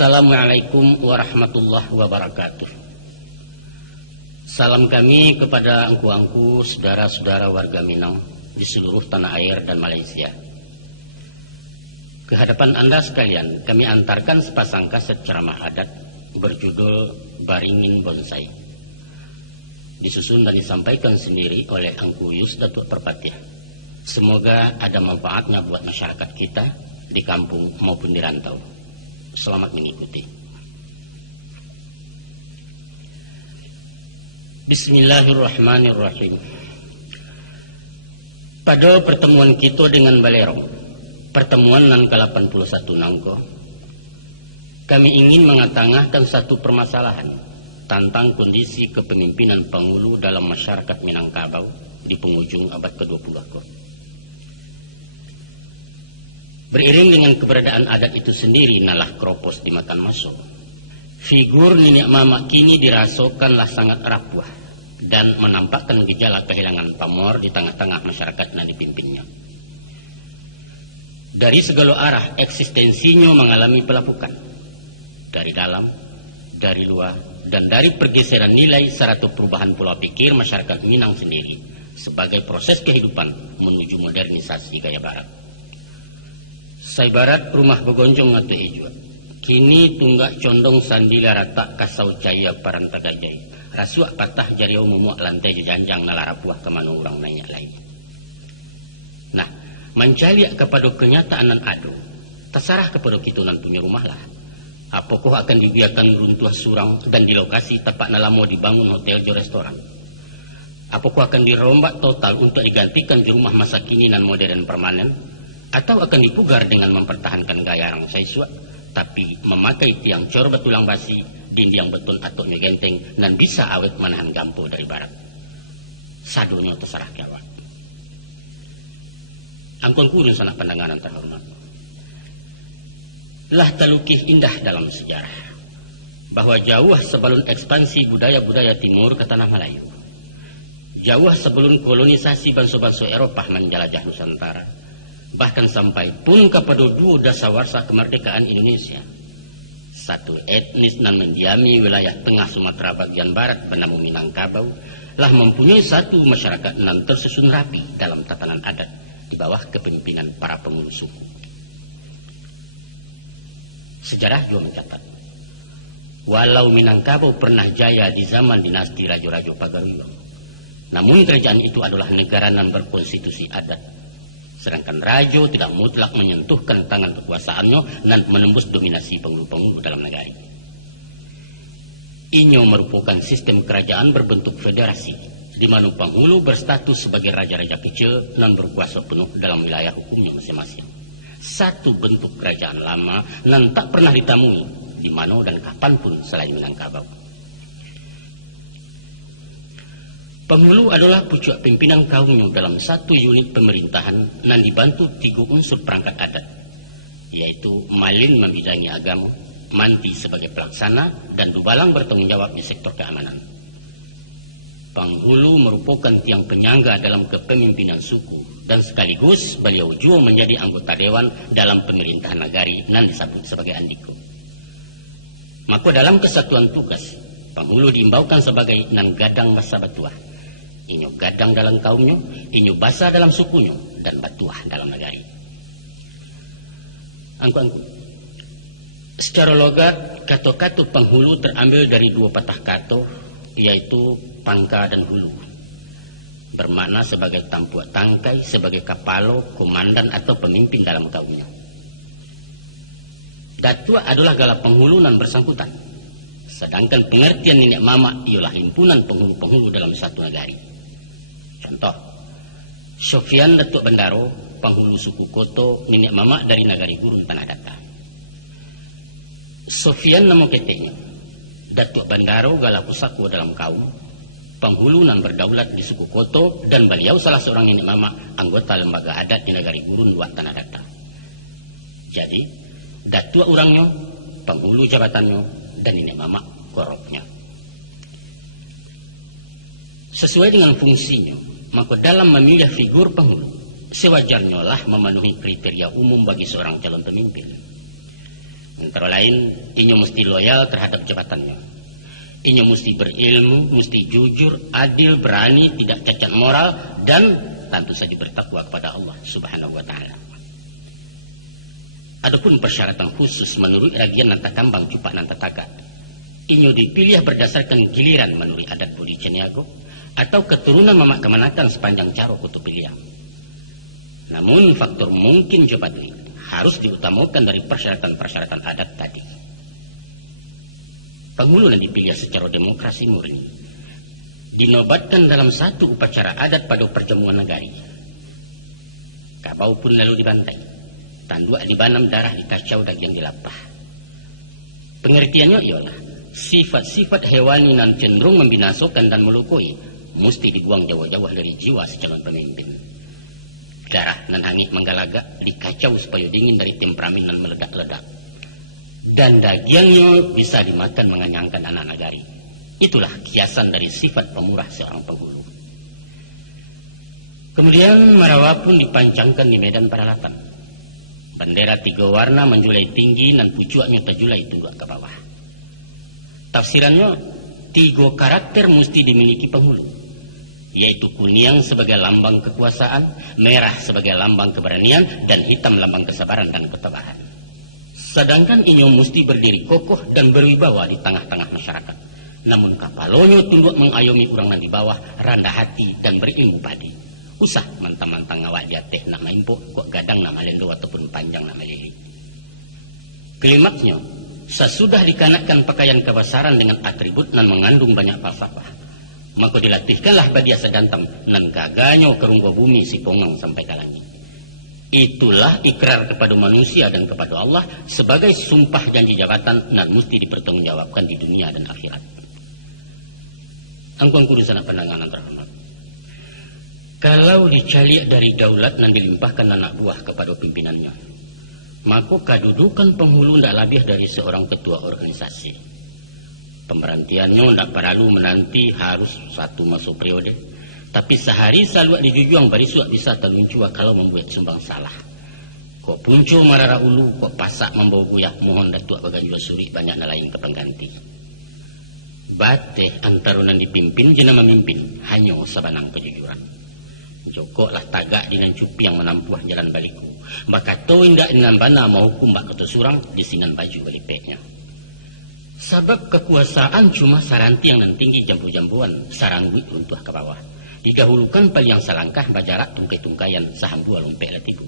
Assalamualaikum warahmatullahi wabarakatuh. Salam kami kepada angku-angku, saudara-saudara warga Minang di seluruh tanah air dan Malaysia. Kehadapan Anda sekalian, kami antarkan sepasang kaset ceramah adat berjudul Baringin Bonsai. Disusun dan disampaikan sendiri oleh Angku Yus Datuk Perpatiah. Semoga ada manfaatnya buat masyarakat kita di kampung maupun di rantau. Selamat mengikuti. Bismillahirrahmanirrahim. Pada pertemuan kita dengan Balerong, pertemuan nan ke-81 nangko, kami ingin mengatangahkan satu permasalahan tentang kondisi kepemimpinan Panghulu dalam masyarakat Minangkabau di penghujung abad ke-20 ko. Beriring dengan keberadaan adat itu sendiri nalah kropos dimakan maso. Figur nenek mama kini dirasakanlah sangat rapuh dan menampakkan gejala kehilangan pamor di tengah-tengah masyarakat yang dipimpinnya. Dari segala arah eksistensinya mengalami pelapukan. Dari dalam, dari luar, dan dari pergeseran nilai serta perubahan pola pikir masyarakat Minang sendiri sebagai proses kehidupan menuju modernisasi gaya barat. Saibarat rumah begonjong atau ejua. Kini tunggak condong sandila rata kasau caya parantagajai. Rasuak patah jariau memuak lantai jejanjang nalarapuah kemana orang nanya lagi. Nah, mencaliak kepada kenyataan nan ado, terserah kepada kita nan punya rumah lah. Apakah akan dibiarkan runtuh surang dan di lokasi tepat nalamo dibangun hotel jo restoran? Apakah akan dirombak total untuk digantikan di rumah masa kini nan modern permanen? Atau akan dipugar dengan mempertahankan gaya arang saisuak, tapi memakai tiang cor betulang basi, dinding beton atau genteng, dan bisa awet menahan gampo dari barat. Sadonya terserah kawat. Angkuan kurun sanak pandangan terhormat. Lah talukih indah dalam sejarah, bahwa jauh sebelum ekspansi budaya-budaya timur ke tanah Melayu, jauh sebelum kolonisasi bangsa-bangsa Eropah menjelajah Nusantara, bahkan sampai pun kepada dua dasawarsa kemerdekaan Indonesia. Satu etnis nan mendiami wilayah tengah Sumatera bagian barat bernama Minangkabau lah mempunyai satu masyarakat nan tersusun rapi dalam tatanan adat di bawah kepemimpinan para penghulu suku. Sejarah juga mencatat, walau Minangkabau pernah jaya di zaman dinasti Rajo-Rajo Pagaruyung, namun kerajaan itu adalah negara nan berkonstitusi adat. Sedangkan Rajo tidak mutlak menyentuhkan tangan kekuasaannya dan menembus dominasi penghulu-penghulu dalam negari. Inyo merupakan sistem kerajaan berbentuk federasi, di mana penghulu berstatus sebagai raja-raja kecil dan berkuasa penuh dalam wilayah hukumnya masing-masing. Satu bentuk kerajaan lama dan tak pernah ditemui di mana dan kapanpun selain Minangkabau. Penghulu adalah pucuk pimpinan kaumnya dalam satu unit pemerintahan dan dibantu 3 unsur perangkat adat, yaitu Malin membidangi agama, Manti sebagai pelaksana, dan Dubalang bertanggung jawab di sektor keamanan. Penghulu merupakan tiang penyangga dalam kepemimpinan suku dan sekaligus beliau juga menjadi anggota dewan dalam pemerintahan negari dan disebut sebagai andiko. Maka dalam kesatuan tugas, penghulu diimbaukan sebagai nan gadang basa batuah. Inyo gadang dalam kaumnya, inyo basa dalam sukunya, dan batuah dalam negari. Angku-angku. Secara logat, kata-kata penghulu terambil dari 2 patah kata, yaitu pangka dan hulu. Bermakna sebagai tampuak tangkai, sebagai kapalo, komandan atau pemimpin dalam kaumnya. Datua adalah gala penghulu nan bersangkutan. Sedangkan pengertian nenek mama ialah himpunan penghulu-penghulu dalam satu negari. Contoh, Sofian Datuk Bendaro, penghulu suku Koto, nenek mama dari Nagari Gurun Tanah Datar. Sofian nama keteknya, Datuk Bendaro gala pusako dalam kaum, penghulu nan berdaulat di suku Koto, dan beliau salah seorang nenek mama anggota lembaga adat di Nagari Gurun Luak Tanah Datar. Jadi, datua orangnya, penghulu jabatannya, dan nenek mama koropnya. Sesuai dengan fungsinya, maka dalam memilih figur penghulu, sewajarnya lah memenuhi kriteria umum bagi seorang calon pemimpin. Antara lain, inyo mesti loyal terhadap jabatannya. Inyo mesti berilmu, mesti jujur, adil, berani, tidak cacat moral, dan tentu saja bertakwa kepada Allah Subhanahu wa Ta'ala. Adapun persyaratan khusus menurut ragian nanta kambang cupak nanta tagak, inyo dipilih berdasarkan giliran menurut adat budi ceniago atau keturunan mamak kemanakan sepanjang caro kutu piliang. Namun faktor mungkin jopatui harus diutamakan dari persyaratan-persyaratan adat tadi. Penghulu yang dipilih secara demokrasi murni dinobatkan dalam satu upacara adat pada perjamuan negari. Kabau pun lalu dibantai, tanduk dibanam, darah dikacau, daging dilapah. Pengertiannya ialah sifat-sifat hewani nan cenderung membinasakan dan melukai mesti dibuang jauh-jauh dari jiwa secalon pemimpin. Darah nan hangit menggalagak dikacau supaya dingin dari temperamen nan meledak-ledak. Dan dagingnya bisa dimakan menganyangkan anak nagari. Itulah kiasan dari sifat pemurah seorang penghulu. Kemudian marawa pun dipancangkan di medan peralatan. Bendera 3 warna menjulai tinggi dan pucuaknya terjulai tunggak ke bawah. Tafsirannya 3 karakter mesti dimiliki penghulu, yaitu kuning sebagai lambang kekuasaan, merah sebagai lambang keberanian, dan hitam lambang kesabaran dan ketabahan. Sedangkan inyo mesti berdiri kokoh dan berwibawa di tengah-tengah masyarakat. Namun kapalonyo tunduk mengayomi orang di bawah, rendah hati dan berilmu padi. Usah mantang-mantang ngawak dia teh nak maimpuk, kok gadang nak malendo ataupun panjang nak melili. Klimaksnya, sesudah dikanakkan pakaian kebesaran dengan atribut nan mengandung banyak falsafah, maka dilatihkanlah badia sedantam nan gaganyo kerunggo bumi si pongang sampai ke langit. Itulah ikrar kepada manusia dan kepada Allah sebagai sumpah janji jabatan nan mesti dipertanggungjawabkan di dunia dan akhirat. Angkuang kudu sanak pandangan terhormat. Kalau dicaliak dari daulat nan dilimpahkan anak buah kepada pimpinannya, maka kedudukan penghulu ndak lebih dari seorang ketua organisasi. Pemberhentiannya tidak perlu menanti harus 1 masa periode, tapi sehari saluak dijujuang barisuak bisa terluncua kalau membuat sumbang salah. Kok punco marara ulu, kok pasak membawa buyah, mohon datuk bagan jua suri banyak nalain ke pengganti. Bateh antarunan dipimpin jena memimpin, hanya sabanang kejujuran. Jokoklah tagak dinan cupi yang menampuah jalan baliku. Bakato indak dinan bana mau hukum bak keto surang disinan baju galipeknya. Sabab kekuasaan cuma saranti yang nan tinggi jambu-jambuan, sarangguit runtuh ke bawah. Didahulukan pal yang salangkah bajarak tungkai-tungkayan sahambua lompek latibu.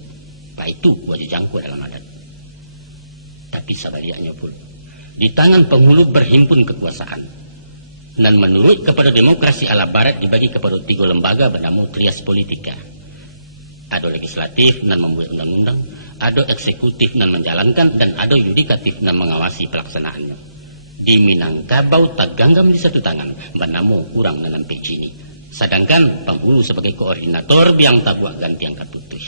Pak itu wajah jangkau dalam adat. Tapi sabaliaknya pula, di tangan penghulu berhimpun kekuasaan. Dan menurut kepada demokrasi ala barat dibagi kepada 3 lembaga bernama trias politika. Ada legislatif dan membuat undang-undang, ada eksekutif dan menjalankan, dan ada yudikatif dan mengawasi pelaksanaannya. Di Minangkabau taganggam di satu tangan bernama urang nanan pejini, sedangkan penghulu sebagai koordinator biang tabuak ganti angkat putus.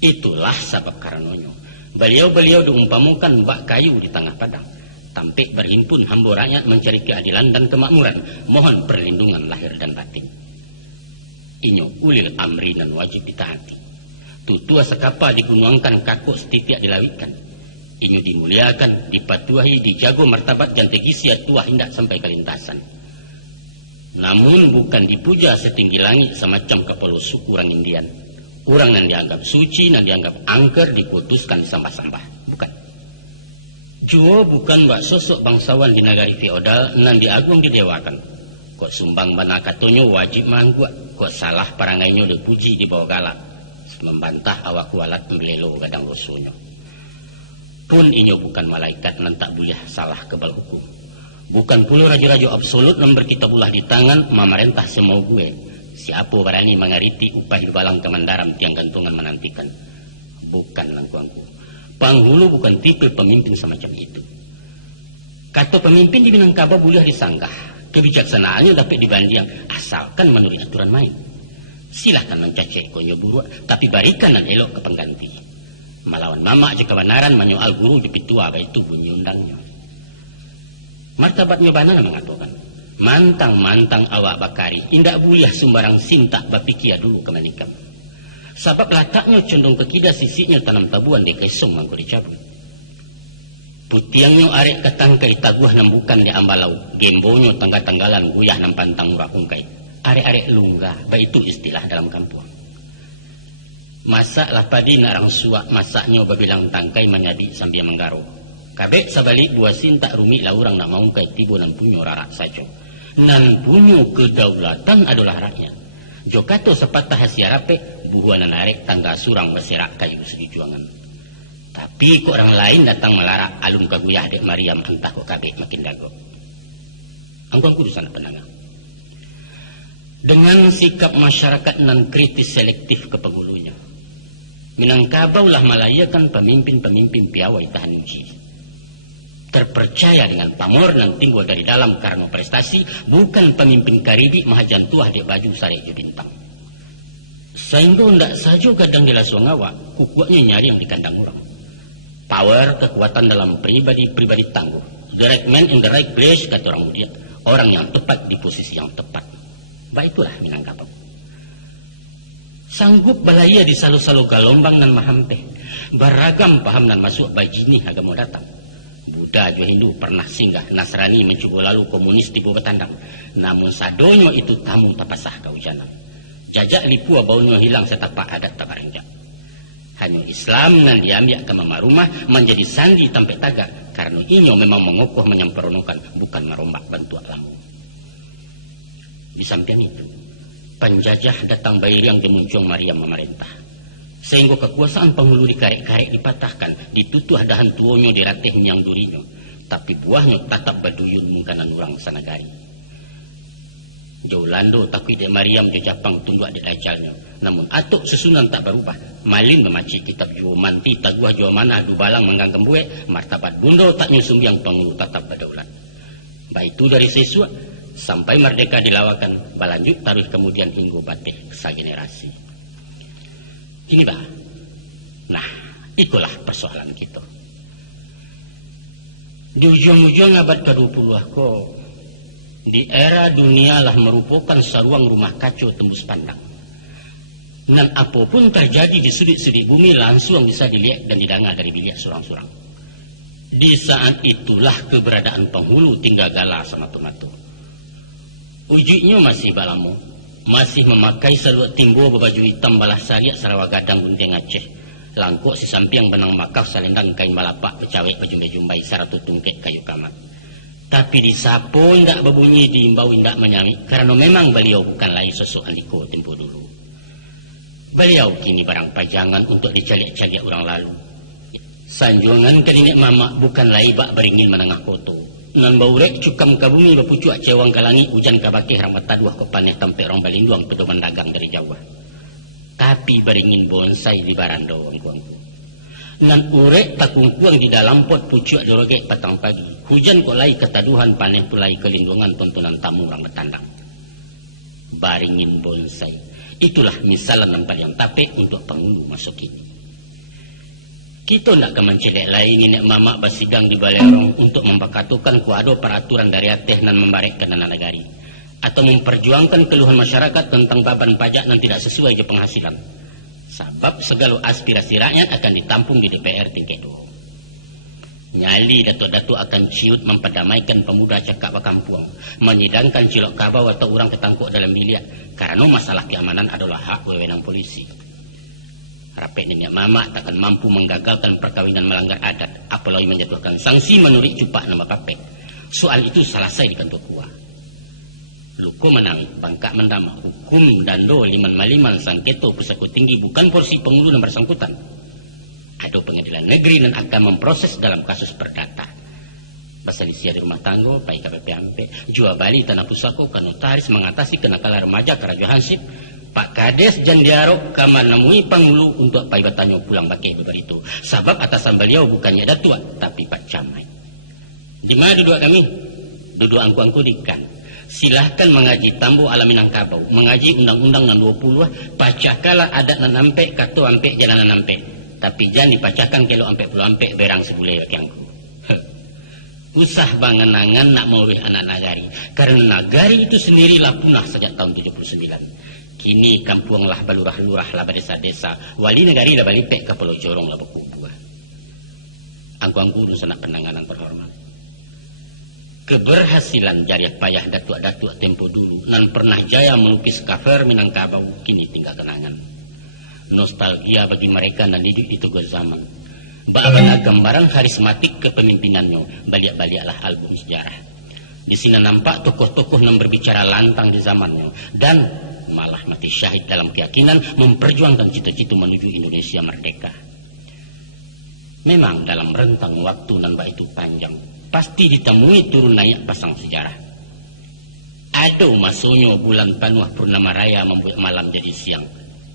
Itulah sebab karenanya beliau diumpamakan bak kayu di tengah padang, tampik berhimpun hamba rakyat mencari keadilan dan kemakmuran, mohon perlindungan lahir dan batin. Inyo ulil amri dan wajib ditaati. Tutua sekapa digunuangkan kakuk setiap dilawikan. Inyo dimuliakan, dipatuahi, dijago martabat jantegisia tuah hindak sampai kelintasan. Namun bukan dipuja setinggi langit semacam kepala suku orang Indian. Orang yang dianggap suci, yang dianggap angker, diputuskan sambah-sambah. Bukan. Juo bukan bak sosok bangsawan di negari feodal nan diagung didewakan. Kok sumbang bana katonyo wajib mangguak, kok salah parangainya dipuji di bawah galak. Membantah awak kualat melelo gadang dosonya. Pun inyo bukan malaikat nan tak boleh salah kebal hukum. Bukan pula raja-raja absolut nan berkitabulah di tangan memerintah semau gue. Siapa berani mengariti upah di balang kemandaram tiang gantungan menantikan. Bukan nangkuangku. Penghulu bukan tipe pemimpin semacam itu. Kata pemimpin di Minangkabau boleh disanggah. Kebijaksanaannya dapat dibanding asalkan menurut aturan main. Silahkan mencacek konyo buruk, tapi barikan dan elok ke pengganti. Melawan mamak jika kebenaran menyoal guru di pitua itu bunyi undangnya. Martabatnya bana mengatakan, mantang-mantang awak bakari, indak boleh sumbarang sintak bapikia dulu ke manikam. Sebab lataknya condong ke kida sisiknya tanam tabuan di kesong mangku dicabut. Putiangnya arek ketangkai taguah nembukan di ambalau, gembonyo tangga-tanggalan guyah nampantang murah ungkai. Arek-arek lunggah, itu istilah dalam kampung. Masaklah padi narang suak, masaknya babilang tangkai menyabi sambil menggaro. Kabek sabalik buasin tak rumi lah orang nak maungkai tibo nan punyo rarak sajo. Nan punyo kedaulatan adalah rakyat. Jokato sepatah hasia rape, buhuanan arek tangga surang berserak kayu segijuangan. Tapi kok orang lain datang melarak alum kaguyah dek Mariam, entah kok kabek makin dago. Angkang kudu sana pendengar. Dengan sikap masyarakat nan kritis selektif ke penghulunya, Minangkabaulah melayakan pemimpin-pemimpin piawai tahan uji. Terpercaya dengan pamor nan timbul dari dalam karena prestasi, bukan pemimpin karidi mahajan tuah dek baju sarek jo bintang. Sehingga ndak saja gadang di lasongawa, kukuaknya nyari yang di kandang orang. Power, kekuatan dalam pribadi tangguh. The right man in the right place, kata orang muda. Orang yang tepat di posisi yang tepat. Baiklah Minangkabau. Sanggup balaya di salo-salo galombang nan mahampeh. Beragam paham nan masuk bajini agama datang. Buddha jo Hindu pernah singgah, Nasrani mencoba lalu, komunis tiba petandang. Namun sadonyo itu tamu tapasah kaujanan. Jajak lipua baunya hilang setapak adat tabaranjak. Hanya Islam nan diambil ke mama rumah menjadi sandi tampe tagak, karena inyo memang mengokoh menyemperonokan, bukan merombak bantuak lamun. Di samping itu, penjajah datang bayar yang dimuncung Mariam memerintah. Sehingga kekuasaan penghulu di karek-karek dipatahkan, ditutuh dahan tuonyo diratih yang durinyo. Tapi buahnya tetap berduyun mungkanan orang sanagari. Jauh lando takwi dek Mariam di Japang tunduk dek dajalnya. Namun atuk sesunan tak berubah. Malin memaci kitab juo manti taguah juo mana du balang mengganggem buek, martabat bundo tak nyusum yang penghulu tetap berdaulat. Baik itu dari siswa sampai merdeka dilawakan, balanjut taruh kemudian hingga batih segenerasi. Ini bah. Nah, itulah persoalan kita. Di ujung-ujung abad ke-20 kok di era dunia lah merupakan saruang rumah kacau tembus pandang. Nan apapun terjadi di sudut-sudut bumi langsung bisa dilihat dan didengar dari bilik surang-surang. Di saat itulah keberadaan penghulu tinggal gala sama tomato. Ujungnya masih balamu, masih memakai saluat timbo berbaju hitam balah sariak Sarawak gadang gunting Aceh. Langkok si sampiang benang makaf salendang kain balapak becawek bejumbai-jumbai saratu tungkek kayu kamat. Tapi disapo indak berbunyi diimbau indak menyanyi karena memang beliau bukan lain sosok aliko tempo dulu. Beliau kini barang pajangan untuk dicaliak-caliak orang lalu. Sanjungan ke nenek mama bukan lain bak beringin menengah koto. Nan baurek cukam kabumi bapucuak cewang kalangi hujan kabakeh rambat taduah ke paneh tampe orang balinduang pedoman dagang dari Jawa. Tapi beringin bonsai di barando wangku-wangku. Nan urek takungkuang di dalam pot pucuak dorogek patang pagi. Hujan kok lai ketaduhan paneh pulai kelindungan tontonan tamu orang bertandang. Baringin bonsai. Itulah misalan yang paling tape untuk penghulu masuk ini. Kita tidak akan mencedek lain nenek mamak basidang di balerong untuk membakatukan kuado peraturan dari ateh dan membarekkan dana negari. Atau memperjuangkan keluhan masyarakat tentang beban pajak yang tidak sesuai dengan penghasilan. Sebab segala aspirasi rakyat akan ditampung di DPR tingkat 2. Nyali datuk-datuk akan ciut memperdamaikan pemuda cakap bakampuang, menyidangkan cilok kabau atau orang ketangkuk dalam bilik. Karena masalah keamanan adalah hak wewenang polisi. Rapek nenek mama takkan mampu menggagalkan perkawinan melanggar adat, apalagi menjatuhkan sanksi menurut cupah nama papek. Soal itu selesai di kantor kuah. Luko menang, bangkak mendama, hukum dando liman maliman sangketo pusako tinggi bukan porsi penghulu yang bersangkutan. Ada pengadilan negeri dan akan memproses dalam kasus perdata. Basalisia di rumah tanggo, pai KPPMP, jual bali tanah pusako ke notaris mengatasi kenakalan remaja karajo hansip, Pak Kades jandiaro kamar nemui penghulu untuk pai batanyo pulang bakeh beberito. Sebab atasan beliau bukannya datua, tapi Pak Camat. Di mana duduk kami? Duduk angku-angku dikan. Silahkan mengaji tambo ala Minangkabau, mengaji undang-undang nan 20, pacakalah adat nan ampe, kato ampe, jalanan ampe. Tapi jangan dipacakan kelo ampe puluh ampe berang sebulai wakiangku. Usah banganangan nak meweh anak nagari. Karena nagari itu sendirilah punah sejak tahun 79. Kini kampung lah balurah-lurah lah desa-desa. Wali negari lah balipek kapalo jorong lah berkubuah. Angku-angku nun sanak penanganan terhormat. Keberhasilan jariah payah datuk-datuk tempo dulu nan pernah jaya melukis cover Minangkabau kini tinggal kenangan. Nostalgia bagi mereka nan hidup di tugas zaman. Ba'abana gambaran karismatik kepemimpinannya, balik-baliklah album sejarah. Di sini nampak tokoh-tokoh yang berbicara lantang di zamannya dan malah mati syahid dalam keyakinan memperjuangkan cita-cita menuju Indonesia merdeka. Memang dalam rentang waktu nambah itu panjang, pasti ditemui turun naik pasang sejarah. Ado masonyo bulan panuh purnama raya membuat malam jadi siang.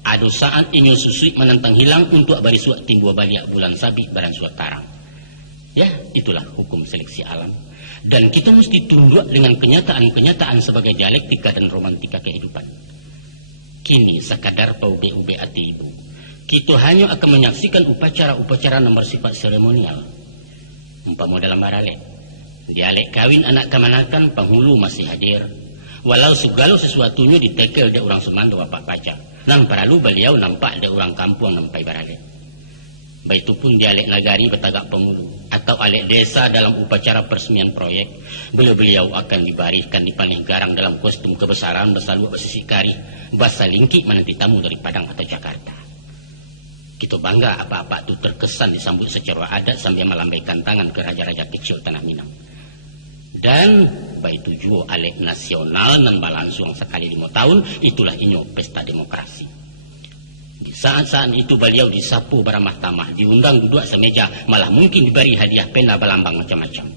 Ado saat inyo susui menentang hilang untuk barisuak timbua baliak bulan sabi baran suat tarang. Ya, itulah hukum seleksi alam. Dan kita mesti tunduk dengan kenyataan-kenyataan sebagai dialektika dan romantika kehidupan. Kini sekadar paube-ube ati ibu. Kita hanya akan menyaksikan upacara-upacara yang bersifat seremonial. Umpama dalam baralek. Dialek kawin anak kemanakan penghulu masih hadir. Walau segala sesuatunya ditekel dia orang Semando wapak pajak. Nan paralu beliau nampak dia orang kampung nampai baralek. Baitupun dialek nagari betagak penghulu. Atau alek desa dalam upacara peresmian proyek. Beliau-beliau akan dibarikan dipaneh garang dalam kostum kebesaran bersaluk bersisik karih. Basa lingkik menanti tamu dari Padang atau Jakarta. Kita bangga apa-apa itu terkesan disambut secara adat sambil melambaikan tangan ke raja-raja kecil Tanah Minang. Dan baik tujuh alek nasional nan balansung sekali 5 tahun, itulah inyo pesta demokrasi. Di saat-saat itu beliau disapu baramah tamah, diundang duduk semeja, malah mungkin diberi hadiah pena balambang macam-macam.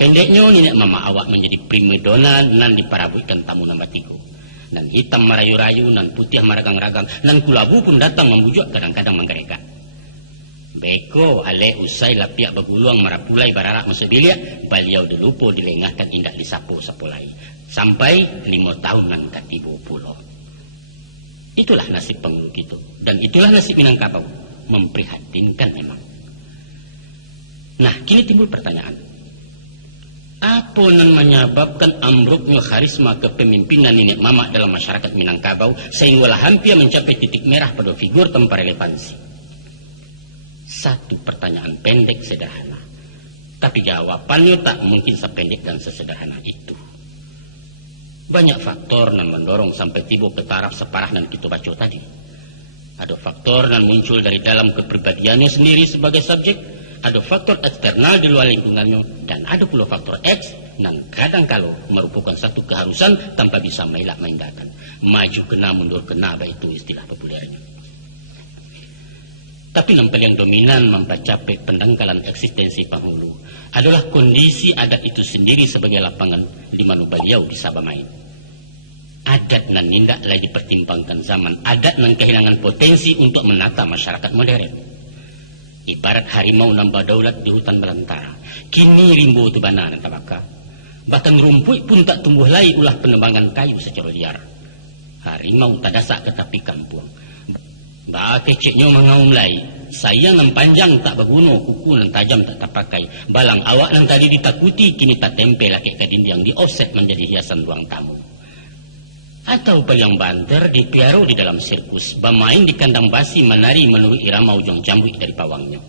Pendeknya nenek mama awak menjadi primadona nan diparabuikan tamu nambah 3. Dan hitam merayu-rayu, dan putih meragang-ragang, dan kulabu pun datang membujuk kadang-kadang menggerekat. Beko ale usai lapiak beguluang marapulai bararak masuk biliak, beliau delupo dilengahkan indak disapu-sapu lagi. Sampai 5 tahunan katibo pulau. Itulah nasib penghulu kita. Dan itulah nasib Minangkabau. Memprihatinkan memang. Nah, kini timbul pertanyaan. Apa yang menyebabkan ambruknya karisma kepemimpinan nenek mamak dalam masyarakat Minangkabau sehingga hampir mencapai titik merah pada figur tanpa relevansi? Satu pertanyaan pendek sederhana. Tapi jawabannya tak mungkin sependek dan sesederhana itu. Banyak faktor yang mendorong sampai tiba ke taraf separah yang kita baca tadi. Ada faktor yang muncul dari dalam kepribadiannya sendiri sebagai subjek. Ada faktor eksternal di luar lingkungannya, dan ada pula faktor X yang kadang-kala merupakan satu keharusan tanpa bisa melak maindakan. Maju kena, mundur kena, itu istilah populernya. Tapi yang paling dominan mempercapai pendangkalan eksistensi penghulu adalah kondisi adat itu sendiri sebagai lapangan di mana beliau bisa bermain. Adat nan nindak lagi dipertimbangkan zaman, adat nan kehilangan potensi untuk menata masyarakat modern. Ibarat harimau nambah daulat di hutan belantara. Kini rimbo itu banan tabaka. Bahkan rumput pun tak tumbuh lagi ulah penebangan kayu secara liar. Harimau tak dasak ke tepi kampung. Bah keceknya mengaum lagi. Saya nan panjang tak berguna, kuku nan tajam tak terpakai. Balang awak nan tadi ditakuti kini tak tempel laki ke dinding di offset menjadi hiasan ruang tamu. Atau paling banter dipiaro di dalam sirkus, bermain di kandang basi menari menurut irama ujung cambuk dari pawangnya.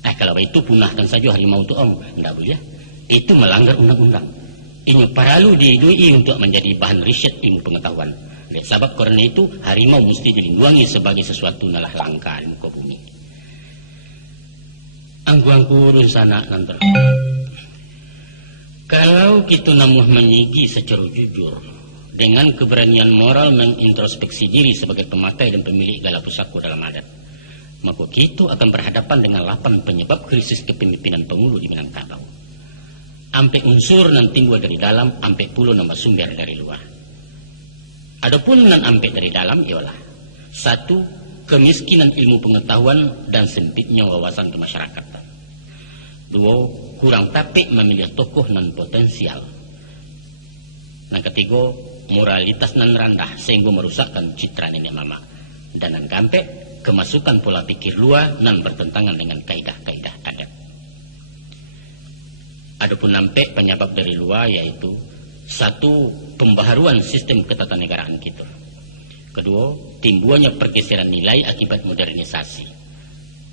Kalau itu punahkan saja harimau itu om, tidak boleh. Itu melanggar undang-undang. Ini perlu diidui untuk menjadi bahan riset ilmu pengetahuan. Sebab karena itu harimau mesti dilindungi sebagai sesuatu nalah langka di muka bumi. Angku-angku sana nanti. Kalau kita namuh menyigi secara jujur, dengan keberanian moral mengintrospeksi diri sebagai pemakai dan pemilik gala pusako dalam adat, maka kita akan berhadapan dengan 8 penyebab krisis kepemimpinan penghulu di Minangkabau. Ampe unsur nan timbul dari dalam, ampe puluh nambah sumber dari luar. Adapun nan ampe dari dalam ialah 1. Kemiskinan ilmu pengetahuan dan sempitnya wawasan kemasyarakatan. 2. Kurang tapik memilih tokoh nan potensial. Yang 3. Moralitas nan rendah sehingga merusakkan citra nenek mama. Dan yang keempat, kemasukan pola pikir luar nan bertentangan dengan kaidah-kaidah adat. Adapun nampak penyebab dari luar yaitu 1. Pembaharuan sistem ketatanegaraan kita. 2. Timbulnya pergeseran nilai akibat modernisasi.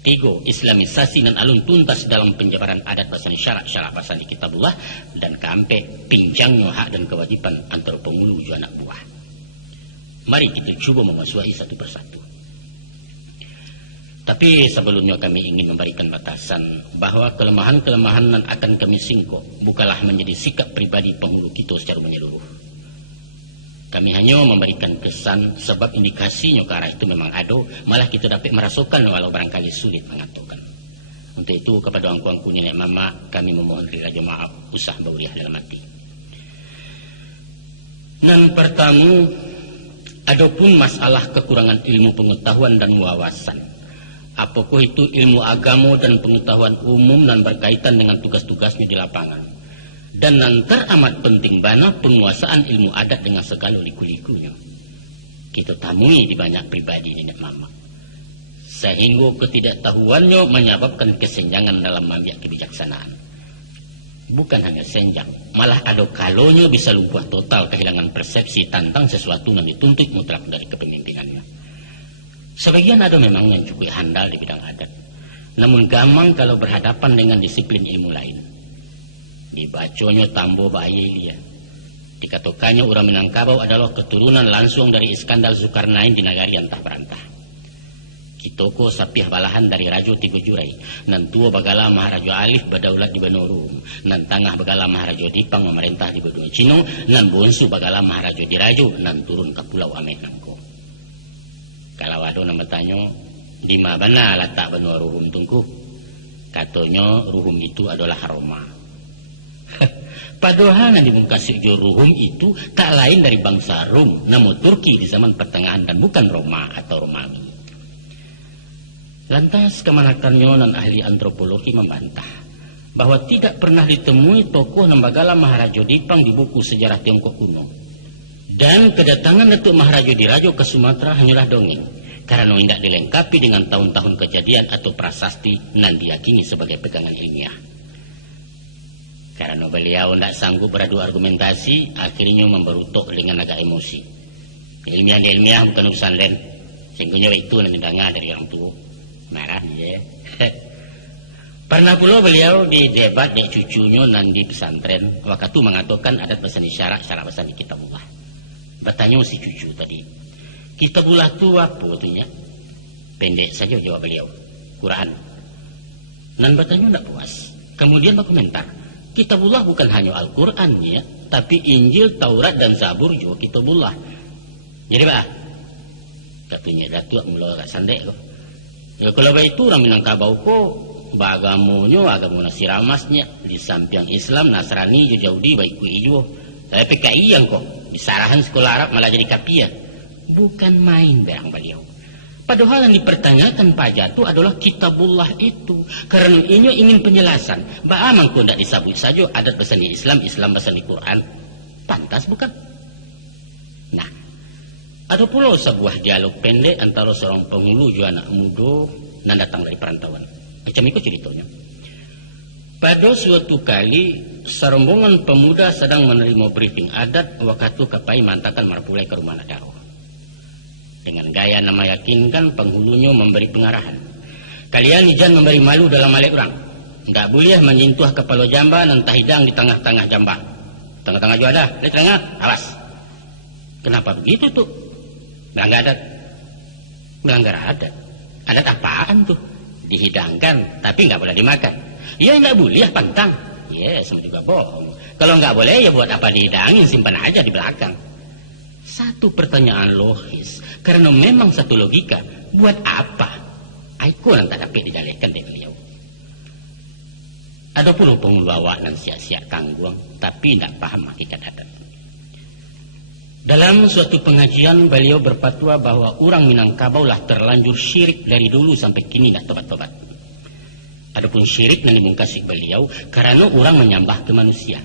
Tiga, islamisasi dan alun tuntas dalam penjabaran adat basani syarak-syarak basani kitabullah. Dan keempat, pincangnya hak dan kewajiban antara pengulu dan anak buah. Mari kita cuba memasuki satu persatu. Tapi sebelumnya kami ingin memberikan batasan bahwa kelemahan-kelemahan yang akan kami singkok bukanlah menjadi sikap pribadi penghulu kita secara menyeluruh. Kami hanya memberikan kesan sebab indikasinya ke arah itu memang ada, malah kita dapat merasakan walau barangkali sulit mengatakan. Untuk itu kepada angku-angku nenek mama kami memohon rela maaf usah bauriah dalam hati. Dan pertama, adapun masalah kekurangan ilmu pengetahuan dan wawasan. Apakah itu ilmu agama dan pengetahuan umum dan berkaitan dengan tugas-tugasnya di lapangan. Dan yang teramat penting bana penguasaan ilmu adat dengan segala liku-likunya. Kita temui di banyak pribadi nenek mama. Sehingga ketidaktahuannya menyebabkan kesenjangan dalam mengambil kebijaksanaan. Bukan hanya senjang, malah ada kalanya bisa lumpuh total kehilangan persepsi tentang sesuatu yang dituntut mutlak dari kepemimpinannya. Sebagian ada memang yang cukup handal di bidang adat. Namun gampang kalau berhadapan dengan disiplin ilmu lain. Dibacanya Tambo Ba'ayelia. Dikatakannya orang Minangkabau adalah keturunan langsung dari Iskandar Zulkarnain di negari antah berantah. Kitoko sapih balahan dari Rajo Tigo Jurai. Nan tua bagala Maharaja Alif badaulat di Banorum. Nan tangah bagala Maharaja Dipang memerintah di Benua Cino. Nan bonsu bagala Maharaja Dirajo. Nan turun ke Pulau Ameh Nangko. Kalau ada nama tanya, di mana letak Benua Ruhum tungku? Katanya Ruhum itu adalah Roma. Padahal yang dimungkasi Ruhum itu tak lain dari bangsa Rum, namun Turki di zaman pertengahan dan bukan Roma atau Romawi. Lantas kemanakannya dan ahli antropologi membantah bahwa tidak pernah ditemui tokoh Nambagala Maharaja Dipang di buku sejarah Tiongkok kuno. Dan kedatangan Datuk Maharaja Dirajo ke Sumatera hanyalah dongeng, karena tidak dilengkapi dengan tahun-tahun kejadian atau prasasti nan diyakini sebagai pegangan ilmiah. Karena beliau tidak sanggup beradu argumentasi, akhirnya memberutuk dengan agak emosi. Ilmiah bukan urusan lain. Sehingga itu nanti dengar dari orang tua. Marah ya. Pernah pula beliau di debat dek cucunya nan di pesantren. Waktu mengatakan adat basani syarak basani kitabullah. Bertanya si cucu tadi. Kitabullah itu apa tunya? Pendek saja jawab beliau. Quran. Nan bertanya tidak puas. Kemudian berkomentar. Kitabullah bukan hanya Al-Quran ya, tapi Injil, Taurat dan Zabur juga kitabullah. Jadi bah, katanya Datuk mula agak sandek kok. Ya kalau begitu orang Minangkabau kok bagamonyo agama nasiramasnya di samping Islam, Nasrani, Yahudi, baik ku ijo. Tapi PKI yang kok disarahan sekolah Arab malah jadi kapia. Bukan main berang beliau. Padahal yang dipertanyakan Pak Jatuh adalah kitabullah itu. Karena ini ingin penjelasan. Bagaimana kok tidak disebut saja adat basani Islam, Islam basani Quran. Pantas bukan? Nah, ada pula sebuah dialog pendek antara seorang penghulu dan anak muda yang datang dari perantauan. Macam itu ceritanya. Pada suatu kali, serombongan pemuda sedang menerima briefing adat waktu kapai mantakan marpulai ke rumah negara. Dengan gaya nama yakinkan penghulunya memberi pengarahan. Kalian ijan memberi malu dalam malek orang. Tidak boleh menyentuh kepala jamba dan tahidang di tengah-tengah jamba. Tengah-tengah juga ada. Lihat tengah, awas. Kenapa begitu tuh? Melanggar adat. Melanggar adat. Adat apaan tuh? Dihidangkan, tapi nggak boleh dimakan. Ya nggak boleh, pantang. Ya, sama juga bohong. Kalau nggak boleh, ya buat apa dihidangin? Simpan aja di belakang. Satu pertanyaan logis. Karena memang satu logika, buat apa? Aiko yang tak dapat dijalekan dari beliau. Ada pula penghulu awak dan siap-siap tangguang, tapi tidak paham hakikat adat. Dalam suatu pengajian, beliau berfatwa bahwa orang Minangkabau lah terlanjur syirik dari dulu sampai kini tidak tobat-tobat. Adapun syirik yang dimungkasi beliau, karena orang menyembah ke manusia.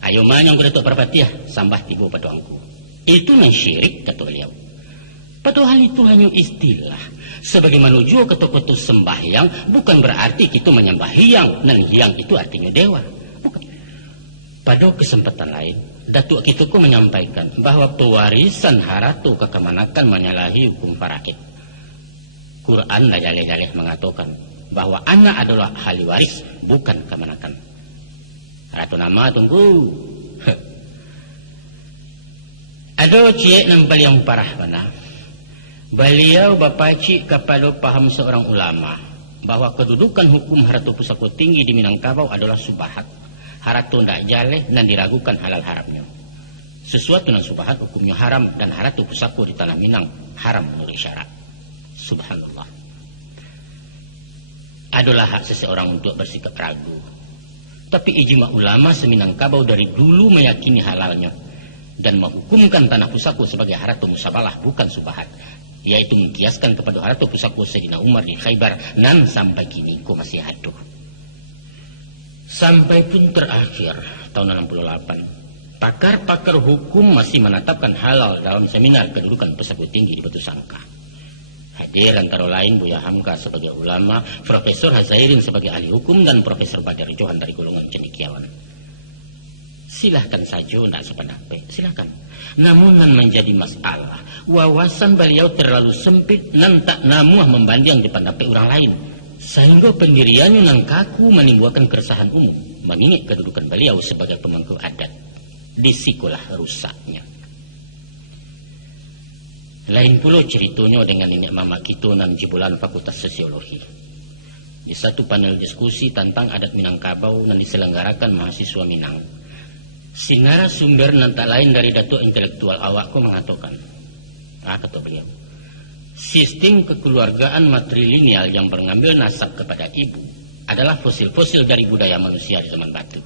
Ayo manyang ke Datuk Perpatiah, sambah tiga paduangku. Itu nan syirik, kata beliau. Padahal itu hanya istilah. Sebagaimana juga kata-kata sembahyang bukan berarti kita menyembah hiang. Dan hiang itu artinya dewa. Bukan. Pada kesempatan lain, Datuk Kituko menyampaikan bahwa pewarisan haratu kekemanakan menyalahi hukum faraid. Quran lah jaleh-jaleh mengatakan bahwa anak adalah ahli waris, bukan kemenakan. Ratu nama tunggu. Ada cie nampal yang parah mana? Beliau Bapak Cik Kapalo paham seorang ulama bahwa kedudukan hukum Haratu Pusako tinggi di Minangkabau adalah subahat. Haratu ndak jaleh dan diragukan halal haramnya. Sesuatu yang subahat hukumnya haram dan Haratu Pusako di tanah Minang haram menurut syarak. Subhanallah. Adalah hak seseorang untuk bersikap ragu. Tapi ijma ulama seminangkabau dari dulu meyakini halalnya dan menghukumkan tanah Pusako sebagai Haratu Musabalah bukan subahat. Yaitu mengkiaskan kepada Haratu Pusako Sayyidina Umar di Khaybar nan sampai kini ko masih aduh. Sampai pun terakhir tahun 68, pakar-pakar hukum masih menetapkan halal dalam seminar kedudukan Pusako tinggi di Batu Sangka. Hadir antara lain Buya Hamka sebagai ulama, Profesor Hazairin sebagai ahli hukum, dan Profesor Badar Johan dari golongan cendekiawan. Silahkan saja tidak sependapat, silahkan. Namun nan menjadi masalah, wawasan beliau terlalu sempit nan tak namuah membanding di pendapat orang lain. Sehingga pendiriannya nan kaku menimbulkan keresahan umum, mengingat kedudukan beliau sebagai pemangku adat. Disikulah rusaknya. Lain pula ceritanya dengan nenek mama kita nan jebolan Fakultas Sosiologi. Di satu panel diskusi tentang adat Minangkabau nan diselenggarakan mahasiswa Minang, si narasumber nan tak lain dari datuk intelektual awakku mengatakan, kata beliau, sistem kekeluargaan matrilineal yang mengambil nasab kepada ibu adalah fosil-fosil dari budaya manusia di zaman batu.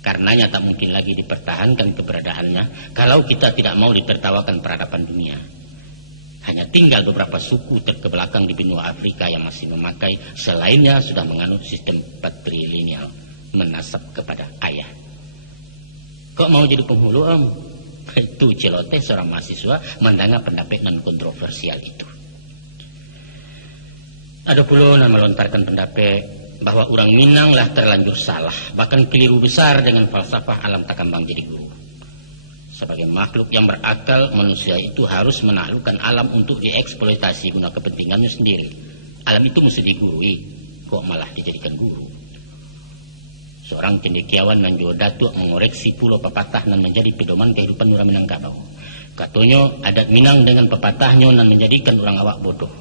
Karenanya tak mungkin lagi dipertahankan keberadaannya kalau kita tidak mau ditertawakan peradaban dunia. Hanya tinggal beberapa suku terkebelakang di benua Afrika yang masih memakai, selainnya sudah menganut sistem patrilineal, menasab kepada ayah. Kok mau jadi penghulu om? Itu celoteh seorang mahasiswa mendengar pendapat non kontroversial itu. Ada pula yang melontarkan pendapat bahwa orang Minang lah terlanjur salah, bahkan keliru besar dengan falsafah alam takambang jadi guru. Sebagai makhluk yang berakal, manusia itu harus menaklukkan alam untuk dieksploitasi guna kepentingannya sendiri. Alam itu mesti digurui, kok malah dijadikan guru. Seorang cendekiawan dan juga datuk mengoreksi pulau pepatah dan menjadi pedoman kehidupan orang Minangkabau. Katanya adat Minang dengan pepatahnya dan menjadikan orang awak bodoh.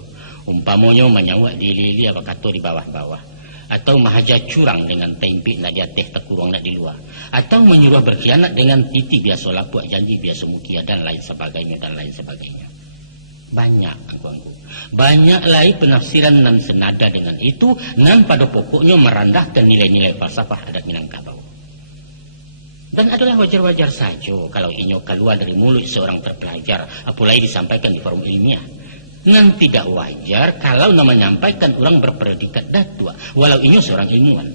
Umpamonya menyawak di lili apa kata di bawah-bawah. Atau mahaja curang dengan tempik nak di atas terkurang nak di luar, atau menyuruh berkhianat dengan titi biasa lapuak janji biasa mukia dan lain sebagainya dan lain sebagainya. Banyak angku-angku, banyak lagi penafsiran nan senada dengan itu nan pada pokoknya merendahkan nilai-nilai falsafah adat Minangkabau. Dan adalah wajar-wajar saja kalau inyo keluar dari mulut seorang terpelajar, apalagi disampaikan di forum ilmiah. Nan tidak wajar kalau nama menyampaikan orang berpredikat datua, walau ini seorang ilmuwan.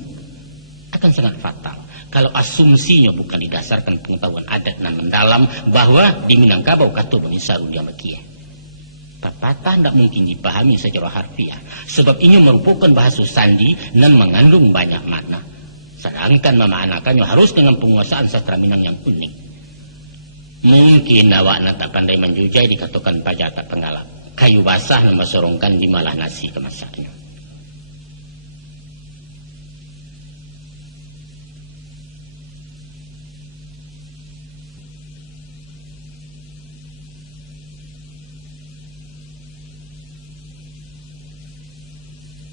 Akan sangat fatal kalau asumsinya bukan didasarkan pengetahuan adat nan mendalam bahwa di Minangkabau kato Indonesia rudia mekie. Pepatah tidak mungkin dipahami secara harfiah, sebab ini merupakan bahasa sandi nan mengandung banyak makna. Sedangkan mama anakannya harus dengan penguasaan sastra Minang yang unik. Mungkin awak nan tak pandai menjujai dikatakan pajak tak penggalap. Kayu basah membasorongkan dimalah nasi kemasaknya.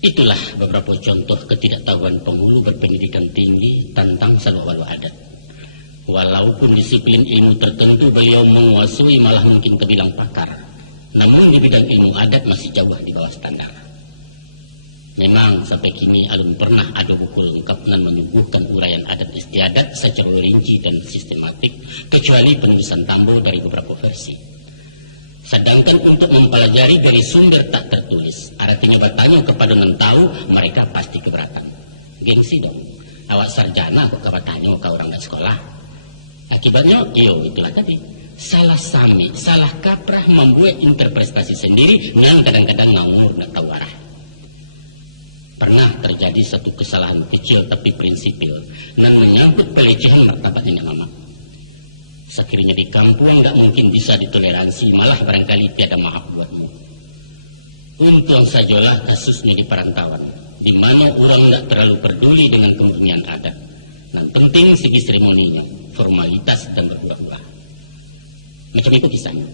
Itulah beberapa contoh ketidaktahuan penghulu berpendidikan tinggi tentang saluk-baluk adat. Walaupun disiplin ilmu tertentu beliau menguasai, malah mungkin terbilang pakar. Namun di bidang ilmu adat masih jauh di bawah standar. Memang sampai kini alun pernah ada buku lengkap dan menyuguhkan uraian adat istiadat secara rinci dan sistematik, kecuali penulisan Tambo dari beberapa versi. Sedangkan untuk mempelajari dari sumber tak tertulis, artinya bertanya kepada yang tahu, mereka pasti keberatan. Gengsi dong, awak sarjana kok kebertanya ke orang tak sekolah. Akibatnya, itulah tadi. Salah sami, salah kaprah membuat interpretasi sendiri dan kadang-kadang ngawur nak tahu arah. Pernah terjadi satu kesalahan kecil tapi prinsipil dan menyangkut pelecehan martabat nenek mama. Sekiranya di kampung tak mungkin bisa ditoleransi, malah barangkali tiada maaf buatmu. Untung sajalah kasusnya di perantauan, di mana orang tidak terlalu peduli dengan kemurnian adat. Nan penting segi seremoninya, formalitas dan berhura-hura. Macam itu kisahnya.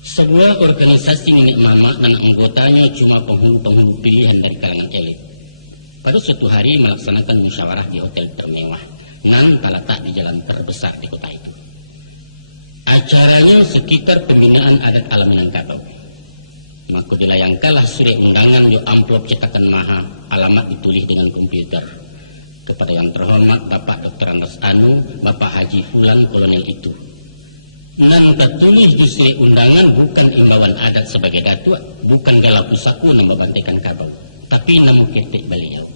Sebuah organisasi nenek mama dan anggotanya cuma penghulu-penghulu pilihan dari kalangan elit. Pada suatu hari melaksanakan musyawarah di hotel termewah, nan terletak di jalan terbesar di kota itu. Acaranya sekitar pembinaan adat alam Minangkabau. Maka dilayangkanlah surat undangan yo amplop cetakan maha, alamat ditulis dengan komputer. Kepada yang terhormat Bapak Dr. Andes Anu, Bapak Haji Fulan Kolonel itu. Nan tertulis di surat undangan bukan imbauan adat sebagai datuk, bukan gala pusaku nambah bantaikan kabau, tapi namu ketek beliau.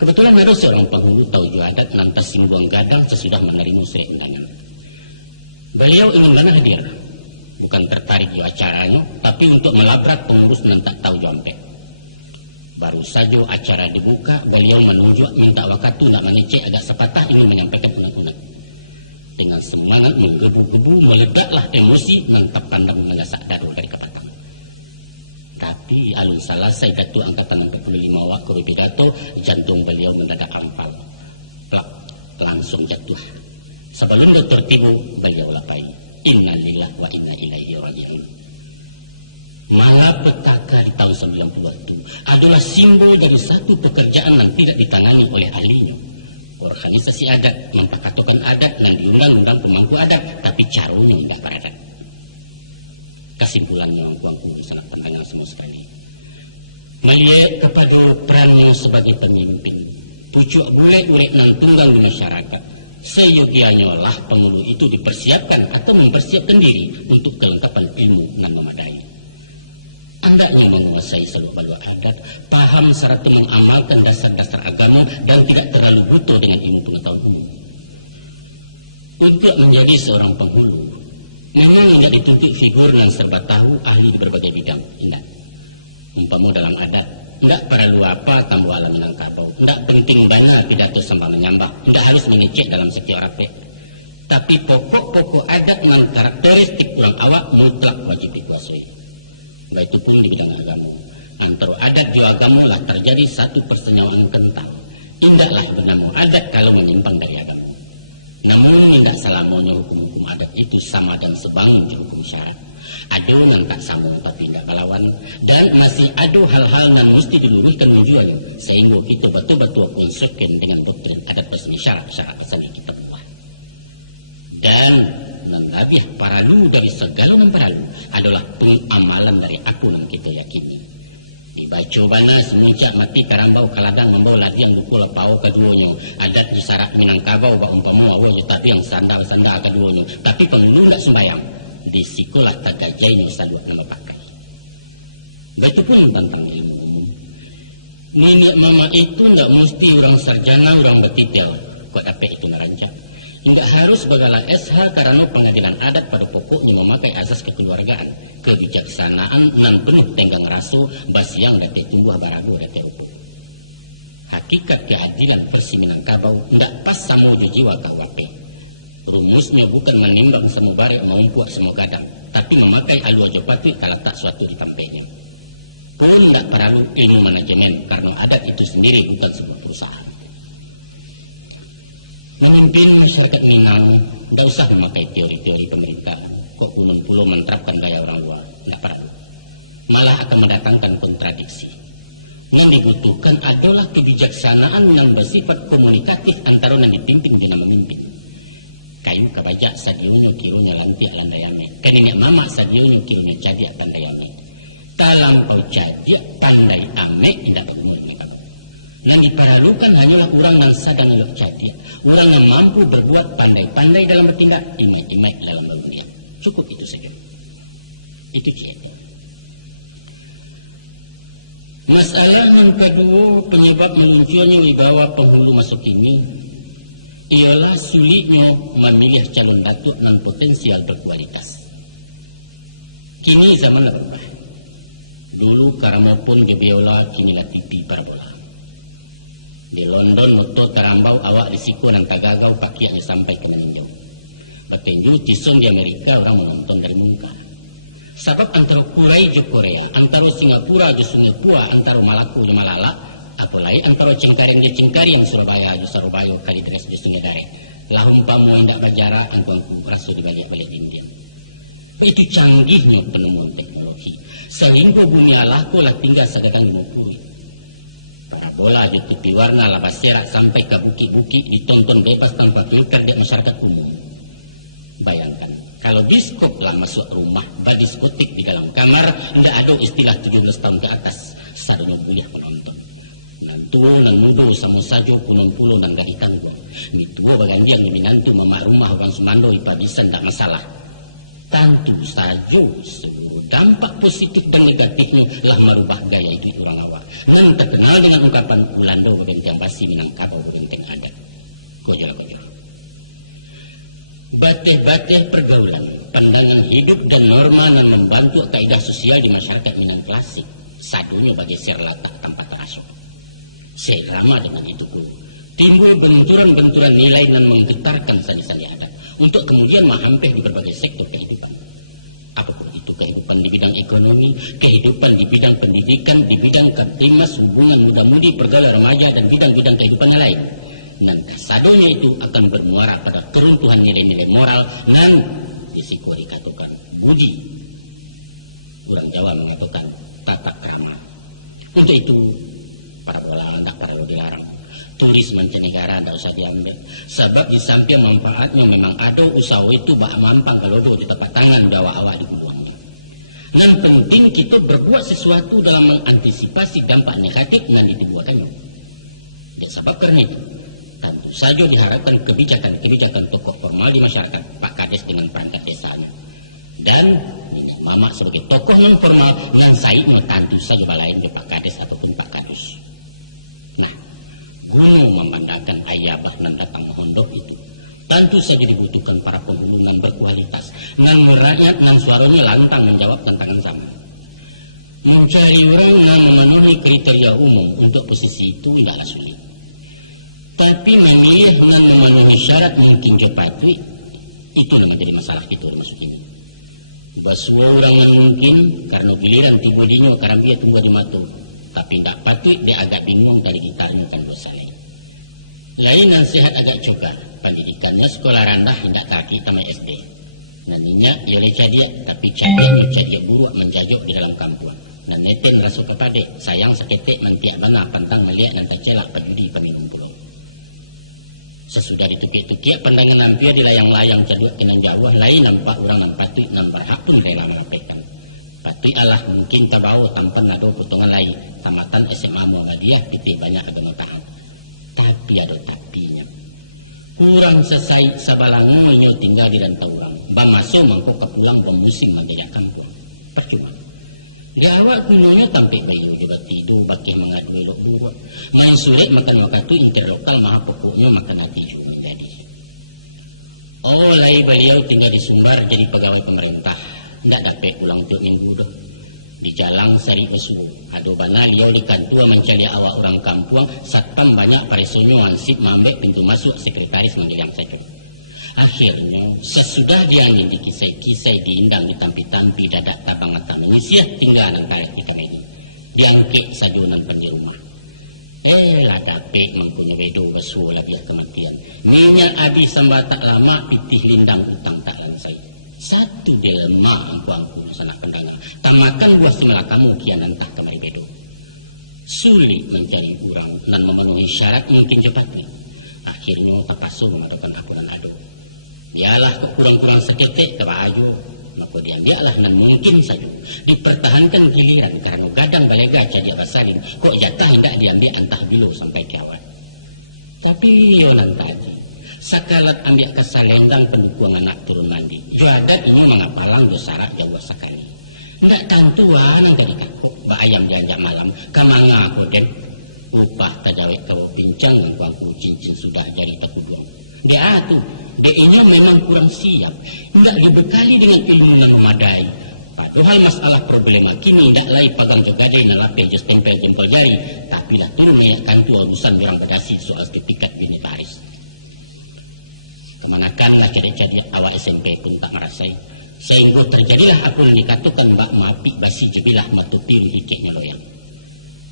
Kebetulan ada seorang penghulu tauju adat nan tasingguang gadang sesudah menerima surat undangan. Beliau ingin mana hadir. Bukan tertarik jo acaranya, tapi untuk melabrak pengurus nan tak tahu jo ampe. Baru saja acara dibuka, beliau menunjuk minta waktu nak mengecek agak sepatah ingin menyampaikan unek-unek. Dengan semangat menggebu-gebu meledaklah emosi nan tak pandang menyasak dado dari kepatang. Tapi alun selesai Datuk Angkatan 45 wak kuru pidato, jantung beliau mendadak amfal. Plak, langsung jatuh. Sebelum dokter tiba, beliau lapai. Innalillah wa inna ilaihi raji'un. Malapetaka di tahun 90 itu adalah simbol dari satu pekerjaan yang tidak ditangani oleh ahlinya. Organisasi adat mempakatokan adat dan diundang-undang pemangku adat, tapi caranya tidak beradat. Kesimpulannya angku-angku sanak pendengar semua sekali. Melihat kepada perannya sebagai pemimpin, pucuk bule urek nan tunggang di masyarakat. Seyogianya lah penghulu itu dipersiapkan atau mempersiapkan diri untuk kelengkapan ilmu nan memadai. Andaknya menguasai seluk-beluk adat, paham serta mengamalkan dasar-dasar agama dan tidak terlalu buta dengan ilmu pengetahuan umum. Untuk menjadi seorang penghulu, memang tidak dituntut figur nan serba tahu ahli di berbagai bidang. Tidak. Umpama dalam adat, tidak perlu apa tambah alam Minangkabau. Tidak penting bana pidato sampai menyambah. Tidak harus mengecek dalam setiap rape. Tapi pokok-pokok adat dan karakteristik orang awak mutlak wajib dikuasai. Baik itu pun di bidang agama. Antara adat dan agama lah terjadi satu persenyawaan kental. Indaklah bernama adat kalau menyimpang dari agama. Namun tidak selamanya hukum-hukum adat itu sama dan sebangun je hukum syarak. Ada nan tak sama tapi tidak balawan, dan masih ada hal-hal nan mesti diluruskan menjualnya sehingga kita betul-betul konsekuensi dengan doktrin adat pesani syarak pesani kitabullah. Dan nan lebih paralu dari segala nan paralu adalah pengamalan dari apa nan kita yakini. Dibaca bana si muncak mati karambau kaladang membawa ladiang duku lapau keduanya adat di syarak Minangkabau ba umpama awa je tapi yang sanda keduanya, tapi penghulu ndak sembayang. Di sikolah tagajainya saluak nama pakai. Begitu pun tentang ilmu umum. Nenek mama itu tidak mesti orang sarjana, orang betitel. Kok dapat itu narancak. Tidak harus bagala SH karena pengadilan adat pada pokoknya memakai azas kekeluargaan, kebijaksanaan nan penuh tenggang raso, basiang date tumbuh barago date rupo. Hakikat keadilan versi Minangkabau tidak pas sama jiwa KUHP. Rumusnya bukan menimbang semua barek maumpuak semua gadang, tapi memakai alu aja patut tak letak suatu di tampeknya. Pun tidak perlu ilmu manajemen, karena adat itu sendiri bukan sebuah perusahaan. Memimpin masyarakat Minang, tidak usah memakai teori-teori pemerintahan. Kok kunun pulau menerapkan gaya orang luar, tidak perlu. Malah akan mendatangkan kontradiksi. Yang dibutuhkan adalah kebijaksanaan yang bersifat komunikatif antara yang dipimpin dan memimpin. Kayu kabajak sadionyo kironyo lantiak landayame. Kaninya mama sadionyo kironyo cadiak pandayame. Talampau cadiak pandai ame indak bagunu Minangkabau. Dan diperlukan hanyalah orang yang sadang elok cadiak. Orang yang mampu berbuat pandai-pandai dalam bertindak, imai-imai dalam berundiang. Cukup itu saja. Itu cerita. Masalah yang kedua penyebab meluncurnya wibawa penghulu masuk ini ialah sulitnya memilih calon datuk non potensial berkualitas. Kini zaman berubah. Dulu karamopun jobiola kini lah TV parabola. Di London noto terambau awak risiko dan tagagau pakiaknya sampai ke meninjau. Batenju tison di Amerika orang menonton dari muka. Sebab antara Kurai jo Korea, antara Singapura jo Sungai Pua, antara Malaku jo Malala, apalagi antara Cengkareng jo Cengkareng, Surabaya jo Surabaya, Kalideres jo Sungai Dare. Lahumpamu indak bajara angku-angku raso dibalik-balik dindiam. Begitu canggihnya penemuan teknologi, sehingga bumi Allah ko lah tinggal sagadang 50. Parabola jo TV warna labas serak sampai ke bukit-bukit ditonton bebas tanpa filter di masyarakat umum. Bayangkan, kalau biskop lah masuk rumah, diskotik di dalam kamar, tidak ada istilah 17 tahun ke atas, sadonya buyah menonton. Nan tuo nan mudo samo sajo kunon pulo nan gadi tangguang. Mi tuo bagandiang ni minantu mamak rumah orang Sumando ipa bisa ndak masalah. Tentu saja seluruh dampak positif dan negatifnya lah merubah gaya itu orang awak. Nan terkenal dengan ungkapan Ulando bebenteng basi Minangkabau bebenteng adat. Kojo. Bateh-bateh pergaulan, pandangan hidup dan norma nan membantu kaidah sosial di masyarakat Minang klasik. Sadonya bagi serlatak tanpa terasa. Serama dengan itu pula. Timbul benturan-benturan nilai dan menggetarkan sandi-sandi adat untuk kemudian mahampir di berbagai sektor kehidupan. Apakah itu kehidupan di bidang ekonomi, kehidupan di bidang pendidikan, di bidang kaptimas, hubungan muda-mudi, pergaulan remaja, dan bidang-bidang kehidupan lain. Dan kasadonya itu akan bermuara pada keruntuhan nilai-nilai moral dan disiko dikatakan budi. Orang Jawa mengatakan tata krama. Untuk itu, parabola tidak perlu dilarang. Turis mancanegara tidak usah diambil. Sebab di samping manfaatnya memang ada usaha itu bak mampang kalau do di tapak tangan Jawa awak di guluangnya. Dan penting kita berbuat sesuatu dalam mengantisipasi dampak negatif yang ditimbulkannya. Sebab karena itu, tentu saja diharapkan kebijakan-kebijakan tokoh formal di masyarakat, Pak Kades dengan perangkat desanya. Dan Nina Mama sebagai tokoh non formal nan saiknya tentu saja balain ke Pak Kades ataupun Pak Kadus. Nah, guna memandangkan ayabah nan datang mohondoh itu tentu saja dibutuhkan para penghulu nan berkualitas nan merakyat nan suaranya lantang menjawab tantangan zaman. Mencari orang nan memenuhi kriteria umum untuk posisi itu tidaklah sulit, tapi memilih nan memenuhi syarat mungkin jepatui itu nan menjadi masalah kita termasuk ini. Basua orang nan mungkin karena giliran tibodinya karambia tumbuh di matu, tapi tidak patut dia agak bingung tali gitarnya kan dua salai. Lain dan sehat agak coga, pendidikannya sekolah rendah tidak taki tamai SD. Naninya yole cadiak, tapi cadiaknya cadiak buruak menjajok di dalam kampung. Nan neten raso kepade, sayang seketek mentiak bana pantang melihat nan tak celak pajudi paminum pulau. Sesudah ditukik-tukik pandangan nampia di layang-layang caduak kenan jawah, lain nampak orang nampatui nan berhak pun rela melapehkan. Patui Allah mungkin tabau tampan nado potongan lain tamatan SMA Muhammadiyah pitih banyak agama taat. Tapi ada tapinya. Kurang selesai sabalangu inyo tinggal di rantau orang. Bamaso mangko kapulang bemusim majajak kampung. Percuma. Di awal kunonya tampik bayu jobat tidur bakih mengadu elok buruak. Main surek makan wakatu interlokal maha pokoknya makan hati juga menjadi. Oh lai beliau tinggal di Sumbar jadi pegawai pemerintah. Ndak dapat pulang tiap minggu dah. Di jalang sari besuo. Ado bana liau likan tua mencari awak orang kampung. Satpam banyak paresonyo ansip mambek pintu masuk sekretaris manggil yang saja. Akhirnya sesudah diangin dikisai-kisai diindang ditampi-tampi dadak tabang atau mengisiah tinggal antara di kameri. Diangkek sajonan pendi rumah. Lah dapet mengkunya bedo besuo labiah kematian. Minyak abis sambat tak lama pitih lindang utang tak lansai. Satu dilema angku-angku sanak pendangang. Tamakan buah si melakamu kian entah kemari bedo. Sulit mencari orang dan memenuhi syarat mungkin cepatwi. Akhirnya tapaso memadokan apunan ado. Biarlah kok kurang-kurang seketek keba ajo. Maka diambiaklah dan mungkin saja dipertahankan giliran karena gadang balega cadiak basalin. Kok jatah hendak diambil antah bilo sampai kiawat. Tapi yonan tadi sakalat ambil kasalendang pendukung anak turun mandi. Jo adat inyo mengapalang jo sarak jauh sekali. Ndak tantuan angka dikakok ba ayam dianjak malam kamanga koden. Upah tajawek kau pincang angku cincin sudah jari takuduang. Dia tu, dia inyo memang kurang siap. Ndak dibekali dengan ilmu yang memadai. Padahal masalah problema kini ndak lai pagang jogadai na lapeh jo stempel jempol jari. Tapi lah turun nayak kantu urusan orang badasi soal sertifikat genetaris. Kemanakanlah cadek-cadek awak SMP pun tak merasai. Sehingga terjadilah apa yang dikatakan mbak mapi basi jebilah matu piru hikeknya loyang.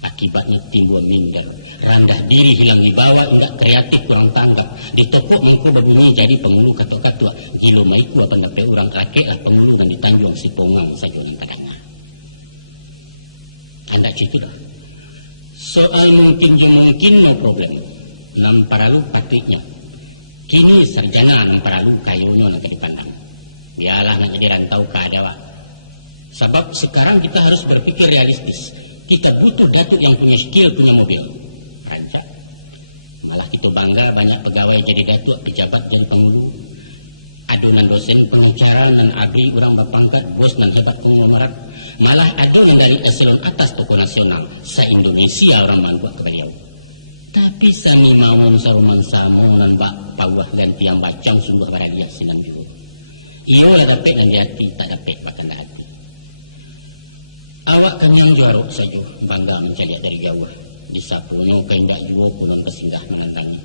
Akibatnya timbul minder, randah diri, hilang wibawa, indak kreatif, kurang tanggap. Di toko mengko babunyi jadi pengulu katok-katok. Gilo maiku apa dapat orang laki lah pengulu dan ditanjuang si pongang saja nan tadanga. Anda citu dah. Soal mungkin je mungkin no problem. Nam paralu patutnya. Kini sarjana nam paralu kayonyo nang dipandang. Biarlah nak jadi rantau ke adawak. Sebab sekarang kita harus berpikir realistis. Kita butuh datuk yang punya skill, punya mobil. Rancak. Malah kita bangga banyak pegawai jadi datuk, pejabat jadi pengulu. Adonan dosen, pengacara, nan abri, orang berpangkat, bos nan hebat konglomerat. Malah adonan dari eselon atas toko nasional. Se-Indonesia orang mangguak ke beliau. Tapi sami mawon saruman samo nan bak pawah ganti yang bacang sungguh baraliah sinan juga. Iyo lah dapet nan di hati, tak dapet bahkan dak hati. Awak kenyang juarok saja, bangga mencaliak dari jauh. Disapunyo keindak juo kunon kesinggah menandangi.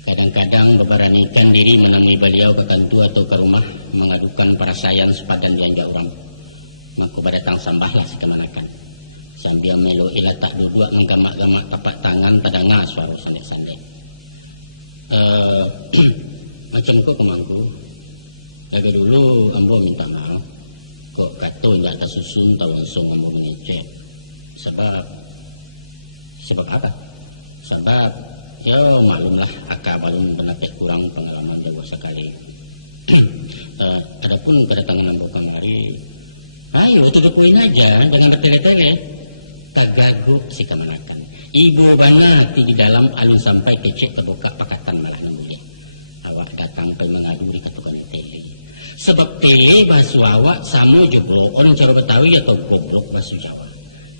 Kadang-kadang beberanikan diri menemui beliau ke kantor atau ke rumah, mengadukan perasaan sepadan dianjak orang. Maka badatang sambahlah si kemanakan. Sambil melo ila tak duduk menggamak-gamak tapak tangan tadanga suara sandek-sandek. Macam kok kemangku. Lagi dulu ambo minta maaf. Kok kato tidak tersusun talonsong ambo mengecek. Sebab apa? Sebab ya maklumlah akak balun penapek kurang pengalaman jauh sekali. Adapun kedatangan ambo kemari, ayo tutup poin aja, jangan bertele-tele. Tagago si kamanakan. Ibu banati di dalam alun sampai kecek terbuka pakatan malah nembulia. Awak datang pe mengaduri katukannya tele. Sebab tele bahasa awak samo jobloon cara Betawi atau goblok bahasa Jawa.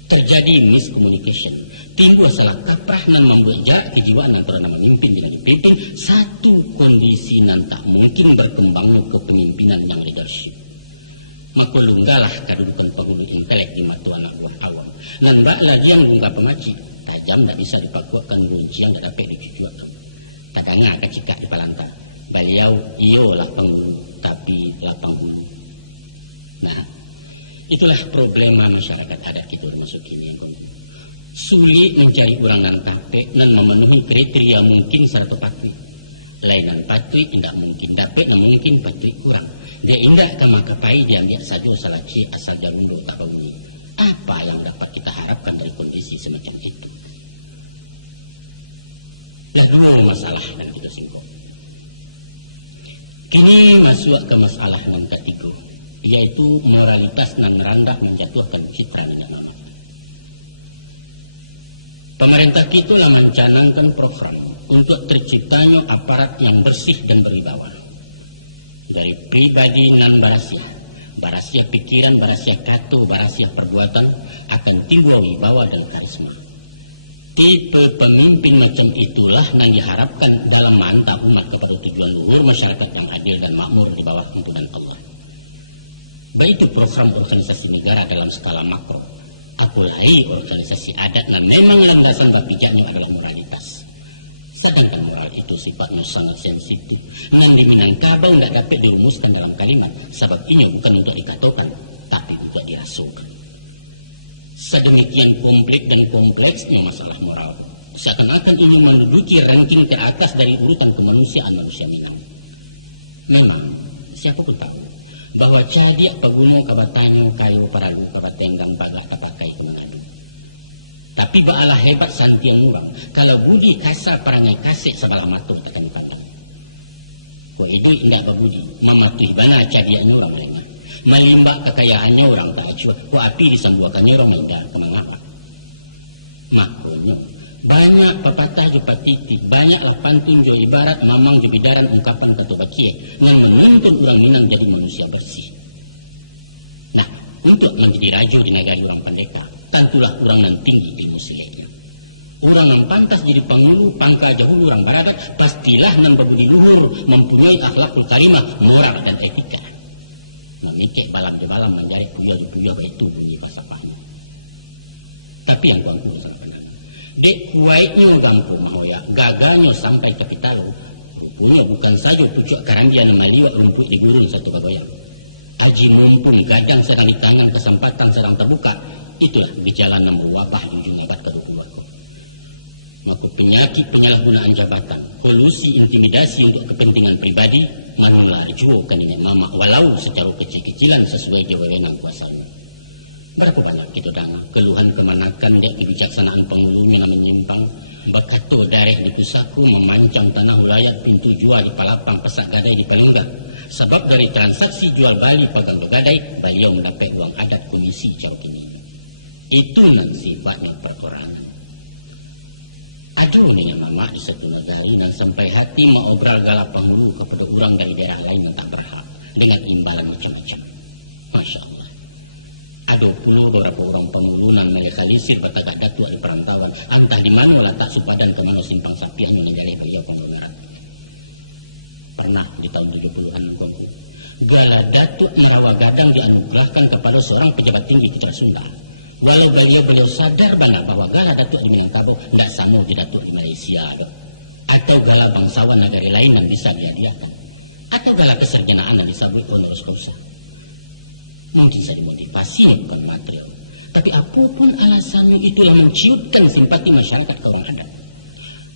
Terjadi miscommunication. Timbul salah kaprah nan membuat jarak kejiwaan antara nama mimpin dengan dipimpin. Satu kondisi nan tak mungkin berkembangnya kepemimpinan yang leadership. Maka lunggalah kedudukan penghulu intelek di mata anak buah awam. Nan bak lagi yang lunggah pemaci. Tajam tak bisa dipakuakan gunci yang tak dapat dicucuakan. Tadanga kacikak di palanta. Beliau iyalah penghulu tapi lapang hulu. Nah, itulah problema masyarakat adat kita termasuk kini yang kongku. Sulit mencari orang nan tape nan memenuhi kriteria mungkin serata patui. Lainan patui tidak mungkin dapat nan mungkin patui kurang. Dia indak ke makapai diambil saja salaci asal jarundo tak bauni. Apa yang dapat kita harapkan dari kondisi semacam itu? Lah dua masalah dan kita singkok. Kini masuk ke masalah nan ketiga, yaitu moralitas nan rendah menjatuhkan citra nenek mama. Pemerintah kita lah mencanangkan program untuk terciptanya aparat yang bersih dan berwibawa. Dari pribadi nan barasiah pikiran, barasiah kata, barasiah perbuatan akan timbul wibawa dan karisma. Tipe pemimpin macam itulah yang diharapkan dalam manta umat kepada tujuan luhur masyarakat yang adil dan makmur di bawah ampunan Allah. Baik itu program organisasi negara dalam skala makro, apalagi organisasi adat yang memang landasan bapijaknya adalah moralitas. Sedangkan moral itu sifatnya sangat sensitif, nan di Minangkabau tidak dapat dirumuskan dalam kalimat, sebab ini bukan untuk dikatakan, tapi untuk dirasakan. Sedemikian kompleksnya masalah moral. Seakan-akan ini menduduki ranking teratas dari urutan kemanusiaan manusia Minang. Memang, siapapun tahu bahwa cadiak paguno kabatanyo kayo paralu kabatenggang bagak tapakai ke mengadu. Tapi baalah hebat santiang urang, kalau budi kasar perangai kasih sebelah mato takkan dipandang. Ko itu indak babudi, mematuhi bana cadiaknya orang malengah. Melimbak kekayaannya orang tak acuah, ko api disambuakannya orang maindah kemangawak. Makanya banyak pepatah jo patiti, banyaklah pantun jo ibarat mamang jo bidaran ungkapan kata bakie ngan menuntun orang Minang jadi manusia bersih. Nah, untuk menjadi raja di negari orang pendeka, tentulah orang nan tinggi ilmu sileknya. Orang yang pantas jadi pangulu pangka jahulu orang baradat, pastilah nan babudi luhur, mempunyai akhlakul karimah, moral dan etika. Memikik balam je balam menjarik puyah baik itu bunyi falsafahnya. Tapi yang kuangku sangat pendangan. Dek kuaitnya gampo mahoya, gaganya sampai kapitalo, rupanya bukan saja pucuk karambian maliwak rumput di gurun satu bagoyang. haji mumpung gadang sedang di tangan, kesempatan sedang terbuka. Itulah gejala wabah di ujung abad ke-20 ko. Maka penyakit penyalahgunaan jabatan, kolusi intimidasi untuk kepentingan pribadi manular juo kan nenek mama walau secara kecil-kecilan sesuai wewenang kuasanya. Berapa banyak itu danga keluhan kemanakan dek kebijaksanaan pengulunya na menyimpang, bakato dareh di pusaku memancang tanah ulayat pintu jual di palapang pesak gadai di Palungga. Sebab dari transaksi jual bali pagang do gadai, beliau mendapat uang adat komisi carokini. Itu nan sifatnya perorangan. Aduh nenek mama di satu negari dan sampai hati maobral galap penghulu kepada orang dari daerah lain yang tak berhak dengan imbalan macam-macam. Masya Allah. Ada puluh beberapa orang penghulu nan melekalisir batagak datuk di perantauan. Entah di mana letak supadan ke mana simpang sapiahnya nan jalih beliau konglomerat. Pernah di tahun 70-an nangkongku. Gala datuk Merawa Gadang dianugerahkan kepada seorang pejabat tinggi Putra Sunda. Walau beliau sadar bana bahwa gala datuk di Minangkabau tidak sama di datuk di Malaysia doh. Atau gala bangsawan negara lain yang bisa dihadiahkan. Atau gala keserjanaan yang disabui honoris causa. Mungkin saja motivasinya bukan material. Tapi apapun alasannya itulah menciutkan simpati masyarakat ke orang adat.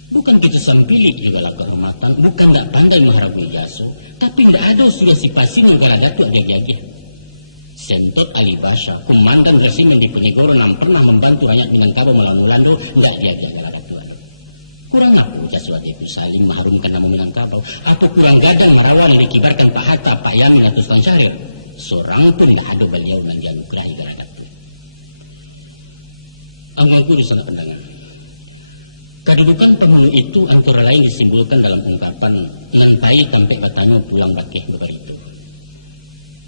Bukan kita sampilik juga lah kehormatan. Bukan tidak pandai menghargai jaso. Tapi tidak ada sudah si pasinya gala datuk dia-dia. Sentot Ali Basha, komandan resimen di Penegoro yang pernah membantu rakyat Minangkabau melawan Ulando, tidak dia gala datuk ado. Kurang apa jasa wajiku saling mengharumkan nama Minangkabau? Apa kurang gadang marawan yang dikibarkan Pak Hatta, Pak Yamin atau Stan Syahrir? Seorang pun tidak ada beliau yang dianugerahi gala datuk. Anggung kudu sana pendengar. Kedudukan penghulu itu antara lain disimbolkan dalam ungkapan nanpai tampek batanyo pulang bakeh beberito.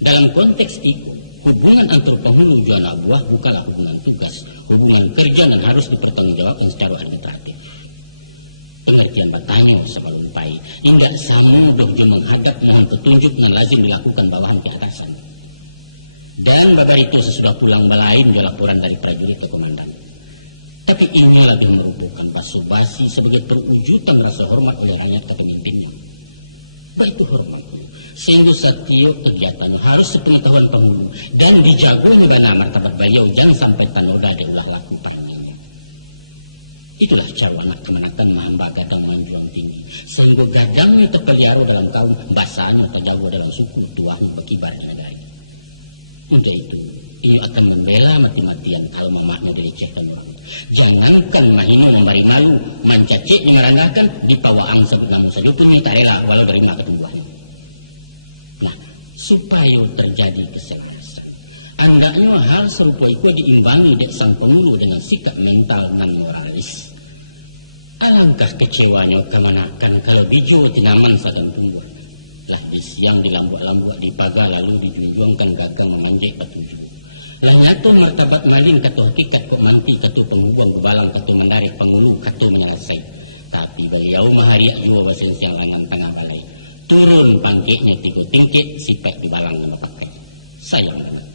Dalam konteks itu, hubungan antar penghulu jua anak buah bukanlah hubungan tugas, hubungan kerja dan harus dipertanggungjawabkan secara administratif. Pengertian batanyo sebelum pai, indak samo doh jo menghadap mohon petunjuk dan lazim dilakukan bawahan ke atasan. Dan babarito sesudah pulang balain jo laporan dari prajurit ke komandan. Tapi ini lebih merupakan basa-basi sebagai perwujudan rasa hormat oleh rakyat ke pemimpinnya. Baik itu hormatnya. Sehingga setiap kegiatannya harus sepengetahuan penghulu dan dijagonya bana martabat beliau jangan sampai tanoda de ulah laku peranginya. Itulah cara anak kemenakan mahamba gadang manjuang tinggi sehingga gadangnya terpelihara dalam kaum, basahnya terjaga dalam suku, tuahnya berkibar di negari. Untuk itu ini akan membela mati-matian kalau mamaknya dilecehkan orang. Jangankan mahino memberi malu, mencacik, merendahkan, dipawaang sebut namu saja punya tak rela walau dari mak ketumbuhannya. Nah, supaya terjadi keselarasan, andaknya hal serupa itu diimbangi dek sang pengulu dengan sikap mental dan moralis. Alangkah kecewanya kemanakan kalau bijo tinaman sagan tumbuh. Lah di siang dilambuak-lambuak di pagar lalu dijunjungkan gagang memanjek batu jugo. Lah nyatu martabat malin katu hakikat kok manti katu penghubung gubalang katu mendarih pengulu katu menyelasai. Tapi beliau mahariak jua basen siang langan tengah balai. Turun pangkeknya 3 tingkik sipek gubalang nama pakai. Sayang benar.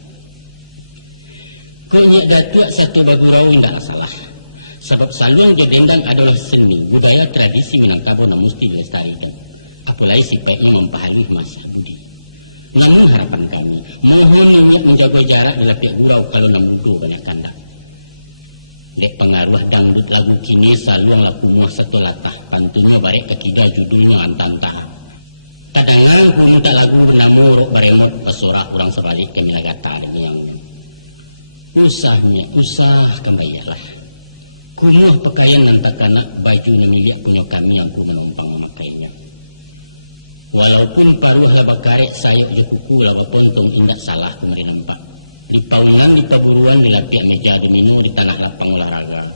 Kok nyak datuk satu bagurau indaklah salah. Sebab saluang jodendang adalah seni, budaya tradisi Minangkabau yang mesti dilestarikan. Apalagi sipeknya memperhalui masa budi. Namun harapan kami, mohon minyak menjaga jarak di lapiak gurau kalau namudo banyak kandak. Dek pengaruh dangdut lagu kini saluang laku muah satu latah, pantunnya barek kekida judulnya antantah. Kadangan ku minta lagu bernama rok baremot pasorak orang sebalik ke milagata dan nyangnya. Usah kembayalah. Kumuah pakaian nantakana baju namiliak punya kami yang ku menompang memakainya. Walaupun paruah laba karek sayok jo kuku laba pontong indak salah ku meri nampak. Di paunan di paburuan di lapiak meja domino di tanah lapang olahraga.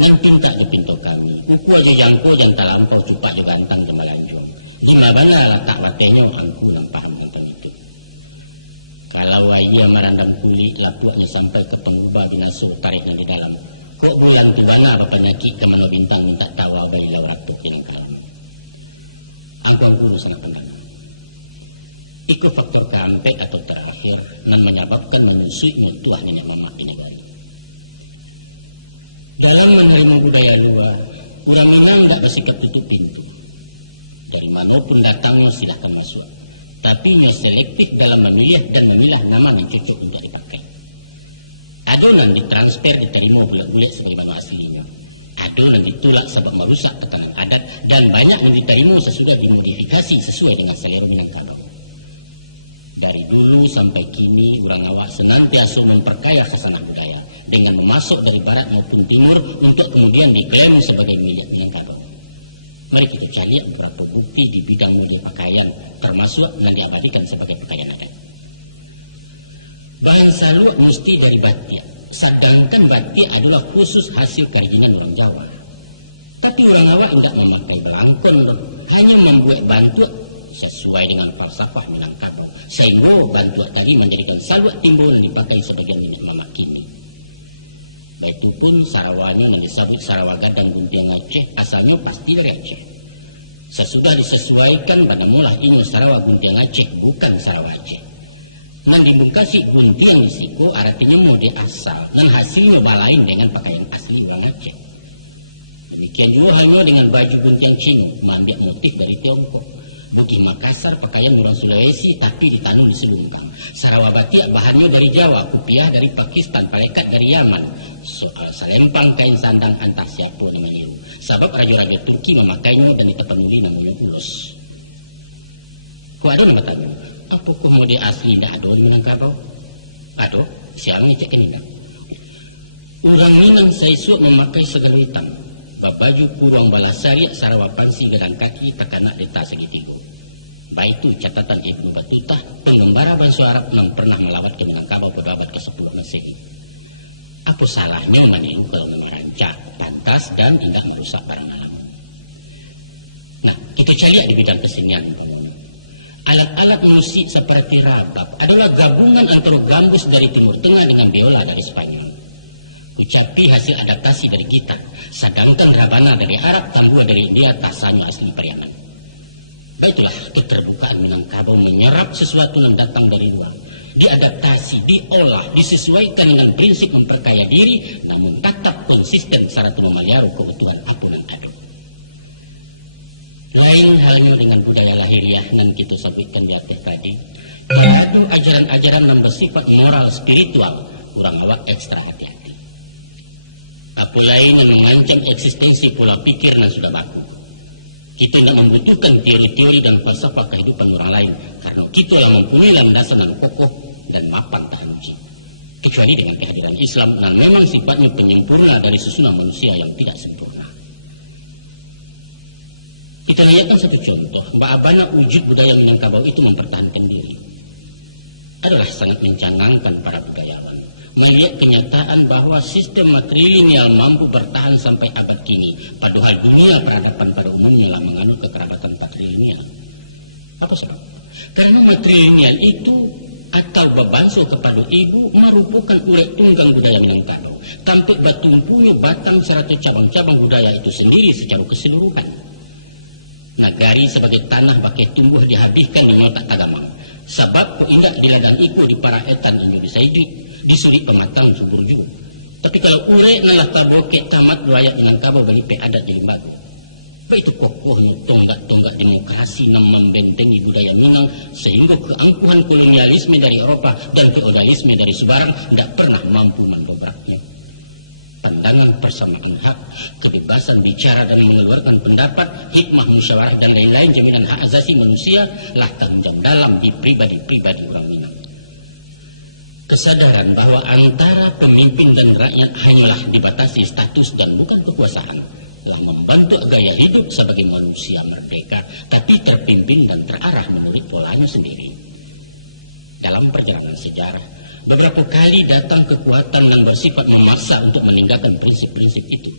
Nan pinta jo pinto kami. Kuku aja jangko jangan lampau cupak jo gantang jembalanjuang. Di mana letak watehnya angku nam paham tentang itu. Kalau ia merandam kulit lapuaknya sampai ke pengubah binaso tarikh di dalam. Kok bulan tu bana apa penyakit ke mano bintang minta tawa bayi laurato inang kalam. Angku sangat pendengar. Ikut faktor keampe atau terakhir nan menyebabkan menyusuinya tuah nenek mamak di negari. Dalam menerima budaya luar, orang Minang tidak bersikap tutup pintu. Dari manapun datangnya silahkan masuk. tapi nyo selektif dalam memilih dan memilah nama yang cocok untuk dipakai. Adonan ditransfer diterima bulat-bulat sebagaimana aslinya. Adonan ditulak sebab merusak tatanan adat, dan banyak yang diterima sesudah dimodifikasi sesuai dengan selera Minangkabau. Dari dulu sampai kini orang awak senantiasa memperkaya khasanah budaya dengan memasuk dari barat maupun timur untuk kemudian diklaim sebagai milik Minangkabau. Mari kita cari beberapa bukti di bidang mode pakaian, termasuk yang diabadikan sebagai pakaian adat. Bahan saluak mesti dari batik, sedangkan batik adalah khusus hasil kerajinan orang Jawa. Tapi orang awak tidak memakai belangkon loh, hanya membuat bantuak sesuai dengan falsafah Minangkabau, sehingga bantuak tadi menjadikan saluak timbul yang dipakai sebagian nenek mamak kini. Baitupun Sarawanya yang disebut Sarawak Gadang Guntiang Aceh asalnya pasti dari Aceh. Sesudah disesuaikan pada mulah inyo Sarawak Guntiang Aceh, bukan Sarawak Aceh. Nan dibungkasi guntiang di siko artinya mode asal, dan hasilnya balain dengan pakaian asli orang Aceh. Demikian juga halnya dengan baju guntiang Cino, mengambil motif dari Tiongkok. Bugih Makassar pakaian orang Sulawesi tapi ditanam di Selungkang. Sarawak batik bahannya dari Jawa, kupiah dari Pakistan, palekat dari Yaman. Soal salempang kain sandang antah siapa nama niru. Sebab raja-raja Turki memakainya dan ditepenuli namanya ulos. Kok ada nama tanya? Apakah mode asli tidak ada di Minangkabau? Ada, siapa ngecek kenindak. Orang Minang Saisuak memakai segala hitam. Babaju kuruang balasari Sarawak pansi gadang kaki tekanak deta segitigo. Baitu catatan Ibnu Batutah, pengembara bangsa Arab yang pernah melawat ke Minangkabau pada abad ke-10 Masehi. Apa salahnya meniru kalau memang rancak, pantas dan tidak merusak barang alam. Nah, kita cari di bidang kesenian umpamanya. Alat-alat musik seperti rabab adalah gabungan antara gambus dari Timur Tengah dengan biola dari Spanyol. Kucapi hasil adaptasi dari gitar, sedangkan rabana dari Arab, tambua dari India, tasanyo asli Pariaman. Baiklah keterbukaan Minangkabau menyerap sesuatu yang datang dari luar, diadaptasi, diolah, disesuaikan dengan prinsip memperkaya diri, namun tetap konsisten saratu memelihara keutuhan apunan ado. Lain halnya dengan budaya lahiriah yang kita sebutkan di atas tadi, terhadap ajaran-ajaran yang bersifat moral spiritual, kurang awak ekstra hati-hati. Apa lain yang mengancam eksistensi pola pikir yang sudah baku. Kita tidak membutuhkan teori-teori dan falsafah kehidupan orang lain, karena kita lah mempunyai landasan yang kokoh dan mapan tahan uji. Kecuali dengan kehadiran Islam yang memang sifatnya penyempurna dari susunan manusia yang tidak sempurna. Kita lihatkan satu contoh, bagaimana wujud budaya Minangkabau itu mempertahankan diri. Adalah sangat mencangangkan para budayawan melihat kenyataan bahwa sistem matrilineal mampu bertahan sampai abad kini, padahal dunia peradaban pada umumnya lah menganut kekerabatan patrilineal. Apa sebab? Karena matrilineal itu atau babanso kepada ibu merupakan urek tunggang budaya Minangkabau, tampik batumpunya batang serta cabang-cabang budaya itu sendiri secara keseluruhan. Nagari sebagai tanah bakai tumbuh dihabiskan di nyotak tagamang, sebab ko indak di ladang iku di para etan inyo disaidi disurik pematang subur juga. Tapi kalau urek nalah taboke tamat rakyat Minangkabau balik pe adat jelimbago. Baik itu kokohnya tonggak-tonggak demokrasi yang membentengi budaya Minang, sehingga keangkuhan kolonialisme dari Eropa dan feodalisme dari Subarang tidak pernah mampu mendobraknya. Pandangan persamaan hak, kebebasan bicara dan mengeluarkan pendapat, hikmah musyawarah dan lain-lain jaminan hak asasi manusia lah tanggung jawab dalam di pribadi-pribadi orang Minang. Kesadaran bahwa antara pemimpin dan rakyat hanyalah dibatasi status dan bukan kekuasaan lah membantu gaya hidup sebagai manusia merdeka, tapi terpimpin dan terarah menurut polanya sendiri. Dalam perjalanan sejarah, beberapa kali datang kekuatan dan bersifat memaksa untuk meninggalkan prinsip-prinsip itu.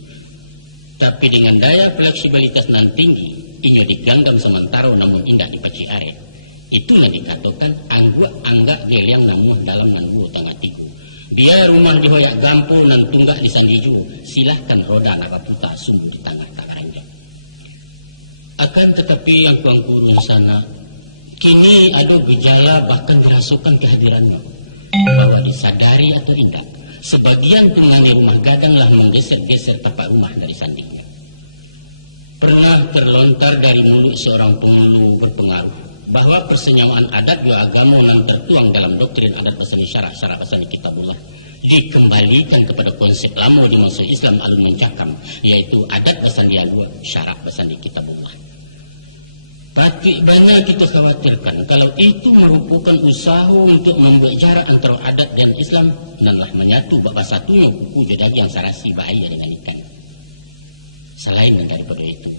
Tapi dengan daya fleksibilitas nan tinggi, inyo diganggam sementara namun indak dipaci are. Itu yang dikatakan anggak geliang namuh dalam nanduo tengah tigu. Biar rumah dihoyak gampo nan tunggak di sandijuo, silahkan roda nak putar sumbu di tengah tak beranjak. Akan tetapi yang kuang kurun sana, kini ada gejala bahkan dirasukan kehadirannya, bahwa disadari atau indak, sebagian tungane rumah gadang lah menggeser-geser tapak rumah dari sandinya. Pernah terlontar dari mulut seorang pengulu berpengaruh, bahwa persenyawaan adat juga agama yang tertuang dalam doktrin adat basani syarak basani kitabullah dikembalikan kepada konsep lama di masa Islam alun mencakam, yaitu adat basani alua syarak basani kitabullah. Patut bana kita khawatirkan kalau itu merupakan usaha untuk membuat jarak antara adat dan Islam danlah menyatu bak satunya kuku jodagi yang sarasi bahaya dengan ikan. Selain daripada itu,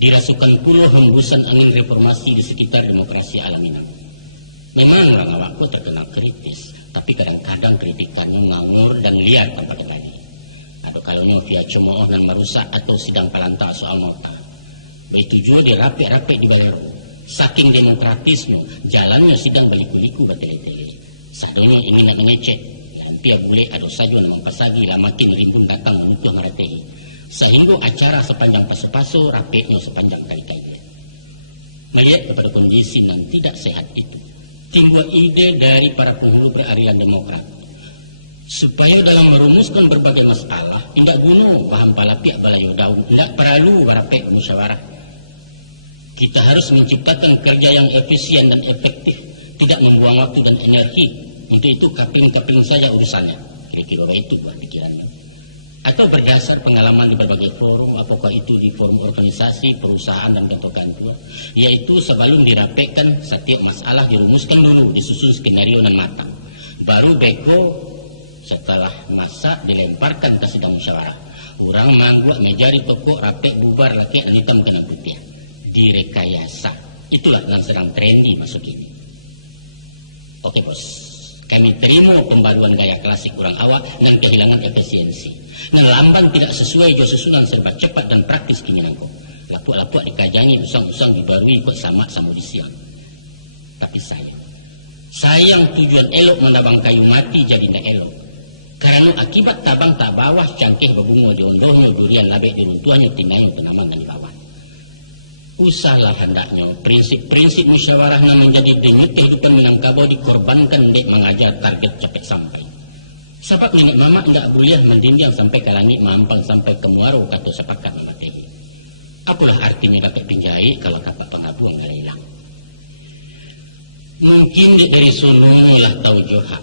dirasukan pula hembusan angin reformasi di sekitar demokrasi ala Minang. Memanglah ngawakku terkenal kritis, tapi kadang-kadang kritikannya ngawur dan liar tanpa kendali. Ada kalanya via cemooh dan merusak atau sidang palanta soal mauta. Begitu juga dirapek-rapek di Balerong. Saking demokratisnya, jalannya sidang baliku-liku batele-tele. Sadonyo ingin nak mengecek, lampia bule ado saja nama pasagi lah makin rimbun datang menutuh maratehi. Sehingga acara sepanjang paso-paso, rapeknya sepanjang kali kaya. Melihat kepada kondisi yang tidak sehat itu, timbul ide dari para penghulu peradilan demokrat supaya dalam merumuskan berbagai masalah tidak guna bahan palapiak balayo daun, tidak perlu barapek musyawarah. Kita harus menciptakan kerja yang efisien dan efektif, tidak membuang waktu dan energi. Untuk itu kapling-kapling saja urusannya. Kira-kira itu buah pikirannya. Atau berdasar pengalaman di berbagai forum, apakah itu di forum organisasi, perusahaan dan kantor-kantor, yaitu sebelum dirapekkan setiap masalah dirumuskan dulu, disusun skenario dan matang. Baru beko setelah masa dilemparkan ke sidang musyawarah. Orang mangguak meja di toko rapek bubar laki dan hitam kena putih. Direkayasa. Itulah yang sedang trendy masuk ini. Oke bos, kami terima pembaruan gaya klasik orang awak dan kehilangan efisiensi. Dan lamban tidak sesuai jo susunan serba cepat dan praktis kini nangko. Lapuak-lapuak dikajangi, usang-usang dibarui kok sama di siang. Tapi sayang tujuan elok menabang kayu mati jadi ndak elok. Karena akibat tabang tak bawah cangkeh bebungo di ondohnya durian labek diruntuhnya tinayo tanaman di bawah. Usahlah hendaknya prinsip-prinsip musyawarah yang menjadi denyut kehidupan Minangkabau dikorbankan dek mengajar target capek sampai. Sebab nenek mama ndak boleh mendinding sampai ke langit mampang sampai ke muaro kata sepakat mamatehi. Apalah artinya dapat pinjai kalau kapak pengabuang ngalah hilang. Mungkin dek dari sononya lah tahu joha.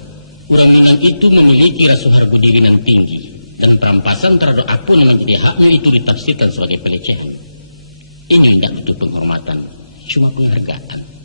Orang Minang itu memiliki rasa harga diri yang tinggi dan perampasan terhadap apa yang menjadi haknya itu ditafsirkan sebagai pelecehan. Ini tidak butuh penghormatan, cuma penghargaan.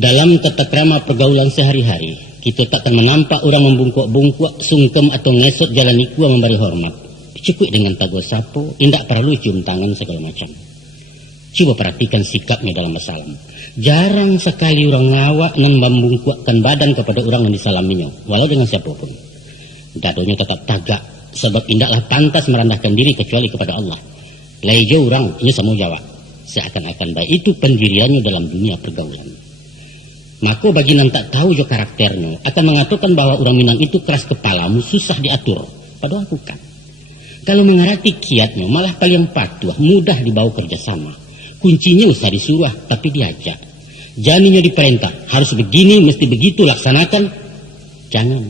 Dalam tata krama pergaulan sehari-hari, kita takkan menampak orang membungkuk-bungkuk, sungkem atau ngesot jalan ikua memberi hormat. Cukup dengan tago sapo, indak perlu cium tangan segala macam. Coba perhatikan sikapnya dalam bersalam. Jarang sekali orang ngawak dan membungkukkan badan kepada orang yang disalaminya, walau dengan siapapun. Dadonya tetap tagak, sebab indaklah pantas merendahkan diri kecuali kepada Allah. Laijo orang, ini semua jawab. Seakan-akan baik itu pendiriannya dalam dunia pergaulan. Maka bagi yang tak tahu jo karakternya akan mengatakan bahwa orang Minang itu keras kepalamu, susah diatur. Padahal bukan. Kalau mengerti kiatnya malah paling patuh, mudah dibawa kerjasama. Kuncinya usah disuruh tapi diajak. Janinya diperintah, harus begini, mesti begitu laksanakan. Jangan.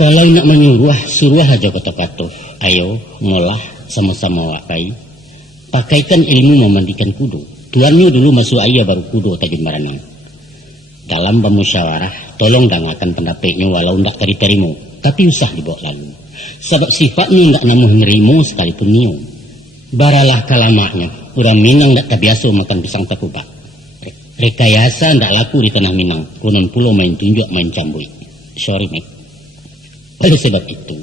Kalau nak menyuruh, suruh aja kata-kata. Ayo ngolah sama-sama wakai. Pakaikan ilmu memandikan kudu. Tuannya dulu masuk ayah baru kudo tajun baranang. Dalam bermusyawarah, tolong dangakan pendapatnya walau ndak diterima, tapi usah dibawa lalu. Sebab sifatnya ndak namuh nerimo sekalipun niu. Baralah kalamaknya, orang Minang ndak terbiasa makan pisang takubak. Rekayasa ndak laku di tanah Minang, konon pulau main tunjuk main cambui. Sorry mek. Oleh sebab itu,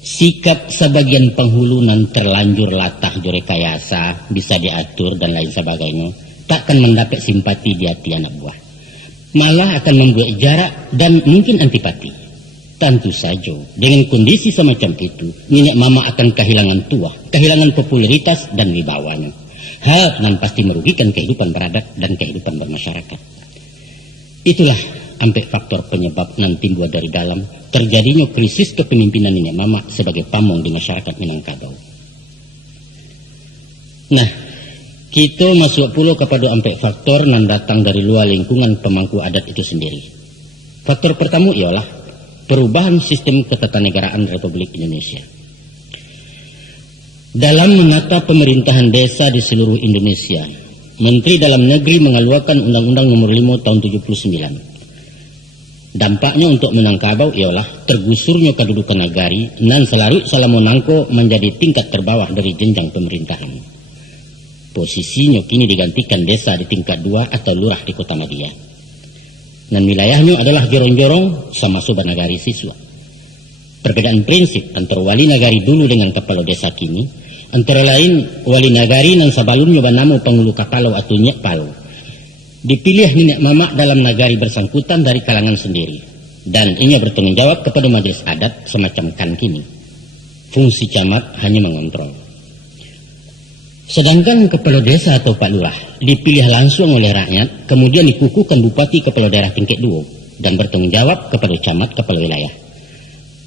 sikap sebagian penghulu nan terlanjur latah jo rekayasa, bisa diatur dan lain sebagainya, takkan mendapat simpati di hati anak buah. malah akan membuat jarak dan mungkin antipati. Tentu saja, dengan kondisi semacam itu, nenek mama akan kehilangan tuah, kehilangan popularitas dan wibawanya. Hal nan pasti merugikan kehidupan beradat dan kehidupan bermasyarakat. Itulah ampek faktor penyebab nan timbul dari dalam terjadinya krisis kepemimpinan nenek mama sebagai pamong di masyarakat Minangkabau. Nah, kita masuk pula kepada ampek faktor nan datang dari luar lingkungan pemangku adat itu sendiri. Faktor pertama ialah perubahan sistem ketatanegaraan Republik Indonesia. Dalam menata pemerintahan desa di seluruh Indonesia, Menteri Dalam Negeri mengeluarkan Undang-Undang Nomor 5 Tahun 79. Dampaknya untuk Minangkabau ialah tergusurnya kedudukan nagari nan selarut Salamonangko menjadi tingkat terbawah dari jenjang pemerintahan. Posisinya kini digantikan desa di tingkat 2 atau lurah di Kota Madia. Dan wilayahnya adalah jorong-jorong sama sobat nagari siswa. Perbedaan prinsip antara wali nagari dulu dengan kepala desa kini, antara lain wali nagari dan sabalunnya banamu pengulu kapalo atau nyek palo. Dipilih nenek mama dalam nagari bersangkutan dari kalangan sendiri. Dan ini bertanggung jawab kepada majelis adat semacam kan kini. Fungsi camat hanya mengontrol. Sedangkan kepala desa atau Pak Lurah dipilih langsung oleh rakyat, kemudian dikukuhkan bupati kepala daerah tingkat 2 dan bertanggung jawab kepada camat kepala wilayah.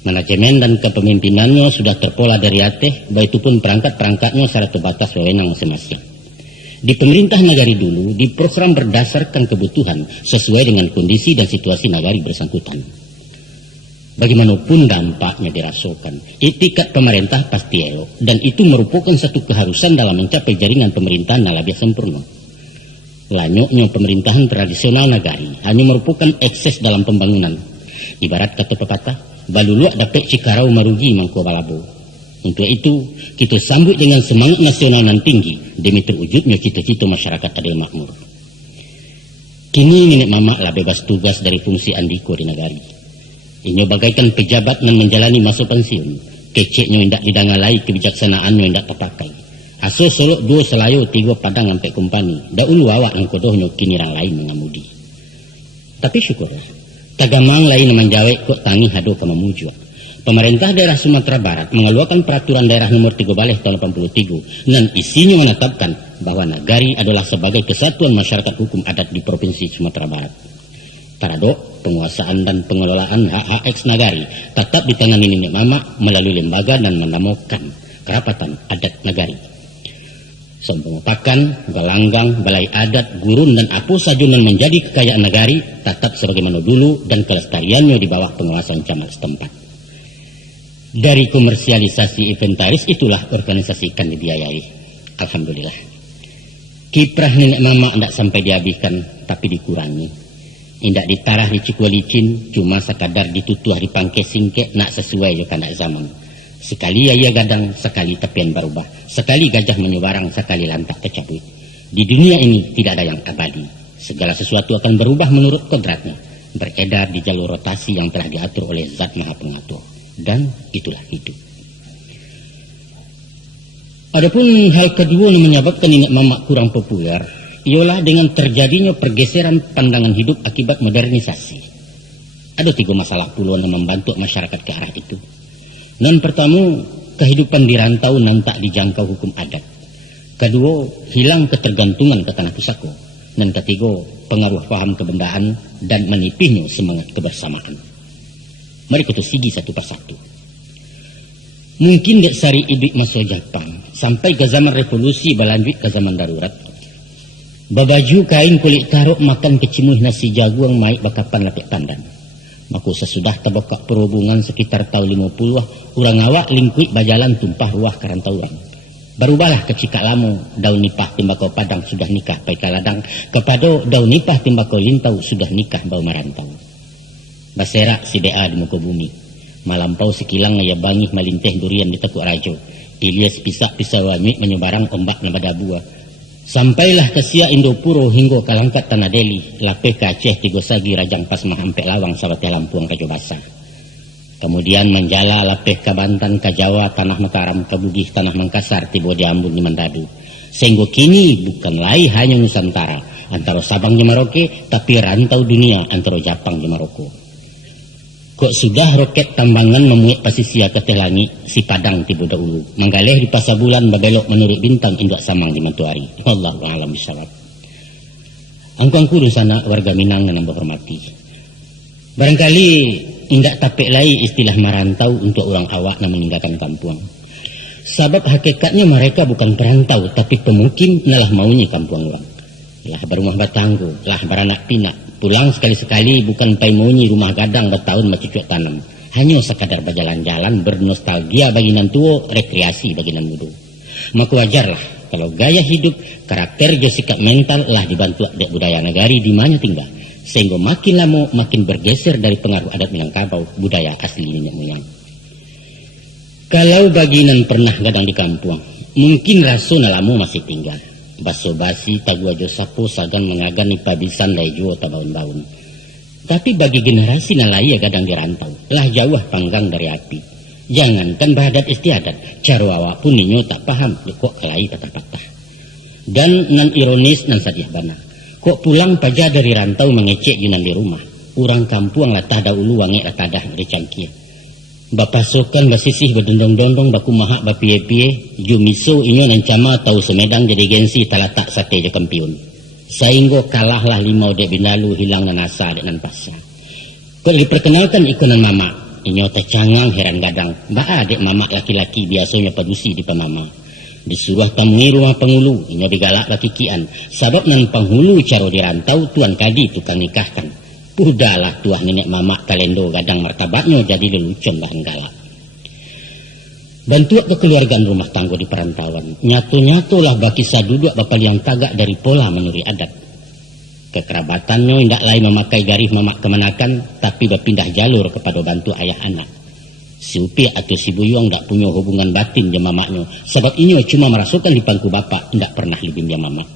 Manajemen dan kepemimpinannya sudah terpola dari ateh, baik itu pun perangkat-perangkatnya secara terbatas wewenang masing-masing. Di pemerintah nagari dulu diprogram berdasarkan kebutuhan sesuai dengan kondisi dan situasi nagari bersangkutan. Bagaimanapun dampaknya dirasakan, itikat pemerintah pasti elok, dan itu merupakan satu keharusan dalam mencapai jaringan pemerintahan yang lebih sempurna. Lanyoknya pemerintahan tradisional nagari hanya merupakan ekses dalam pembangunan. Ibarat kata pepatah, baluluak dapet cikarau merugi mangko balabo. Untuk itu, kita sambut dengan semangat nasional nan tinggi demi terwujudnya cita-cita masyarakat adil makmur. Kini nenek mama lah bebas tugas dari fungsi andiko di nagari. Inyo bagaikan pejabat nan menjalani masa pensiun. Keceknya indak didangalai, kebijaksanaannya indak terpakai. Aso solok 2 selayo 3 padang sampai kumpani. Dahulu awak nang kodohnya kini orang lain mengamudi. Tapi syukurlah, tagamang lain menjawab kok tangi hado kamamujua. Pemerintah daerah Sumatera Barat mengeluarkan peraturan daerah nomor 3 Baleh tahun 83 dan isinya menetapkan bahwa nagari adalah sebagai kesatuan masyarakat hukum adat di Provinsi Sumatera Barat. Taradok, penguasaan dan pengelolaan hak-hak eks nagari tetap ditangani nenek mama melalui lembaga dan menamakan kerapatan adat nagari. Seumpama pakan, galanggang, balai adat, gurun dan apa saja yang menjadi kekayaan nagari tetap sebagaimana dulu dan kelestariannya di bawah pengawasan camat setempat. Dari komersialisasi inventaris itulah organisasi ikan dibiayai. Alhamdulillah. Kiprah nenek mama tidak sampai dihabiskan tapi dikurangi. Indak ditarah di Cikualicin, cuma sekadar ditutuh di Pangke Singke nak sesuai jo kandak zaman. Sekali ia gadang, sekali tepian berubah, sekali gajah menyebarang, sekali lantak tercabut. Di dunia ini tidak ada yang abadi. Segala sesuatu akan berubah menurut kodratnya, beredar di jalur rotasi yang telah diatur oleh Zat Maha Pengatur. Dan itulah hidup. Adapun hal kedua yang menyebabkan nenek mama kurang populer ialah dengan terjadinya pergeseran pandangan hidup akibat modernisasi. Ada 3 masalah puluhan yang membantu masyarakat ke arah itu. Non pertama, kehidupan di rantau nan tak dijangkau hukum adat. Kedua, hilang ketergantungan ke tanah pusaka. Dan ketiga, pengaruh paham kebendaan dan menipihnya semangat kebersamaan. Mari kita sigi satu persatu. Mungkin dek sari idik masuk Jepang sampai ke zaman revolusi balanjut ke zaman darurat. Babaju kain kulit taruk makan kecimuh nasi jagung maik bakapan lapik pandan. Maka sesudah tabokak perhubungan sekitar tahun 50 orang awak lingkuit bajalan tumpah ruah karantau orang. Berubahlah ke cikak lamu daun nipah timbakau padang sudah nikah pai kaladang kepada daun nipah timbakau lintau sudah nikah bau marantau. Baserak si BA di muka bumi. Malampau sekilang ya bangih malinteh durian di tekuk rajo. Ilyas pisak pisau wanyuk menyebarang ombak nabada buah. Sampailah ke Sia Indopuro hingga kalangkat Tanah Deli, lape ke Aceh Tigosagi Rajang Pasmah Ampek Lawang Sabateh Lampuang Rajo Basah. Kemudian menjala lape ke Bantan ke Jawa Tanah Mataram ke Bugih Tanah Mangkasar tiba di Ambon di Mandadu. Sehingga kini bukan lain hanya Nusantara, antara Sabang jeung Merauke, tapi rantau dunia antara Jepang jeung Maroko. Kok sudah roket tambangan memuik pasisia ke telangi si Padang ti Buda Ulu, manggaleh di Pasabulan babelok menurut bintang induk samang di Mantuari. Wallahu a'lam bishawab. Angku-angku sana warga Minang nan hormati. Barangkali indak tapek lai istilah marantau untuk orang awak na meninggalkan kampung. Sebab hakikatnya mereka bukan perantau tapi pemukim nalah maunya kampung orang. Lah berumah batanggu, lah beranak pinak, pulang sekali-sekali bukan pai maunya rumah gadang bertahun bercucuk tanam. Hanya sekadar berjalan-jalan bernostalgia bagi nan tua, rekreasi bagi nan muda. Maka wajarlah kalau gaya hidup, karakter dan sikap mental lah dibantu dek budaya negari di mana tinggal. Sehingga makin lama makin bergeser dari pengaruh adat Minangkabau budaya asli nenek moyang. Kalau baginan pernah gadang di kampung, mungkin raso nalamu masih tinggal. Baso basi tagua jo sapo sagan mengagan ni pabisan lai juo tabaun-baun. Tapi bagi generasi nalaya gadang di rantau, lah jauh panggang dari api. Jangankan bahadat istiadat, cara awak pun ninyo tak paham kok kalai patah-patah. Dan nan ironis nan sadiah bana. Kok pulang paja dari rantau mengecek junan di rumah. Urang kampung latah daulu wangi latah dah dari cangkia. Bapasukan basisih berdondong-dondong baku mahak bapie-pie jumiso inyo nancama tahu semedang jadi gensi talatak sate je kampiun. Sainggo kalahlah limau dek binalu hilang nan asa dek nan pasa. Kau diperkenalkan ikonan mama inyo tercangang heran gadang. Ba dek mama laki-laki biasanya padusi di pamama. Disuruh tamui rumah penghulu inyo digalak bakikian. Sebab nan penghulu caro dirantau tuan kadi tukang nikahkan. Udahlah tuah nenek mamak kalendo gadang martabatnya jadi lelucon bahan galak. Bantuan kekeluargaan rumah tangga di perantauan. Nyatu-nyatulah baki saduduk bapak yang tagak dari pola menuri adat. Kekerabatannya indak lain memakai garif mamak kemenakan, tapi berpindah jalur kepada bantu ayah anak. Si Upi atau si Buyong tak punya hubungan batin je mamaknya. Sebab ini cuma merasukan di pangku bapak, tidak pernah libim dia mamak.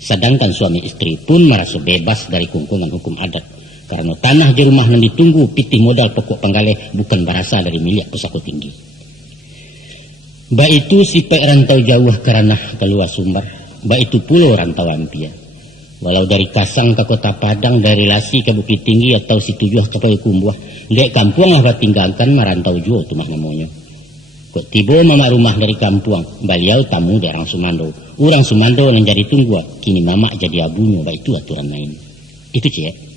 Sedangkan suami istri pun merasa bebas dari kungkungan hukum adat. Karena tanah je rumah yang ditunggu pitih modal pokok panggaleh bukan berasal dari milik pusako tinggi. Ba itu sipek rantau jauh karena keluar Sumbar. Ba itu pulau rantau Ampia. Walau dari Kasang ke Kota Padang, dari Lasi ke Bukit Tinggi atau Situjuh ke Payakumbuh, dek kampung lah batinggalkan marantau juo tu mah namanya. Kok tiba mama rumah dari kampung, beliau tamu dari orang Sumando. Orang Sumando yang jadi tunggu, kini mama jadi abunya, ba itu aturan main. Itu cek.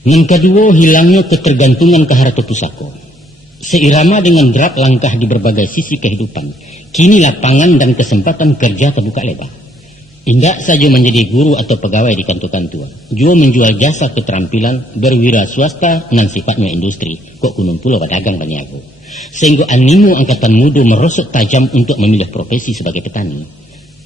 Yang kedua, hilangnya ketergantungan ke harta pusako. Seirama dengan derap langkah di berbagai sisi kehidupan, kini lapangan dan kesempatan kerja terbuka lebar. Indak saja menjadi guru atau pegawai di kantor-kantor, juga menjual jasa keterampilan berwira swasta dan sifatnya industri, kok kunun pulau pedagang baniago. Sehingga animo angkatan muda merosot tajam untuk memilih profesi sebagai petani.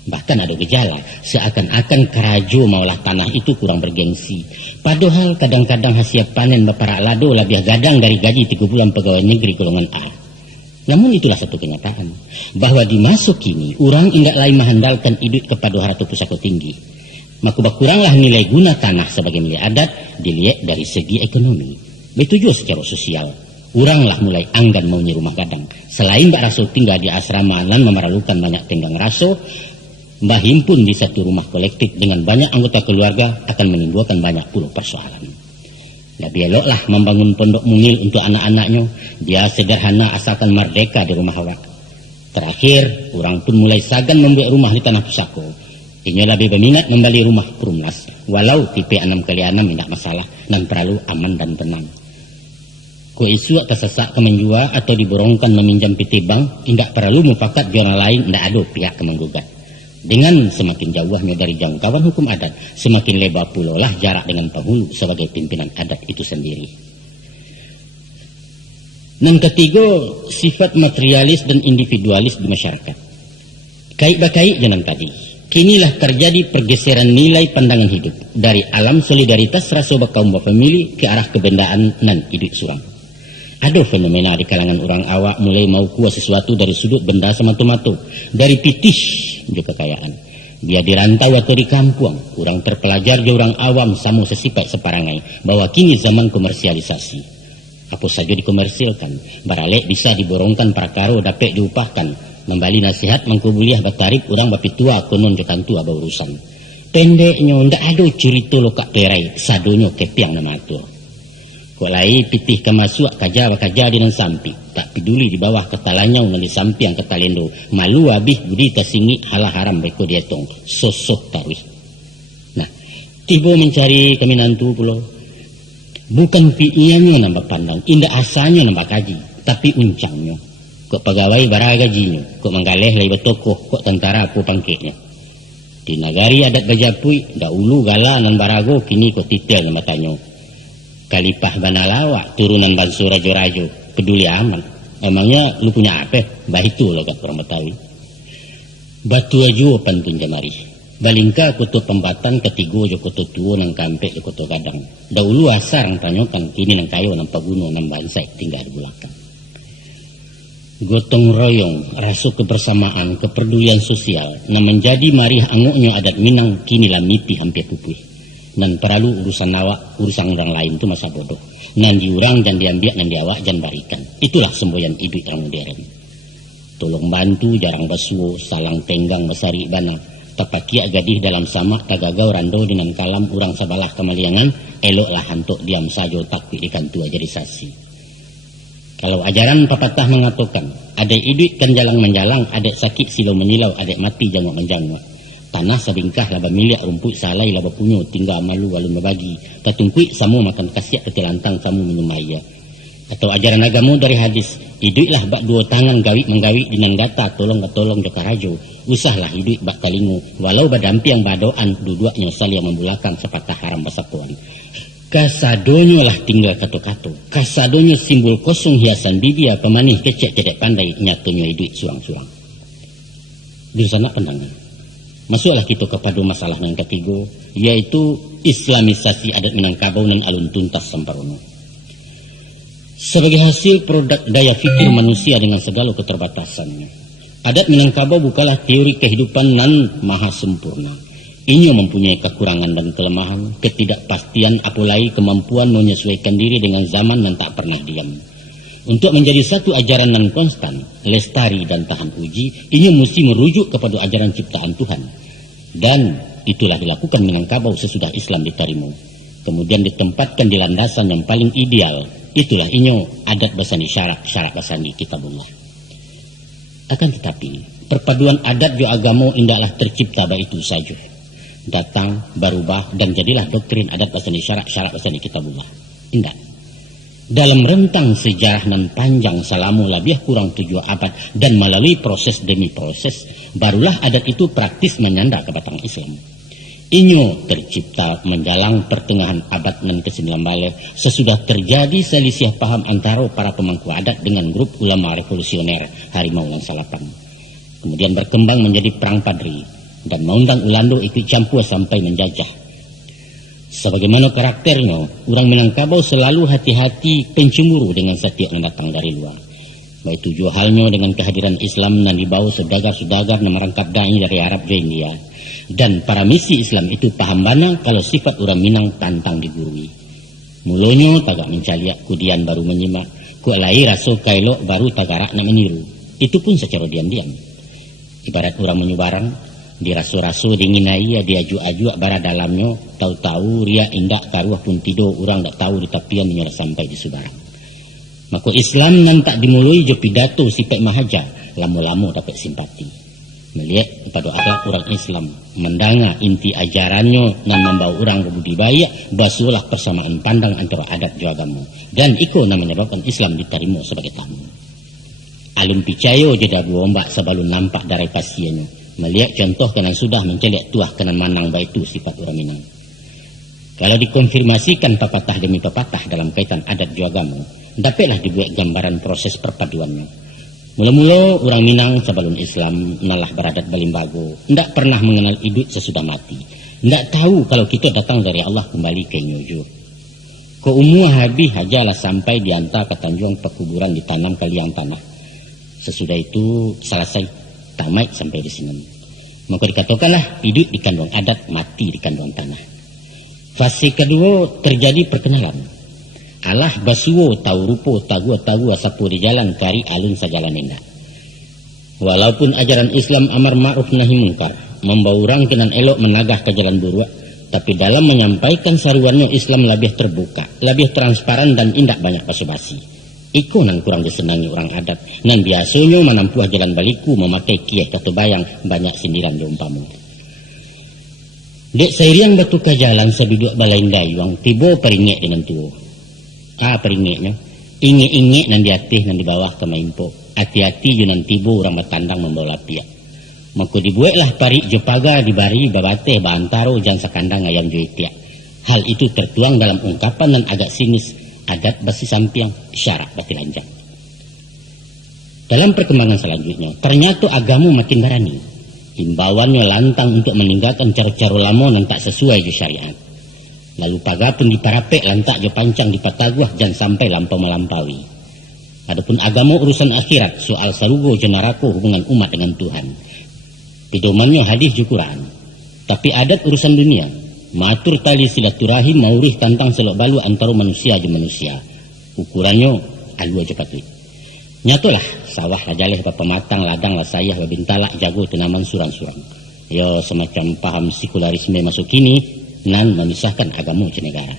Bahkan ada gejala seakan-akan kerajo maulah tanah itu kurang bergengsi. Padahal kadang-kadang hasil panen baparak lado lebih gadang dari gaji 3 bulan pegawai negeri golongan A. Namun itulah satu kenyataan bahwa di masa kini orang indak lain mengandalkan hidup kepada harta pusako tinggi. Maka berkuranglah nilai guna tanah sebagai milik adat dilihat dari segi ekonomi. Begitu juga secara sosial. Uranglah mulai anggan maunya rumah gadang. Selain Mbak Raso tinggal di asrama dan memerlukan banyak tenggang raso, Mbah himpun di satu rumah kolektif dengan banyak anggota keluarga akan menimbulkan banyak puluh persoalan. Lebih eloklah membangun pondok mungil untuk anak-anaknya, dia sederhana asalkan merdeka di rumah awak. Terakhir, orang pun mulai sagan membuat rumah di tanah pusako. Ini lebih berminat membeli rumah perumnas, walau tipe 6x6 tidak masalah dan perlu aman dan tenang. Ko isu atas sesak kemenjua atau diborongkan meminjam PT Bank, tidak perlu mufakat orang lain, tidak ada pihak kemenggugat. Dengan semakin jauhnya dari jangkauan hukum adat, semakin lebar pula lah jarak dengan penghulu sebagai pimpinan adat itu sendiri. Dan ketiga, sifat materialis dan individualis di masyarakat. Kait-bakait jenam tadi, kinilah terjadi pergeseran nilai pandangan hidup dari alam solidaritas rasa kaum famili ke arah kebendaan dan hidup surang. Ada fenomena di kalangan orang awak mulai mau kuat sesuatu dari sudut benda semata-mata, dari pitih juga kekayaan. Biar dirantau atau di kampung, orang terpelajar juga orang awam sama sesipai separangai bahwa kini zaman komersialisasi. Apa saja dikomersilkan, baralek bisa diborongkan prakaro dapat diupahkan, membali nasihat mengkubuliah batarip orang bapi tua konon jokan tua berurusan. Pendeknya ndak ada cerita lo kak perai sadonyo kepiang nama atur. Kok lai pitih kemasuk kaja di nan sampi. Tak peduli di bawah ketalanya unan di sampiang ketalendo. Malu habis budi tasingi halah haram beko dietong. Sosoh tarwih. Nah, tiba mencari keminantu pulau. Bukan piiannya nambah pandang, indah asanya nambah kaji, tapi uncangnya. Kok pegawai bara gajinya, kok manggaleh lai betokoh, kok tentara apa pangkeknya. Di nagari adat Bajapui, dahulu gala nan barago, kini kok titel nama tanyo. Kalipah Banalawa, turunan Bansu Rajo-Rajo, peduli aman. Emangnya lu punya apa? Bah itu lo kat orang Betawi. Batu ajo pantun jamari. Balingka kutu pembatan ketigo jo kutu tuo nang kampek jo kutu gadang. Dahulu asar ang tanyokan, kini nang kayo nang pabuno nang bansai tinggal di belakang. Gotong royong, rasa kebersamaan, kepedulian sosial, na menjadi marih angoknya adat Minang kini lamiti hampir pupui. Nan perlu urusan awak, urusan orang lain tu masa bodoh. Nan diurang dan diambil, nan diawak dan barikan. Itulah semboyan hidup orang modern. Tolong bantu, jarang basuo, salang tenggang, besari bana. Tapakia gadih dalam sama, tagagau rando dinan kalam, urang sabalah kemaliangan, eloklah hantuk diam sajo takwi ikan tua jadi sasi. Kalau ajaran papatah mengatakan, adek hidup kan jalang menjalang, adek sakit silau menyilau, adek mati jangwak menjangwak. Tanah sabingkah laba miliak rumput salai laba punyo, tinggal malu walun membagi. Tatungkui samu makan kasiak ketilantang samu minum maya. Atau ajaran agamu dari hadis, hiduplah bak dua tangan gawi menggawi dinan gata, tolong ketolong joka rajo. Usahlah hidup bak talingu, walau badampi yang badoan, dua-duanya saling membulakan sepatah haram basapuan. Kasadonyo lah tinggal kato-kato. Kasadonyo simbol kosong hiasan bibia pemanih kecek cedek pandai nyatonyo hidup surang-surang. Di sana pandangan. Masuklah kita kepada masalah yang ketiga, yaitu Islamisasi adat Minangkabau dan alun tuntas sembarono. Sebagai hasil produk daya fikir manusia dengan segala keterbatasannya, adat Minangkabau bukanlah teori kehidupan nan maha sempurna. Inyo mempunyai kekurangan dan kelemahan, ketidakpastian, apalagi kemampuan menyesuaikan diri dengan zaman dan tak pernah diam. Untuk menjadi satu ajaran nan konstan, lestari dan tahan uji, inyo mesti merujuk kepada ajaran ciptaan Tuhan. Dan itulah dilakukan Minangkabau sesudah Islam diterima. Kemudian ditempatkan di landasan yang paling ideal. Itulah inyo adat basani syarak basani kitabullah. Akan tetapi, perpaduan adat jo agama indahlah tercipta baitu saja. Datang, berubah, dan jadilah doktrin adat basani syarak basani kitabullah. Indah. Dalam rentang sejarah nan panjang selama lebih kurang 7 abad dan melalui proses demi proses, barulah adat itu praktis menyanda ke batang Islam. Inyo tercipta menjalang pertengahan abad nan ke-9 balik sesudah terjadi selisih paham antara para pemangku adat dengan grup ulama revolusioner Harimau nan Salapan. Kemudian berkembang menjadi perang Padri dan mengundang Ulando ikut campur sampai menjajah. Sebagaimana karakternya, orang Minangkabau selalu hati-hati pencemburu dengan setiap yang datang dari luar. Baik tujuh halnya dengan kehadiran Islam yang dibawa saudagar-saudagar yang merangkap dai dari Arab ke India. Dan para misi Islam itu paham bana kalau sifat orang Minang pantang digurui. Mulanya tagak mencaliak, kudian baru menyimak. Kok lahir raso kailok baru tagarak nak meniru. Itu pun secara diam-diam. Ibarat orang menyubarang, diraso-raso dinginai ya diaju-aju bara dalamnya, tahu-tahu ria indak karuah pun tidur orang tak tahu di tapian menyerah sampai di Subarang. Maka Islam nan tak dimulai je pidato sifat mahaja, lama-lama dapat simpati. Melihat kepada akhlak orang Islam, mendanga inti ajarannya nan membawa orang berbudi baik, basuhlah persamaan pandang antara adat dan agama. Dan iko nan menyebabkan Islam diterima sebagai tamu. Alun picayo je dah buombak sebelum nampak dari pasiennya. Melihat contoh kanan sudah menceliak tuah kanan manang baitu sifat orang Minang. Kalau dikonfirmasikan papatah demi papatah dalam kaitan adat juagamu, dapatlah dibuat gambaran proses perpaduannya. Mula-mula orang Minang sebelum Islam nalah beradat Balimbago, tidak pernah mengenal hidup sesudah mati. Tidak tahu kalau kita datang dari Allah kembali ke Nyojo. Ko umur habis hajalah sampai diantar ke Tanjung pekuburan ditanam ke liang tanah. Sesudah itu selesai tamat sampai di sini. Maka dikatakanlah hidup di kandung adat, mati di kandung tanah. Fase kedua terjadi perkenalan. Allah basuo tahu rupo tagu sapu di jalan kari alun sajalan indah. Walaupun ajaran Islam amar ma'ruf nahi mungkar, membawa orang kenan elok menagah ke jalan buruak, tapi dalam menyampaikan saruannya Islam lebih terbuka, lebih transparan dan indak banyak basa-basi. Iko nan kurang disenangi orang adat, nan biasanya menampuh jalan baliku memakai kieh kata bayang banyak sindiran jompamu. Dek sairiang batu ke jalan sabiduk balain dayuang tibo peringek dengan tuo. Peringeknya inge-inge nan di atas nan di bawah ke maimpo. Hati-hati junan tibo orang bertandang membawa lapiak. Maka dibuatlah parik jo paga dibari babateh bantaro jan sakandang ayam jo itiak. Hal itu tertuang dalam ungkapan dan agak sinis adat basi sampiang syarak bati lanjang. Dalam perkembangan selanjutnya ternyata agamu makin berani. Himbauannya lantang untuk meninggalkan cara-cara lama yang tak sesuai jo syariat. Lalu paga pun diparapek lantak jo pancang di pataguah jangan sampai lampau melampaui. Adapun agama urusan akhirat soal sarugo jo neraka hubungan umat dengan Tuhan. Pedomannya hadis jo Quran. Tapi adat urusan dunia. Matur tali silaturahim maurih tantang selok balu antara manusia jo manusia. Ukurannya alua jo patui. Nyatulah sawah lah jaleh bapa matang ladang lah sayah babintalak jago tinaman surang-surang. Yo semacam paham sekularisme masuk kini nan memisahkan agama ke negara.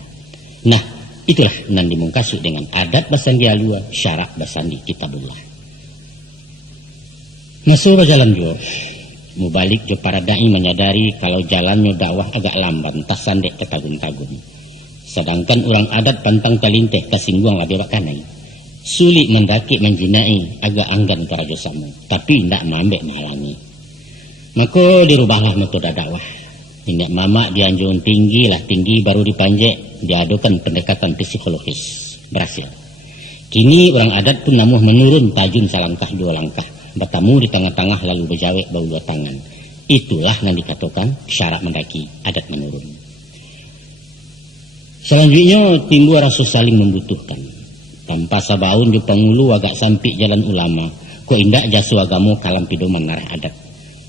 Nah, itulah nan dimungkasu dengan adat basandi alua, syarak basandi kitabullah. Masuk berjalan jo. Mubalik jo para dai menyadari kalau jalannya dakwah agak lamban, tas sandek ketagun-tagun. Sedangkan orang adat pantang kalinteh kasingguang labih bakanai. Sulit mendaki menjinai agak anggan karajo samu, tapi ndak mambek mahalangi. Maka dirubahlah metode dakwah. Minyak mama dianjung tinggi lah tinggi baru dipanjek, diadukan pendekatan psikologis. Berhasil. Kini orang adat pun namuh menurun tajun salangkah dua langkah, bertamu di tengah-tengah lalu berjawek bau dua tangan. Itulah yang dikatakan syarak mendaki, adat menurun. Selanjutnya timbul rasa saling membutuhkan. Tanpa sabaun jo pangulu agak sampik jalan ulama, ko indak jasu agamu kalam pidoman narah adat.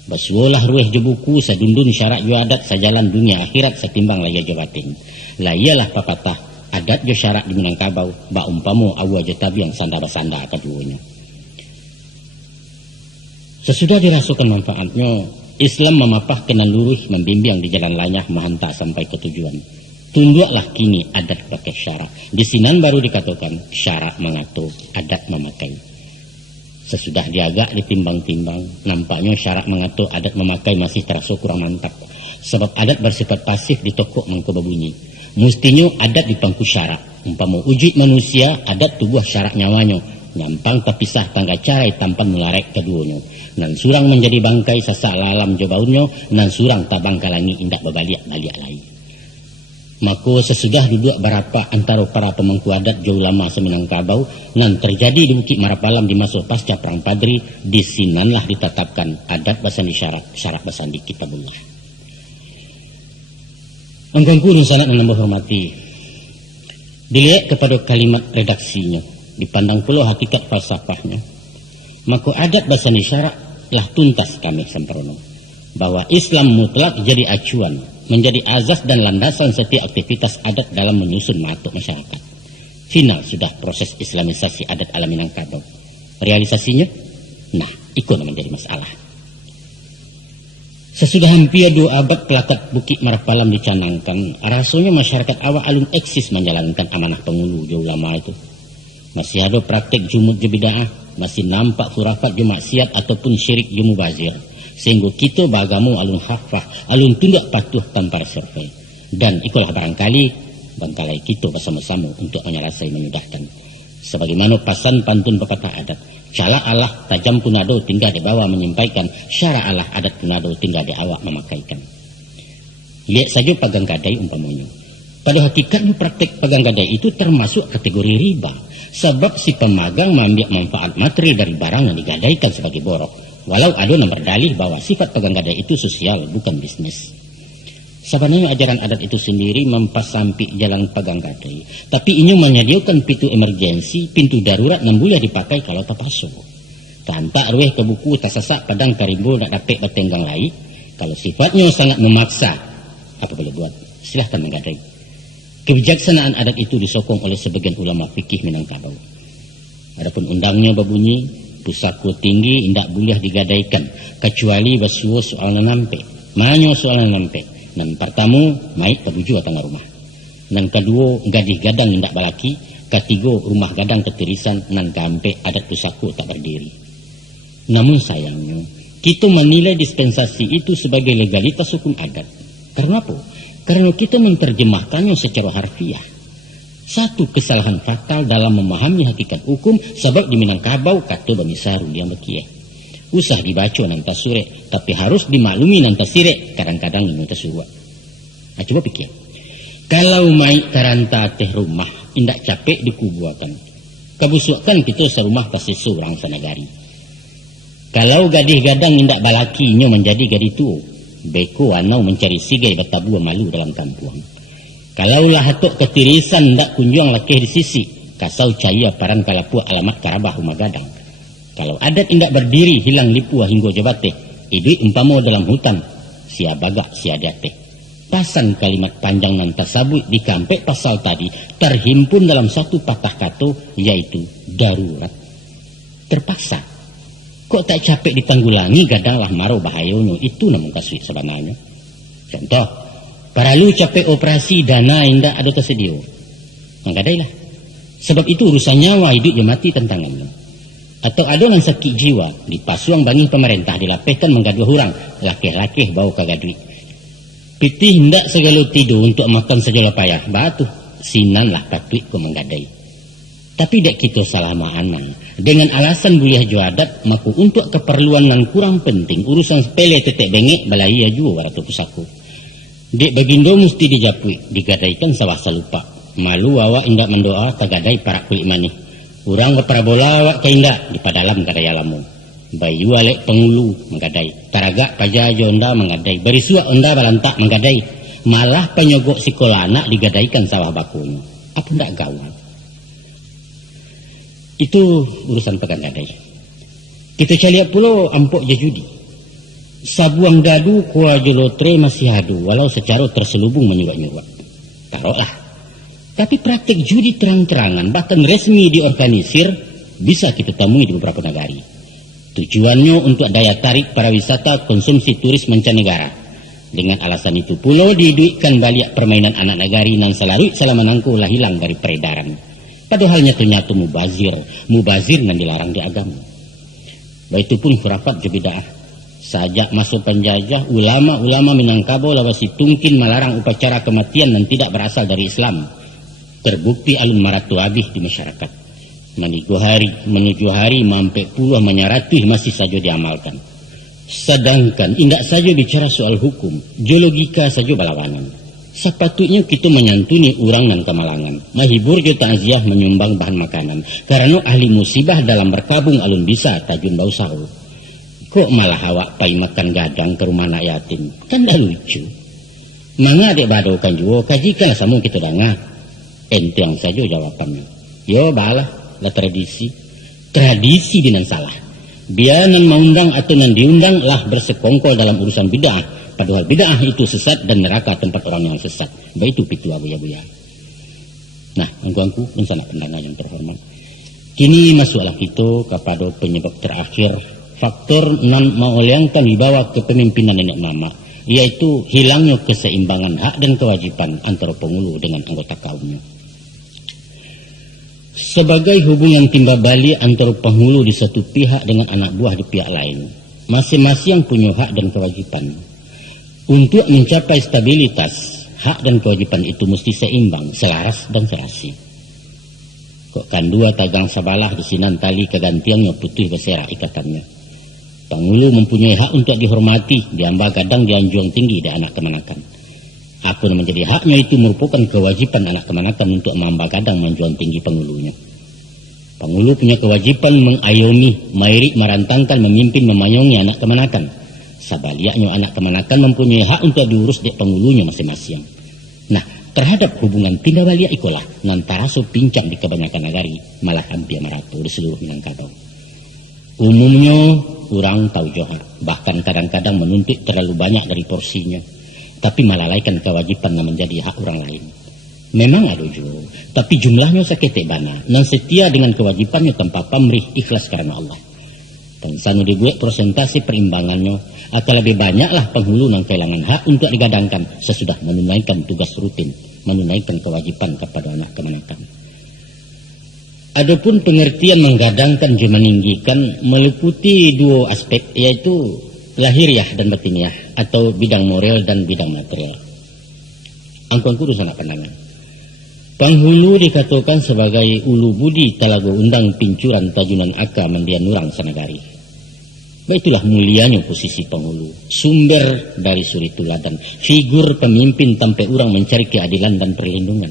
Basuolah rueh jo buku sadundun syarak jo adat sajalan dunia akhirat setimbang laya jo batin. Layalah papatah adat jo syarak di Minangkabau ba umpamo awa jo tabiang sanda basanda kaduonyo. Sesudah dirasukan manfaatnya, Islam memapah kenan luruh membimbing di jalan lanyah mahanta sampai ke tujuan. Tunduklah kini adat pakai syarak. Di sinan baru dikatakan syarak mengatur, adat memakai. Sesudah diagak ditimbang-timbang, nampaknya syarak mengatur, adat memakai masih terasa kurang mantap. Sebab adat bersifat pasif di tokok mangko berbunyi. Mustinya adat di pangku syarak. Umpama wujud manusia, adat tubuh syarak nyawanya. Nyampang terpisah tangga carai tampan mularek keduanya. Nan surang menjadi bangkai sasak lalam jobaunnya, nan surang tabang kalangi indak berbaliak-baliak lain. Maka sesudah duduk berapa antara para pemangku adat jauh lama Seminangkabau nan terjadi di Bukit Marapalam di masa pasca Perang Padri, di sinanlah ditetapkan adat basandi syarak, syarak basandi kitabullah. Angkongku dan sanat dan nambah hormati, dilihat kepada kalimat redaksinya, dipandang pula hakikat falsafahnya, maka adat basandi syarak lah tuntas kami semprono bahwa Islam mutlak jadi acuan, menjadi azas dan landasan setiap aktivitas adat dalam menyusun matuk masyarakat. Final sudah proses islamisasi adat ala Minangkabau. Realisasinya, nah, ikut menjadi masalah. Sesudah hampir 2 abad pelakat Bukit Marapalam dicanangkan, rasanya masyarakat awak alun eksis menjalankan amanah pengulu jauh lama itu. Masih ada praktek jumud je bid'ah, masih nampak khurafat je maksiat ataupun syirik je mubazir. Sehingga kita bagamu alun khafah, alun tunduk patuh tanpa survei. Dan ikulah barangkali bangkalai kita bersama-sama untuk menyelesaikan memudahkan. Sebagaimana pasan pantun pepatah adat, cala Allah tajam punado tinggal di bawah menyampaikan, syara Allah adat punado tinggal di awak memakaikan. Lihat saja pagang gadai umpamanya. Pada hakikatnya praktek pagang gadai itu termasuk kategori riba. Sebab si pemagang mengambil manfaat materi dari barang yang digadaikan sebagai borok. Walau ada yang berdalih bahwa sifat pegang gadai itu sosial, bukan bisnis. Sebenarnya ajaran adat itu sendiri mempasampi jalan pegang gadai. Tapi ini menyediakan pintu emergensi, pintu darurat yang boleh dipakai kalau tak pasok. Tak rueh ke buku, tak sesak padang karibu, tak dapat bertenggang lain. Kalau sifatnya sangat memaksa, apa boleh buat? Silahkan menggadai. Kebijaksanaan adat itu disokong oleh sebagian ulama fikih Minangkabau. Adapun undangnya berbunyi, pusako tinggi indak boleh digadaikan kecuali basuo soal nanampe. Manyo soalan nampe. Nan pertama, mai tabuju tangga rumah. Nan kedua, gadih gadang indak balaki. Ketiga, rumah gadang ketirisan. Nan keempat, adat pusaku tak berdiri. Namun sayangnya, kita menilai dispensasi itu sebagai legalitas hukum adat. Karena apa? Karena kita menerjemahkannya secara harfiah. Satu kesalahan fatal dalam memahami hakikat hukum, sebab di Minangkabau kata bamisaru dia bekie. Usah dibaca nanta sure, tapi harus dimaklumi nanta sire, kadang-kadang ini nanta surwa. Nah, coba pikir. Kalau mai taranta teh rumah, indak capek dikubuakan. Kebusukan kita serumah tak seseorang sanagari. Kalau gadih gadang indak balakinya menjadi gadih tua, beko anau mencari sigai batabu malu dalam kampung. Kalau lah hatok ketirisan ndak kunjung lakeh di sisi, kasau caya paran kalapua alamat karabah rumah gadang. Kalau adat indak berdiri hilang lipua hingga jabate, idui umpamo dalam hutan, sia baga sia date. Pasan kalimat panjang nan tasabui di kampek pasal tadi terhimpun dalam satu patah kata, yaitu darurat. Terpaksa. Kok tak capek ditanggulangi gadanglah maro bahayanya, itu namun kasui sebenarnya. Contoh, para lu capek operasi dana indak ada tersedia. Manggadailah. Sebab itu urusan nyawa hidup ya mati tantangannya. Atau adonan sakit jiwa dipasuang bangi pemerintah dilapehkan menggaduh orang lakeh-lakeh bau kagadui. Pitih hendak segala tidur untuk makan segala payah batu sinan lah patui ko menggadai. Tapi dek kita salah makna dengan alasan buliah juadat maku untuk keperluan nan kurang penting urusan sepele tetek bengek balai jua waratu pusaku. Dek bagindo mesti dijapui digadaikan sawah salupa. Malu awak indak mendoa tagadai parak kulit manih. Urang baparabola awak kaindak di padalam gadai alamu. Bayu alek pengulu menggadai. Taraga pajajo onda menggadai. Berisua onda balantak menggadai. Malah penyogok sekolah anak digadaikan sawah bakunya. Apa ndak gawan? Itu urusan pegang gadai. Kita caliak pulau ampok jejudi. Sabuang dadu kuah jolotre masih adu. Walau secara terselubung menyurat-nyurat. Taruhlah. Tapi praktek judi terang-terangan bahkan resmi diorganisir bisa kita temui di beberapa negara. Tujuannya untuk daya tarik para wisata konsumsi turis mancanegara. Dengan alasan itu pula diduitkan balik permainan anak negari nan selarut selama nangku lah hilang dari peredaran. Padahal nyatu-nyatu mubazir nan dilarang di agama. Baitupun khurafat jebidaah. Sajak masuk penjajah ulama-ulama Minangkabau lawasi tungkin melarang upacara kematian dan tidak berasal dari Islam. Terbukti alun maratu abih di masyarakat. Menuju hari mampe puluh menyaratuh masih saja diamalkan. Sedangkan indak saja bicara soal hukum, geologika saja balawanan. Sepatutnya kita menyantuni orang dan kemalangan. Mahibur jo takziah menyumbang bahan makanan. Karena ahli musibah dalam berkabung alun bisa tajun bau sahu. Kok malah awak pai makan gadang ke rumah anak yatim? Kan dah lucu. Manga dek badokan juga kajikanlah sama kita dangah. Enteng saja jawabannya. Yo balah lah tradisi. Tradisi dinan salah. Bianan mengundang atau nan diundang lah bersekongkol dalam urusan bid'ah. Padahal bid'ah itu sesat dan neraka tempat orang yang sesat. Baik itu pitu abuya-buya. Nah, angku-angku dan sanak pendengar yang terhormat. Kini masuklah kita kepada penyebab terakhir. Faktor nan mauliangkan dibawa kepemimpinan nenek mama. Yaitu hilangnya keseimbangan hak dan kewajiban antara pengulu dengan anggota kaumnya. Sebagai hubungan timba balik antara penghulu di satu pihak dengan anak buah di pihak lain, masing-masing punya hak dan kewajiban. Untuk mencapai stabilitas, hak dan kewajiban itu mesti seimbang, selaras dan serasi. Kok kan dua tagang sabalah di sinan tali kegantiannya putih berserak ikatannya. Penghulu mempunyai hak untuk dihormati, diamba gadang dianjung tinggi di anak kemanakan. Apa yang menjadi haknya itu merupakan kewajiban anak kemanakan untuk mamba gadang menjual tinggi penghulunya. Penghulu punya kewajiban mengayomi, mairik, merantangkan, memimpin, memayungi anak kemanakan. Sabaliaknya anak kemanakan mempunyai hak untuk diurus dek penghulunya masing-masing. Nah, terhadap hubungan timba baliak ikolah nantara so pincang di kebanyakan negari, malah hampir merata di seluruh Minangkabau. Umumnya orang tahu johak, bahkan kadang-kadang menuntut terlalu banyak dari porsinya. Tapi melalaikan kewajiban yang menjadi hak orang lain. Memang ada juga, tapi jumlahnya sakit bana, dan setia dengan kewajibannya tanpa pamrih ikhlas karena Allah. Pensanu dibuat prosentasi perimbangannya akan lebih banyaklah penghulu yang kehilangan hak untuk digadangkan sesudah menunaikan tugas rutin, menunaikan kewajiban kepada anak kemanakan. Adapun pengertian menggadangkan juga meninggikan meliputi dua aspek, yaitu lahiriah dan batiniah atau bidang moral dan bidang material. Angkuan kudu sanak pandangan. Penghulu dikatakan sebagai ulu budi talago undang pincuran tajunan aka mandian nurang sanagari. Baitulah mulianya posisi penghulu, sumber dari suri tuladan, figur pemimpin sampai orang mencari keadilan dan perlindungan.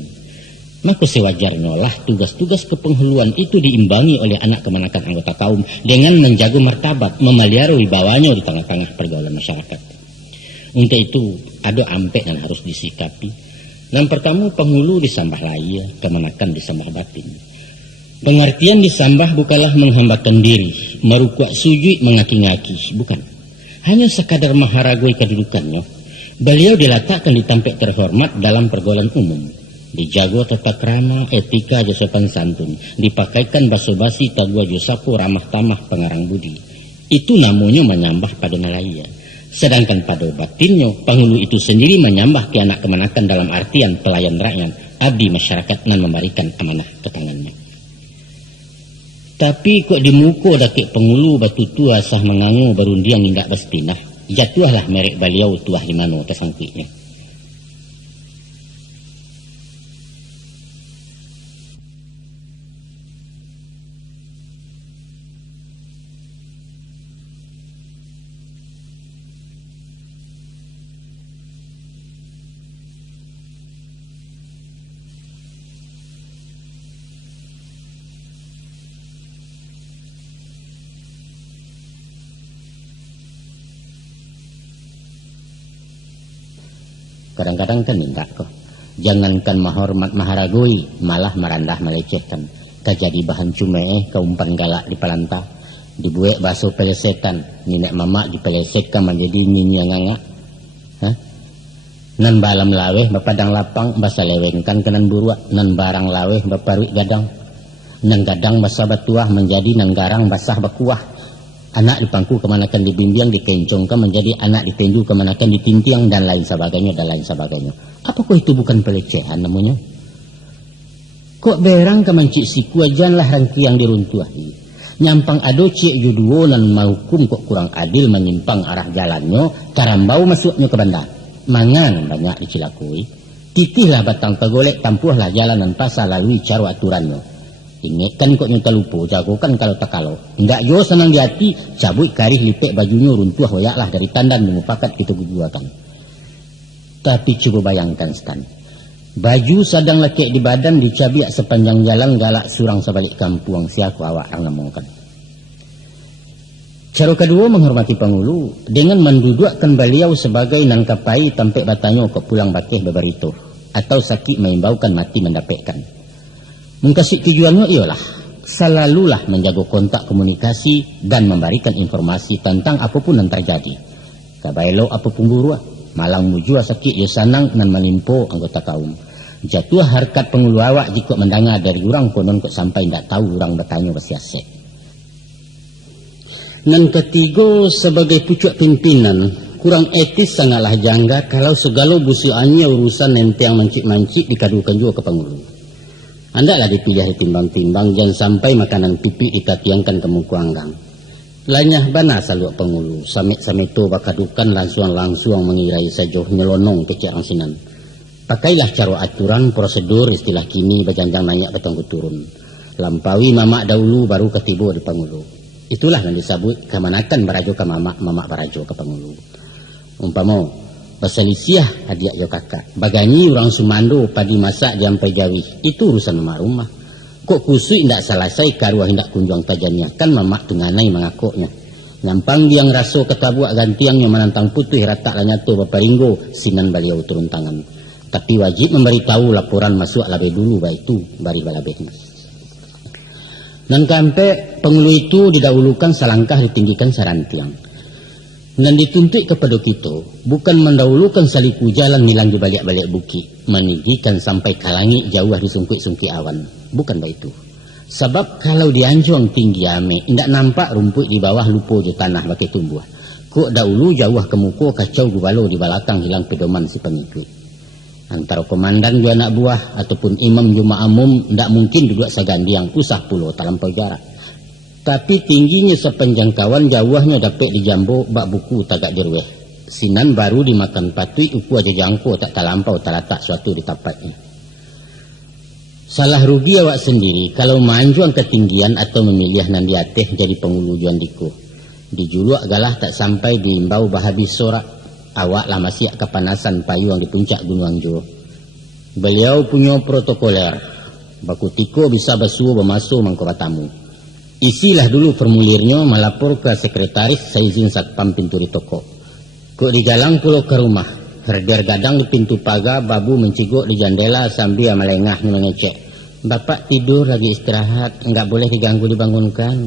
Maka sewajarnya lah tugas-tugas kepenghuluan itu diimbangi oleh anak kemanakan anggota kaum dengan menjaga martabat, memelihara wibawanya di tengah-tengah pergaulan masyarakat. Untuk itu ada ampek yang harus disikapi. Dan pertama, penghulu disambah lahir, kemanakan disambah batin. Pengertian disambah bukanlah menghambakan diri, merukuak sujud mengaki-ngaki, bukan. Hanya sekadar maharagoi kedudukannya. Beliau diletakkan di tampek terhormat dalam pergaulan umum. Dijago tata krama, etika, sopan santun. Dipakaikan basa-basi tagua josapo ramah tamah pengarang budi. Itu namanya menyambah pada nalaya. Sedangkan pada batinnya, penghulu itu sendiri menyambah ke anak kemanakan dalam artian pelayan rakyat, abdi masyarakat dan memberikan amanah ke tangannya. Tapi kok di muka daki penghulu batu tua sah mengangu berundiang indak bestinah, jatuhlah merek beliau tuah di mano tersangkuitnya. Kadang-kadang kan indah kok. Jangankan menghormat maharagoi, malah merendah melecehkan. Kajadi bahan cume keumpan galak di palanta. Dibuat baso pelesetan. Nenek mama dipelesetkan menjadi nyinyi yang ngangak. Nan balam laweh bapadang lapang basa lewengkan kenan buruak. Nan barang laweh baparuik gadang. Nan gadang basa batuah menjadi nan garang basah bakuah. Anak dipangku kemanakan dibimbing, dikencongkan menjadi anak ditenju kemanakan ditintiang dan lain sebagainya dan lain sebagainya. Apakah itu bukan pelecehan namanya? Kok berang kemancik siku ajanlah rangkiang diruntuhi. Nyampang ado cik yuduo nan mahukum kok kurang adil menyimpang arah jalannya, karambau masuknya ke bandar. Mangan banyak dicilakui. Titihlah batang tegolek, tampuhlah jalanan pasar lalui cara aturannya. Ingatkan kok nyata lupa, jagokan kalau tak kalau. Enggak yo senang di hati, cabut karih lipek bajunya runtuh hoyaklah dari tandan memufakat kita guguakan. Tapi coba bayangkan Stan. Baju sadang lekek di badan dicabiak sepanjang jalan galak surang sebalik kampung siaku awak ang namokan. Cara kedua menghormati penghulu dengan mendudukkan beliau sebagai nangkapai tampek batanya ke pulang bakeh beberito atau sakit mengimbaukan mati mendapatkan. Mengkasih tujuannya ialah selalulah menjaga kontak komunikasi dan memberikan informasi tentang apapun yang terjadi. Kabailo apapun buruak, malang mujua sakit yo sanang nan menimpo anggota kaum. Jatuh harkat penghulu awak jika mendengar dari orang konon kok sampai tidak tahu orang bertanya bersiasat. Nan ketiga sebagai pucuk pimpinan kurang etis sangatlah janggal kalau segala busiannya urusan nenteng mancik-mancik dikadukan juga ke penghulu. Andaklah dipilih timbang-timbang, jangan sampai makanan pipi ditatiangkan ke muka anggang. Lanyah bana saluak penghulu, samit-samito bakadukan langsung mengirai sajoh nyelonong ke cerang sinan. Pakailah cara aturan, prosedur, istilah kini, bajanjang nayak ketanggu turun. Lampaui mamak dahulu baru ketibu di penghulu. Itulah yang disebut kemanakan barajo ke mamak barajo ke penghulu. Umpama Pasalisiah hadiah yo kakak. Baganyi orang Sumando padi masak jampai jawi. Itu urusan mamak rumah. Kok kusui ndak selesai karuah ndak kunjung tajannya. Kan mamak tunganai mengakoknya. Nyampang diang raso ketabuak gantiangnya menantang putih ratak lanyato baparinggo sinan beliau turun tangan. Tapi wajib memberitahu laporan masuk labeh dulu itu bari balabehnya. Dan kampe penghulu itu didahulukan selangkah ditinggikan sarantiang. Dan dituntut kepada kita bukan mendahulukan saliku jalan nilang di balik-balik bukit, meninggikan sampai kalangi jauh di sungkit-sungkit awan. Bukan itu. Sebab kalau di anjuang tinggi ame, tidak nampak rumput di bawah lupo jo tanah pakai tumbuh. Kok dahulu jauh ke muko kacau gubalo di belakang hilang pedoman si pengikut. Antara komandan jo anak buah ataupun imam jo ma'amum tidak mungkin duduk segandiang usah pulau terlampau jarak. Tapi tingginya sepenjangkauan jauhnya dapat dijambo bak buku tagak dirweh. Sinan baru dimakan patui upu aja jangko tak terlampau terletak suatu di tapatnya. Salah rugi awak sendiri kalau manjuang ketinggian atau memilih nan diateh jadi pengulu juan diko. Dijuluak galah tak sampai diimbau bahabis sorak. Awak lah masih kepanasan payung di puncak Gunung Angjo. Beliau punya protokoler. Baku tiko bisa basuh bermasuk mangko tamu. Isilah dulu formulirnya melapor ke sekretaris seizin satpam pintu di toko. Kok di jalan pulau ke rumah. Herder gadang di pintu pagar, babu menciguk di jendela sambil melengah mengecek. Bapak tidur lagi istirahat, enggak boleh diganggu dibangunkan.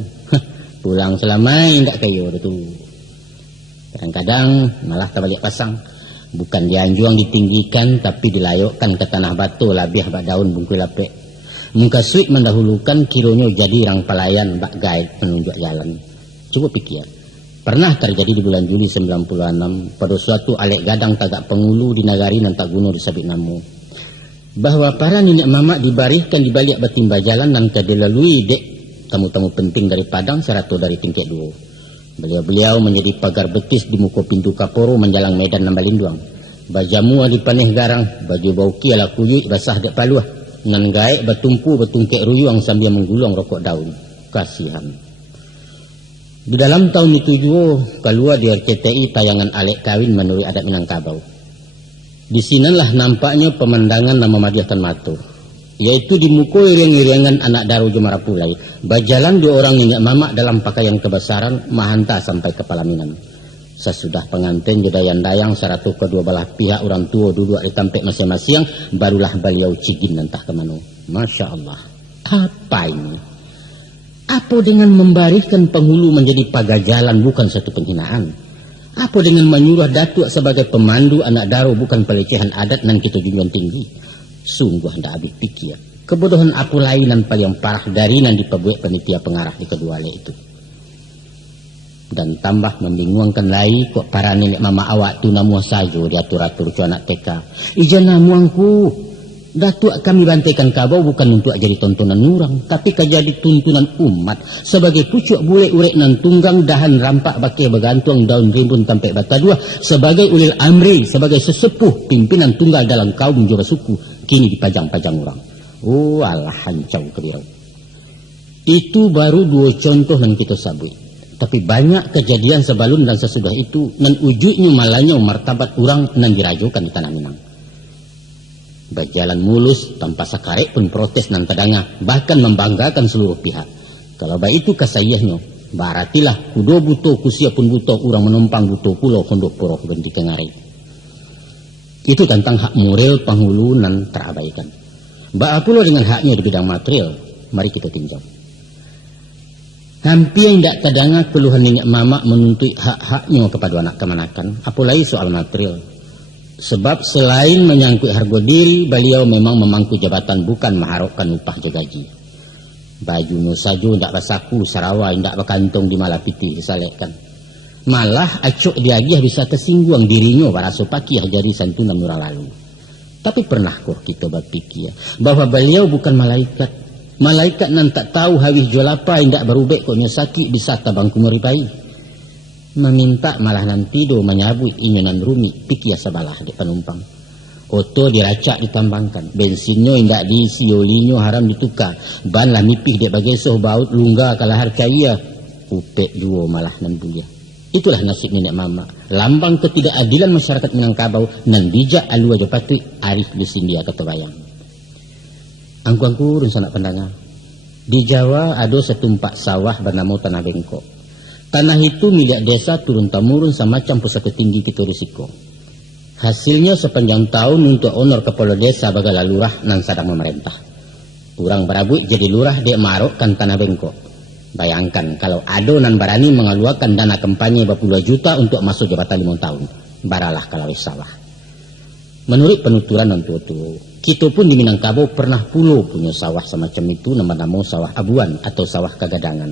Pulang selamai enggak kayu itu. Kadang-kadang malah terbalik pasang. Bukan dianjuang ditinggikan tapi dilayokkan ke tanah batu labih bak daun bungkui lapek. Muka suik mendahulukan kilonya jadi rang pelayan bak guide penunjuk jalan. Coba pikir. Pernah terjadi di bulan Juli 96 pada suatu alek gadang tagak pengulu di nagari nan tak guno disabit namu. Bahwa para nenek mamak dibariskan di balik batimba jalan dan kedelalui dek tamu-tamu penting dari Padang seratu dari tingkat 2. Beliau-beliau menjadi pagar betis di muka pintu Kaporo menjalang medan Nambalinduang. Bajamu di paneh garang, baju bauki ala kuyuk basah dek paluah. Nan gaek batumpu betungkek ruyuang sambil menggulung rokok daun. Kasihan. Di dalam tahun itu juga keluar di RCTI tayangan alek kawin menurut adat Minangkabau. Di sinilah nampaknya pemandangan yang memadiahkan mata. Yaitu di muka iring-iringan anak daru Jemarapulai. Berjalan dua orang nenek mamak dalam pakaian kebesaran mahanta sampai ke Palaminan. Sesudah pengantin jodayang-dayang seratu kedua belah pihak orang tua duduk di tampek masing-masing, barulah beliau cigin entah ke mana. Masya Allah. Apa ini? Apa dengan membariskan penghulu menjadi pagar jalan bukan satu penghinaan? Apa dengan menyuruh datuk sebagai pemandu anak daro bukan pelecehan adat nan kita junjung tinggi? Sungguh hendak habis pikir. Kebodohan apa lainan paling parah dari nan diperbuat panitia pengarah di kedua le itu. Dan tambah membingungkan lagi kok para nenek mama awak tu namuah saja diatur-atur cu anak TK. Ijan namuangku. Datuk kami bantaikan kabau bukan untuk jadi tontonan orang, tapi jadi tuntunan umat sebagai pucuk bule urek nan tunggang dahan rampak bakai bergantung daun rimbun tampek bata dua sebagai ulil amri, sebagai sesepuh pimpinan tunggal dalam kaum jura suku kini dipajang-pajang orang. Oh alah hancau kebirau. Itu baru dua contoh yang kita sabui. Tapi banyak kejadian sebelum dan sesudah itu nan ujungnya malahnya martabat orang nan dirajukan di tanah Minang. Berjalan mulus tanpa sakarek pun protes nan tadanga bahkan membanggakan seluruh pihak. Kalau baik itu kasayahnya baratilah kudo butuh kusia pun butuh orang menumpang butuh pulau pondok poroh ganti kengarai. Itu tentang hak moral penghulu nan terabaikan. Ba pulau dengan haknya di bidang material mari kita tinjau. Hampir tidak tadanga keluhan nenek mamak menuntut hak-haknya kepada anak kemanakan apalagi soal material. Sebab selain menyangkut harga diri, beliau memang memangku jabatan bukan mengharapkan upah je gaji. Bajunya saja tidak bersaku, sarawai tidak berkantung di malapiti disalekkan. Malah acok diagih bisa tersinggung dirinya para sopakiah jadi santunan orang lalu. Tapi pernah kok kita berpikir bahwa beliau bukan malaikat. Malaikat nan tak tahu hawih jolapa tidak berubek kok nyosaki bisa tabangku meripai. Meminta malah nanti do menyabui inyonan rumi pikir sabalah di penumpang. Oto diracak ditambangkan, bensinnya indak diisi, olinya haram ditukar, ban lah mipih dia bagesoh baut lungga kalahar cahaya, upek juo malah nan bulia. Itulah nasib nenek mama, lambang ketidakadilan masyarakat Minangkabau nan bijak alua jo patui arif jusindia kata bayang. Angku-angku sanak pendengar. Di Jawa ada setumpak sawah bernama Tanah Bengkok. Tanah itu milik desa turun-temurun semacam pusaka tinggi kita risiko. Hasilnya sepanjang tahun untuk honor kepala desa bagai lurah nan sadang memerintah. Kurang berabuik jadi lurah dek marokkan Tanah Bengkok. Bayangkan kalau ada nan berani mengeluarkan dana kampanye berpuluh juta untuk masuk jabatan 5 tahun. Baralah kalau sawah. Menurut penuturan dan tua-tua, kita pun di Minangkabau pernah pulau punya sawah semacam itu, nama-nama sawah abuan atau sawah kagadangan.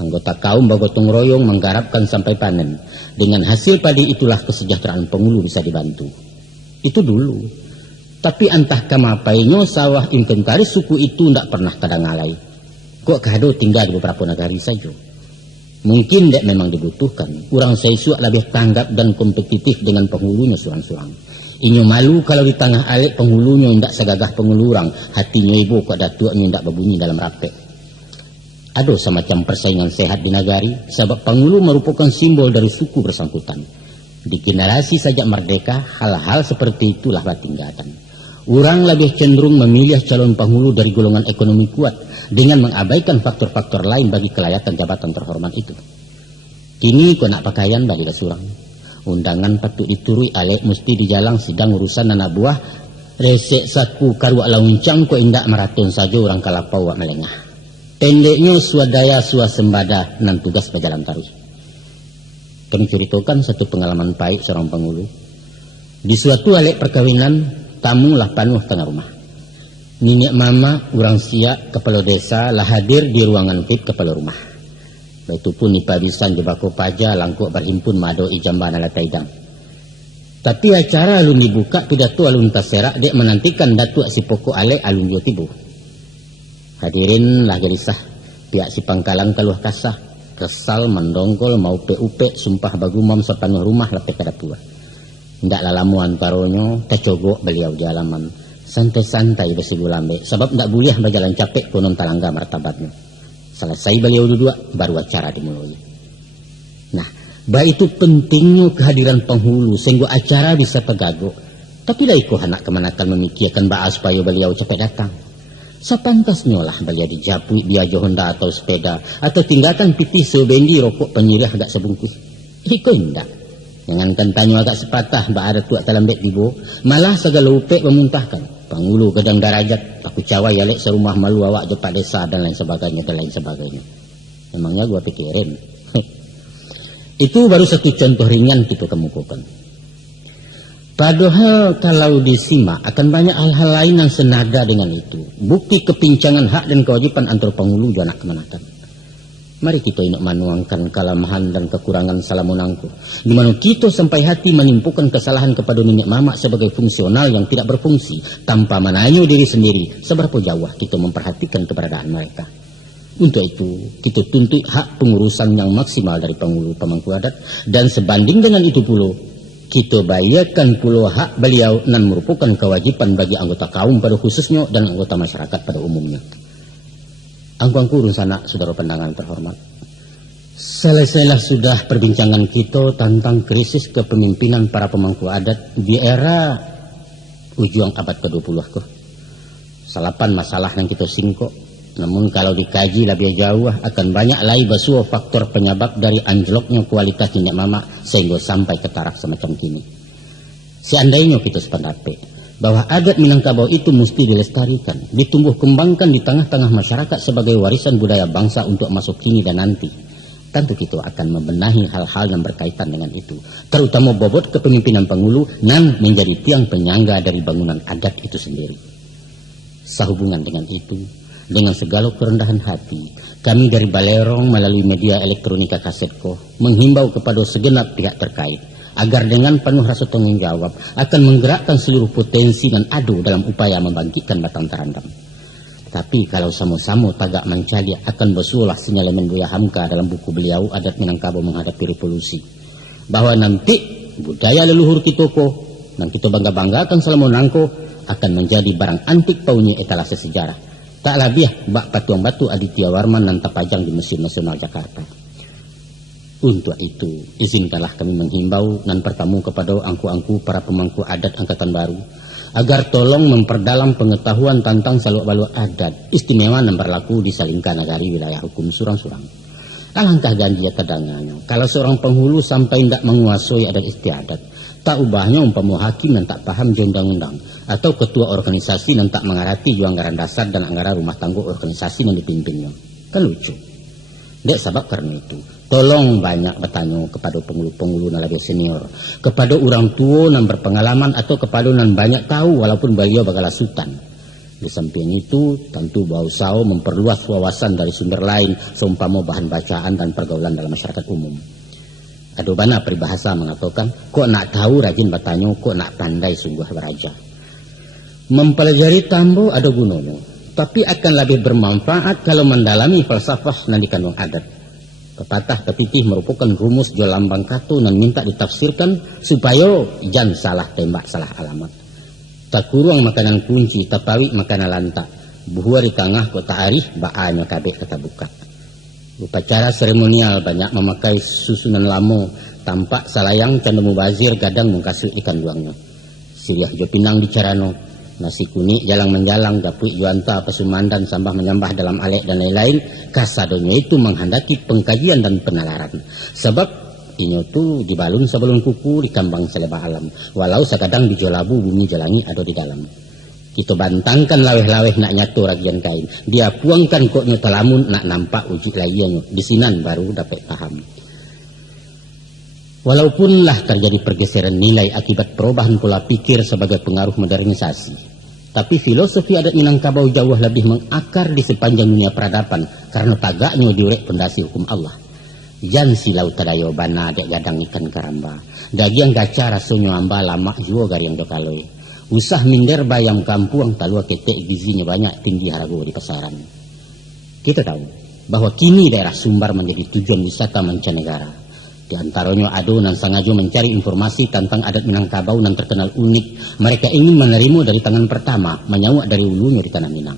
Anggota kaum bergotong royong menggarapkan sampai panen. Dengan hasil padi itulah kesejahteraan pengulu bisa dibantu. Itu dulu. Tapi entah kamapainya sawah inventaris suku itu tidak pernah tadangalai. Kok kado tinggal di beberapa negara saja. Mungkin tidak memang dibutuhkan. Orang sesuak lebih tanggap dan kompetitif dengan penghulunya surang-surang. Inyo malu kalau di tengah alik penghulunya tidak segagah penghulu orang. Hatinya ibu kok datuknya tidak berbunyi dalam rapet. Ada semacam persaingan sehat di negari. Sebab penghulu merupakan simbol dari suku bersangkutan. Di generasi sejak merdeka, hal-hal seperti itulah tingkatan. Orang lebih cenderung memilih calon penghulu dari golongan ekonomi kuat dengan mengabaikan faktor-faktor lain bagi kelayakan jabatan terhormat itu. Kini kau nak pakaian bagi surang. Undangan patut diturui alek mesti dijalang sidang urusan anak buah. Resek saku karuak launcang kau indak maraton saja orang kalapau wak melengah. Pendeknya swadaya suasembada nan tugas berjalan tarui. Kami ceritakan satu pengalaman baik seorang penghulu. Di suatu alek perkawinan, tamulah penuh tengah rumah. Nenek mama, orang siak, kepala desa lah hadir di ruangan VIP kepala rumah. Baitupun nipabisan di bako paja langkuk berhimpun mado ijambana lataidang. Tapi acara alun dibuka pidato alun taserak dek menantikan datuk si pokok alek alun jotibu. Hadirin lah gelisah, pihak si pangkalan kaluh kasah, kesal mendongkol mau PUP sumpah bagumam sepenuh rumah lepek kadapua. Ndak lalamu antaronyo tercogok beliau di halaman santai-santai besi gulambe sebab ndak buliah berjalan capek konon talangga martabatnya. Selesai beliau duduk baru acara dimulai. Nah, baik itu pentingnya kehadiran penghulu sehingga acara bisa tegaguk. Tapi lah ikut anak kemanakan memikirkan bahas supaya beliau cepat datang. Sepantasnya lah beliau dijapui biajo Honda atau sepeda atau tinggalkan pitih sebendi rokok penyirah agak sebungkus. Ikut indak. Jangankan tanya agak sepatah mbak ada tuak dalam bet dibo, malah segala upek memuntahkan. Penghulu gedang darajat, aku cawa yalek serumah malu awak jepak desa dan lain sebagainya dan lain sebagainya. Memangnya gua pikirin. Itu baru satu contoh ringan kita kemukakan. Padahal kalau disimak akan banyak hal-hal lain yang senada dengan itu. Bukti kepincangan hak dan kewajiban antara penghulu dan anak kemenakan. Mari kita inok manuangkan kelemahan dan kekurangan salamunangku. Di mana kita sampai hati menimpukan kesalahan kepada nenek mama sebagai fungsional yang tidak berfungsi tanpa menanyo diri sendiri seberapa jauh kita memperhatikan keberadaan mereka. Untuk itu kita tuntut hak pengurusan yang maksimal dari penghulu pemangku adat dan sebanding dengan itu pula kita bayarkan pula hak beliau dan merupakan kewajiban bagi anggota kaum pada khususnya dan anggota masyarakat pada umumnya. Angkuangku sanak saudara pandangan terhormat. Selesailah sudah perbincangan kita tentang krisis kepemimpinan para pemangku adat di era ujung abad ke-20 ko. Salapan masalah yang kita singkok. Namun kalau dikaji lebih jauh akan banyak lagi basuh faktor penyebab dari anjloknya kualitas nenek mama sehingga sampai ke taraf semacam kini. Seandainya kita sependapat bahwa adat Minangkabau itu mesti dilestarikan, ditumbuh kembangkan di tengah-tengah masyarakat sebagai warisan budaya bangsa untuk masuk kini dan nanti. Tentu kita akan membenahi hal-hal yang berkaitan dengan itu, terutama bobot kepemimpinan penghulu dan menjadi tiang penyangga dari bangunan adat itu sendiri. Sehubungan dengan itu, dengan segala kerendahan hati, kami dari Balerong melalui media elektronika Kasetko menghimbau kepada segenap pihak terkait agar dengan penuh rasa tanggung jawab akan menggerakkan seluruh potensi dan adu dalam upaya membangkitkan batang terandam. Tapi kalau sama-sama tagak mencari akan bersulah sinyalemen Buya Hamka dalam buku beliau Adat Minangkabau Menghadapi Revolusi, bahwa nanti budaya leluhur kita dan kita bangga-banggakan selama nangko akan menjadi barang antik paunya etalase sejarah. Tak lebih bak patung batu Aditya Warman dan terpajang di Museum Nasional Jakarta. Untuk itu, izinkanlah kami menghimbau dan bertamu kepada angku-angku para pemangku adat angkatan baru agar tolong memperdalam pengetahuan tentang saluk-baluk adat istimewa yang berlaku di Salingka Nagari wilayah hukum Surang-Surang. Alangkah ganjia terdangannya kalau seorang penghulu sampai tidak menguasai adat istiadat, tak ubahnya umpama hakim dan tak paham undang-undang atau ketua organisasi dan tak mengerti anggaran dasar dan anggaran rumah tangga organisasi yang dipimpinnya. Kan lucu. Dek sebab karena itu Tolong banyak bertanya kepada penghulu-penghulu yang lebih senior, kepada orang tua yang berpengalaman atau kepada yang banyak tahu walaupun beliau bagala sultan. Di samping itu tentu bau sao memperluas wawasan dari sumber lain seumpama bahan bacaan dan pergaulan dalam masyarakat umum. Ada bana peribahasa mengatakan, kok nak tahu rajin bertanya, kok nak pandai sungguh beraja. Mempelajari tambo ada gunanya, tapi akan lebih bermanfaat kalau mendalami falsafah yang dikandung adat. Pepatah petitih merupakan rumus jual lambang kato dan minta ditafsirkan supaya jangan salah tembak salah alamat. Tak kurang makanan kunci, tapawi makanan lantak. Buhua di tengah kota arih, ba'anya kabeh kata buka. Upacara seremonial banyak memakai susunan lamo, tampak salayang canda mubazir gadang mengkasut ikan duangnya. Siriah jo pinang di carano. Nasi kuning jalang menjalang, japui juanta, pesumandan, sambah menyambah dalam alek dan lain-lain. Kasadonya itu menghendaki pengkajian dan penalaran. Sebab ini tu dibalun sebelum kuku di kambang selebah alam. Walau sekadang di jolabu bumi jalangi ada di dalam. Kita bantangkan laweh-laweh nak nyatu ragian kain. Dia puangkan kok nyotalamun nak nampak wujud lainnya. Di sinan baru dapat paham. Walaupunlah terjadi pergeseran nilai akibat perubahan pola pikir sebagai pengaruh modernisasi, tapi filosofi adat Minangkabau jauh lebih mengakar di sepanjang dunia peradaban karena tagaknya diurek pondasi hukum Allah. Jan silau tadayo bana dek gadang ikan karamba, dagiang gaca rasonyo amba lama juo gariang jokaloi. Usah minder bayam kampuang talua ketek gizinya banyak tinggi harago di pasaran. Kita tahu bahwa kini daerah Sumbar menjadi tujuan wisata mancanegara. Di antaranya ado nan sangajo mencari informasi tentang adat Minangkabau yang terkenal unik. Mereka ingin menerima dari tangan pertama, menyawak dari ulunya di tanah Minang.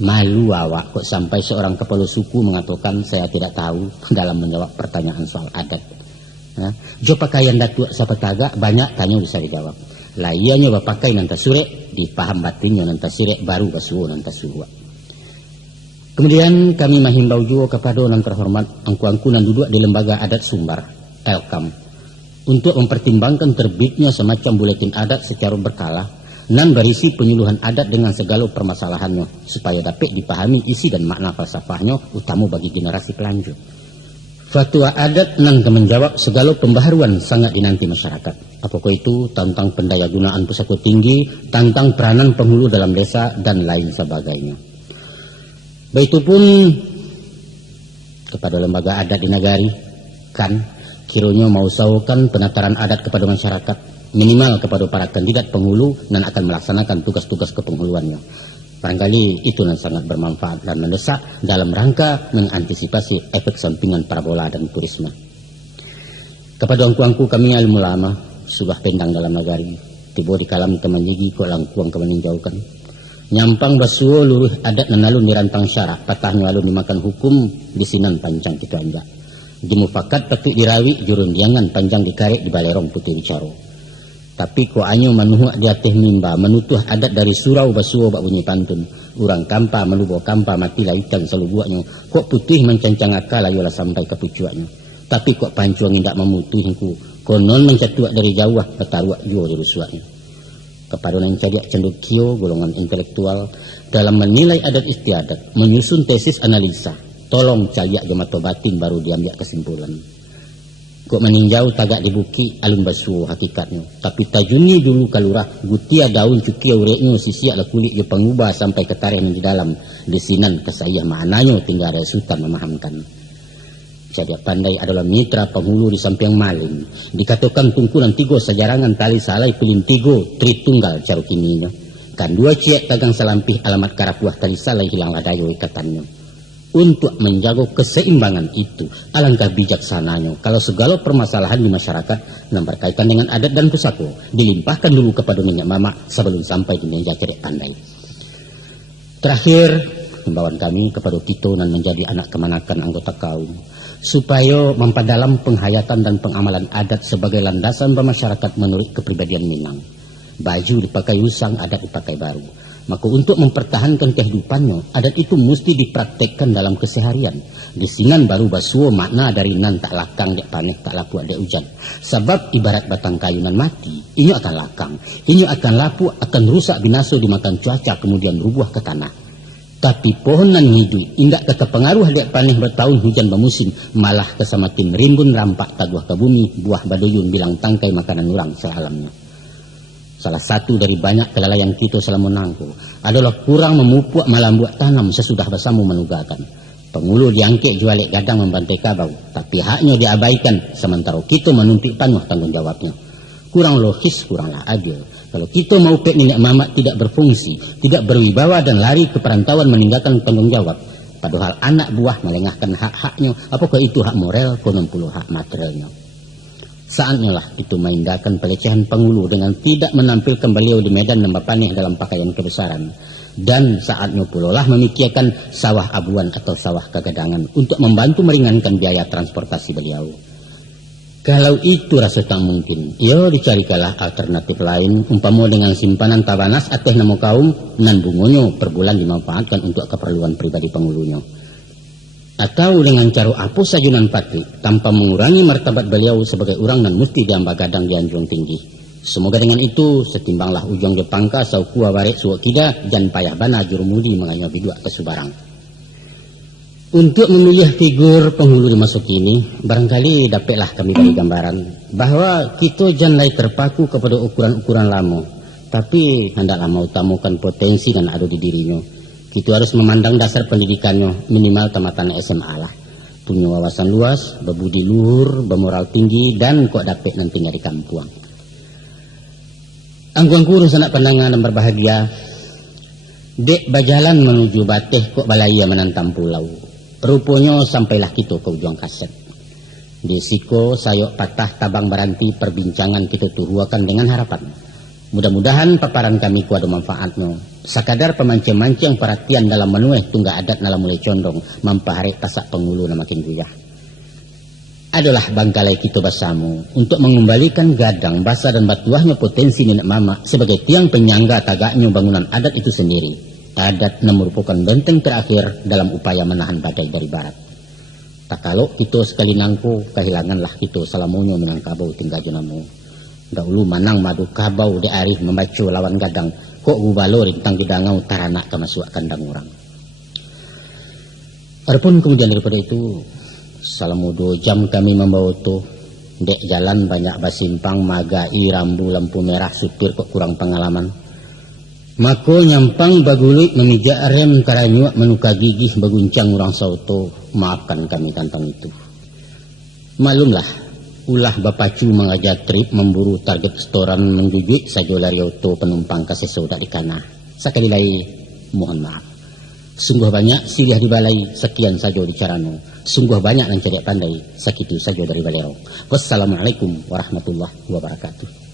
Malu awak kok sampai seorang kepala suku mengatakan saya tidak tahu dalam menjawab pertanyaan soal adat. Jo pakaian datuk siapa tagak banyak tanya bisa dijawab. Lah ianya bapakai nanta surek, dipaham batinnya nanta sirek baru basuo nanta suruh. Kemudian kami menghimbau juga kepada yang terhormat angku-angkunan duduk di lembaga adat Sumbar, Elkam, untuk mempertimbangkan terbitnya semacam buletin adat secara berkala dan berisi penyuluhan adat dengan segala permasalahannya supaya dapat dipahami isi dan makna falsafahnya utama bagi generasi pelanjut. Fatwa adat nan menjawab segala pembaharuan sangat dinanti masyarakat. Apakah itu tentang pendayagunaan pusaka tinggi, tentang peranan penghulu dalam desa dan lain sebagainya. Begitupun kepada lembaga adat di nagari kan kiranya mau saukan penataran adat kepada masyarakat minimal kepada para kandidat penghulu dan akan melaksanakan tugas-tugas kepenghuluannya. Barangkali itu yang sangat bermanfaat dan mendesak dalam rangka mengantisipasi efek sampingan parabola dan turisme. Kepada angku-angku kami ilmu lama sudah pendang dalam nagari tiba di kalam teman jigi kok langkuang kemeninjaukan. Nyampang basuo luruh adat nanalun dirantang syarak patahnya alun dimakan hukum di sinan panjang gitu anjak. Dimufakat petuk dirawi jurun diangan panjang dikarek di balerong putih bicaro. Tapi ko anyo manuhuk di ateh mimba menutuh adat dari surau basuo bak bunyi pantun. Urang kampa melubo kampa mati ikan selubuaknya. Kok putih mencancang akal ayolah sampai ke pucuaknya. Tapi kok pancuang indak memutuhinku. Konon mencatuak dari jauh petaruak jo di rusuaknya. Kepada yang cadiak cendukio golongan intelektual dalam menilai adat istiadat menyusun tesis analisa tolong caliak jamato batin baru diambil kesimpulan kok meninjau tagak dibuki alun basuh hakikatnya tapi tajuni dulu kalurah gutia daun cukia ureknya sisiak le kulit yo pengubah sampai ketarik yang di dalam desinan kesayah maknanya tinggal ada sultan memahamkan. Jadi pandai adalah mitra penghulu di samping maling. Dikatakan tungkunan tigo sejarangan tali salai pilin tigo tritunggal carukininya. Kan dua ciek tagang selampih alamat karapuah tali salai hilang ladayo ikatannya. Untuk menjaga keseimbangan itu alangkah bijaksananya kalau segala permasalahan di masyarakat yang berkaitan dengan adat dan pusako dilimpahkan dulu kepada nenek mama sebelum sampai di meja cedek pandai. Terakhir himbauan kami kepada kita dan menjadi anak kemanakan anggota kaum supaya memperdalam penghayatan dan pengamalan adat sebagai landasan bermasyarakat menurut kepribadian Minang. Baju dipakai usang, adat dipakai baru. Maka untuk mempertahankan kehidupannya, adat itu mesti dipraktekkan dalam keseharian. Di sinan baru basuo makna dari nan tak lakang dek paneh tak lapuak dek hujan. Sebab ibarat batang kayunan mati, ini akan lakang, ini akan lapuak, akan rusak binasa dimakan cuaca kemudian rubuh ke tanah. Tapi pohon nan hidui indak kata pengaruh dek panih bertahun hujan bermusim, malah kesamakin rimbun rampak taguah ke bumi, buah baduyun bilang tangkai makanan orang sealamnya. Salah satu dari banyak kelalaian kita selama menangku adalah kurang memupuk malam buat tanam sesudah bersama menugakan. Pengulu diangkek jualik gadang membantai kabau, tapi haknya diabaikan sementara kita menuntut penuh tanggung jawabnya. Kurang logis, kuranglah adil. Kalau kita mau pek nenek mamak tidak berfungsi, tidak berwibawa dan lari ke perantauan meninggalkan tanggung jawab. Padahal anak buah melengahkan hak-haknya, apakah itu hak moral, konon puluh hak materialnya. Saatnya lah kita maindakan pelecehan pengulu dengan tidak menampilkan beliau di medan nambah panih dalam pakaian kebesaran. Dan saatnya pula lah memikirkan sawah abuan atau sawah kegadangan untuk membantu meringankan biaya transportasi beliau. Kalau itu rasa tak mungkin, ya dicarikanlah alternatif lain, umpama dengan simpanan tabanas ateh namo kaum nan bungonyo per bulan dimanfaatkan untuk keperluan pribadi pengulunya. Atau dengan cara hapus sajunan patri tanpa mengurangi martabat beliau sebagai orang dan mesti diambah gadang di anjung tinggi. Semoga dengan itu setimbanglah ujung jepangka sau kuah warek suak kida jan payah bana jurumudi mengayuh bidua ke Subarang. Untuk memilih figur penghulu di masa kini, barangkali dapatlah kami bagi gambaran bahwa kita jangan terpaku kepada ukuran-ukuran lama, tapi hendaklah mengutamakan potensi dan ada di dirinya. Kita harus memandang dasar pendidikannya minimal tamatan SMA lah. Punya wawasan luas, berbudi luhur, bermoral tinggi, dan kok dapat nanti di kampung. Angkuang sanak pandangan dan berbahagia. Dek berjalan menuju Bateh kok balaya menantang pulau. Rupanya sampailah kita ke ujung kaset. Di siko sayok patah tabang beranti perbincangan kita tuhuakan dengan harapan. Mudah-mudahan paparan kami ku ada manfaatnya. Sakadar pemancing-mancing perhatian dalam menueh tunggak adat dalam mulai condong mampahari pasak pengulu na makin guyah. Adalah bangkalai kita bersama untuk mengembalikan gadang basa dan batuahnya potensi nenek mama sebagai tiang penyangga tagaknya bangunan adat itu sendiri. Adat merupakan benteng terakhir dalam upaya menahan badai dari barat. Tak kalau kita sekali nangku kehilanganlah kita salamunyo minangkabau tinggal junamu. Dahulu manang madu kabau de arih membaca lawan gadang kok gubalo rintang didangau taranak kemasuk kandang orang. Adapun kemudian daripada itu salamu 2 jam kami membawa tu dek jalan banyak basimpang magai rambu lampu merah supir kok kurang pengalaman. Mako nyampang baguluit memijak rem taranyuak menuka gigih baguncang orang sauto. Maafkan kami tentang itu. Maklumlah, ulah bapacu mengajar trip memburu target setoran menjujui saja lari auto penumpang kasih saudak di kana. Sekali lagi mohon maaf. Sungguh banyak silih di balai, sekian saja di carano. Sungguh banyak nan cedek pandai, sakitu saja dari balero. Wassalamualaikum warahmatullahi wabarakatuh.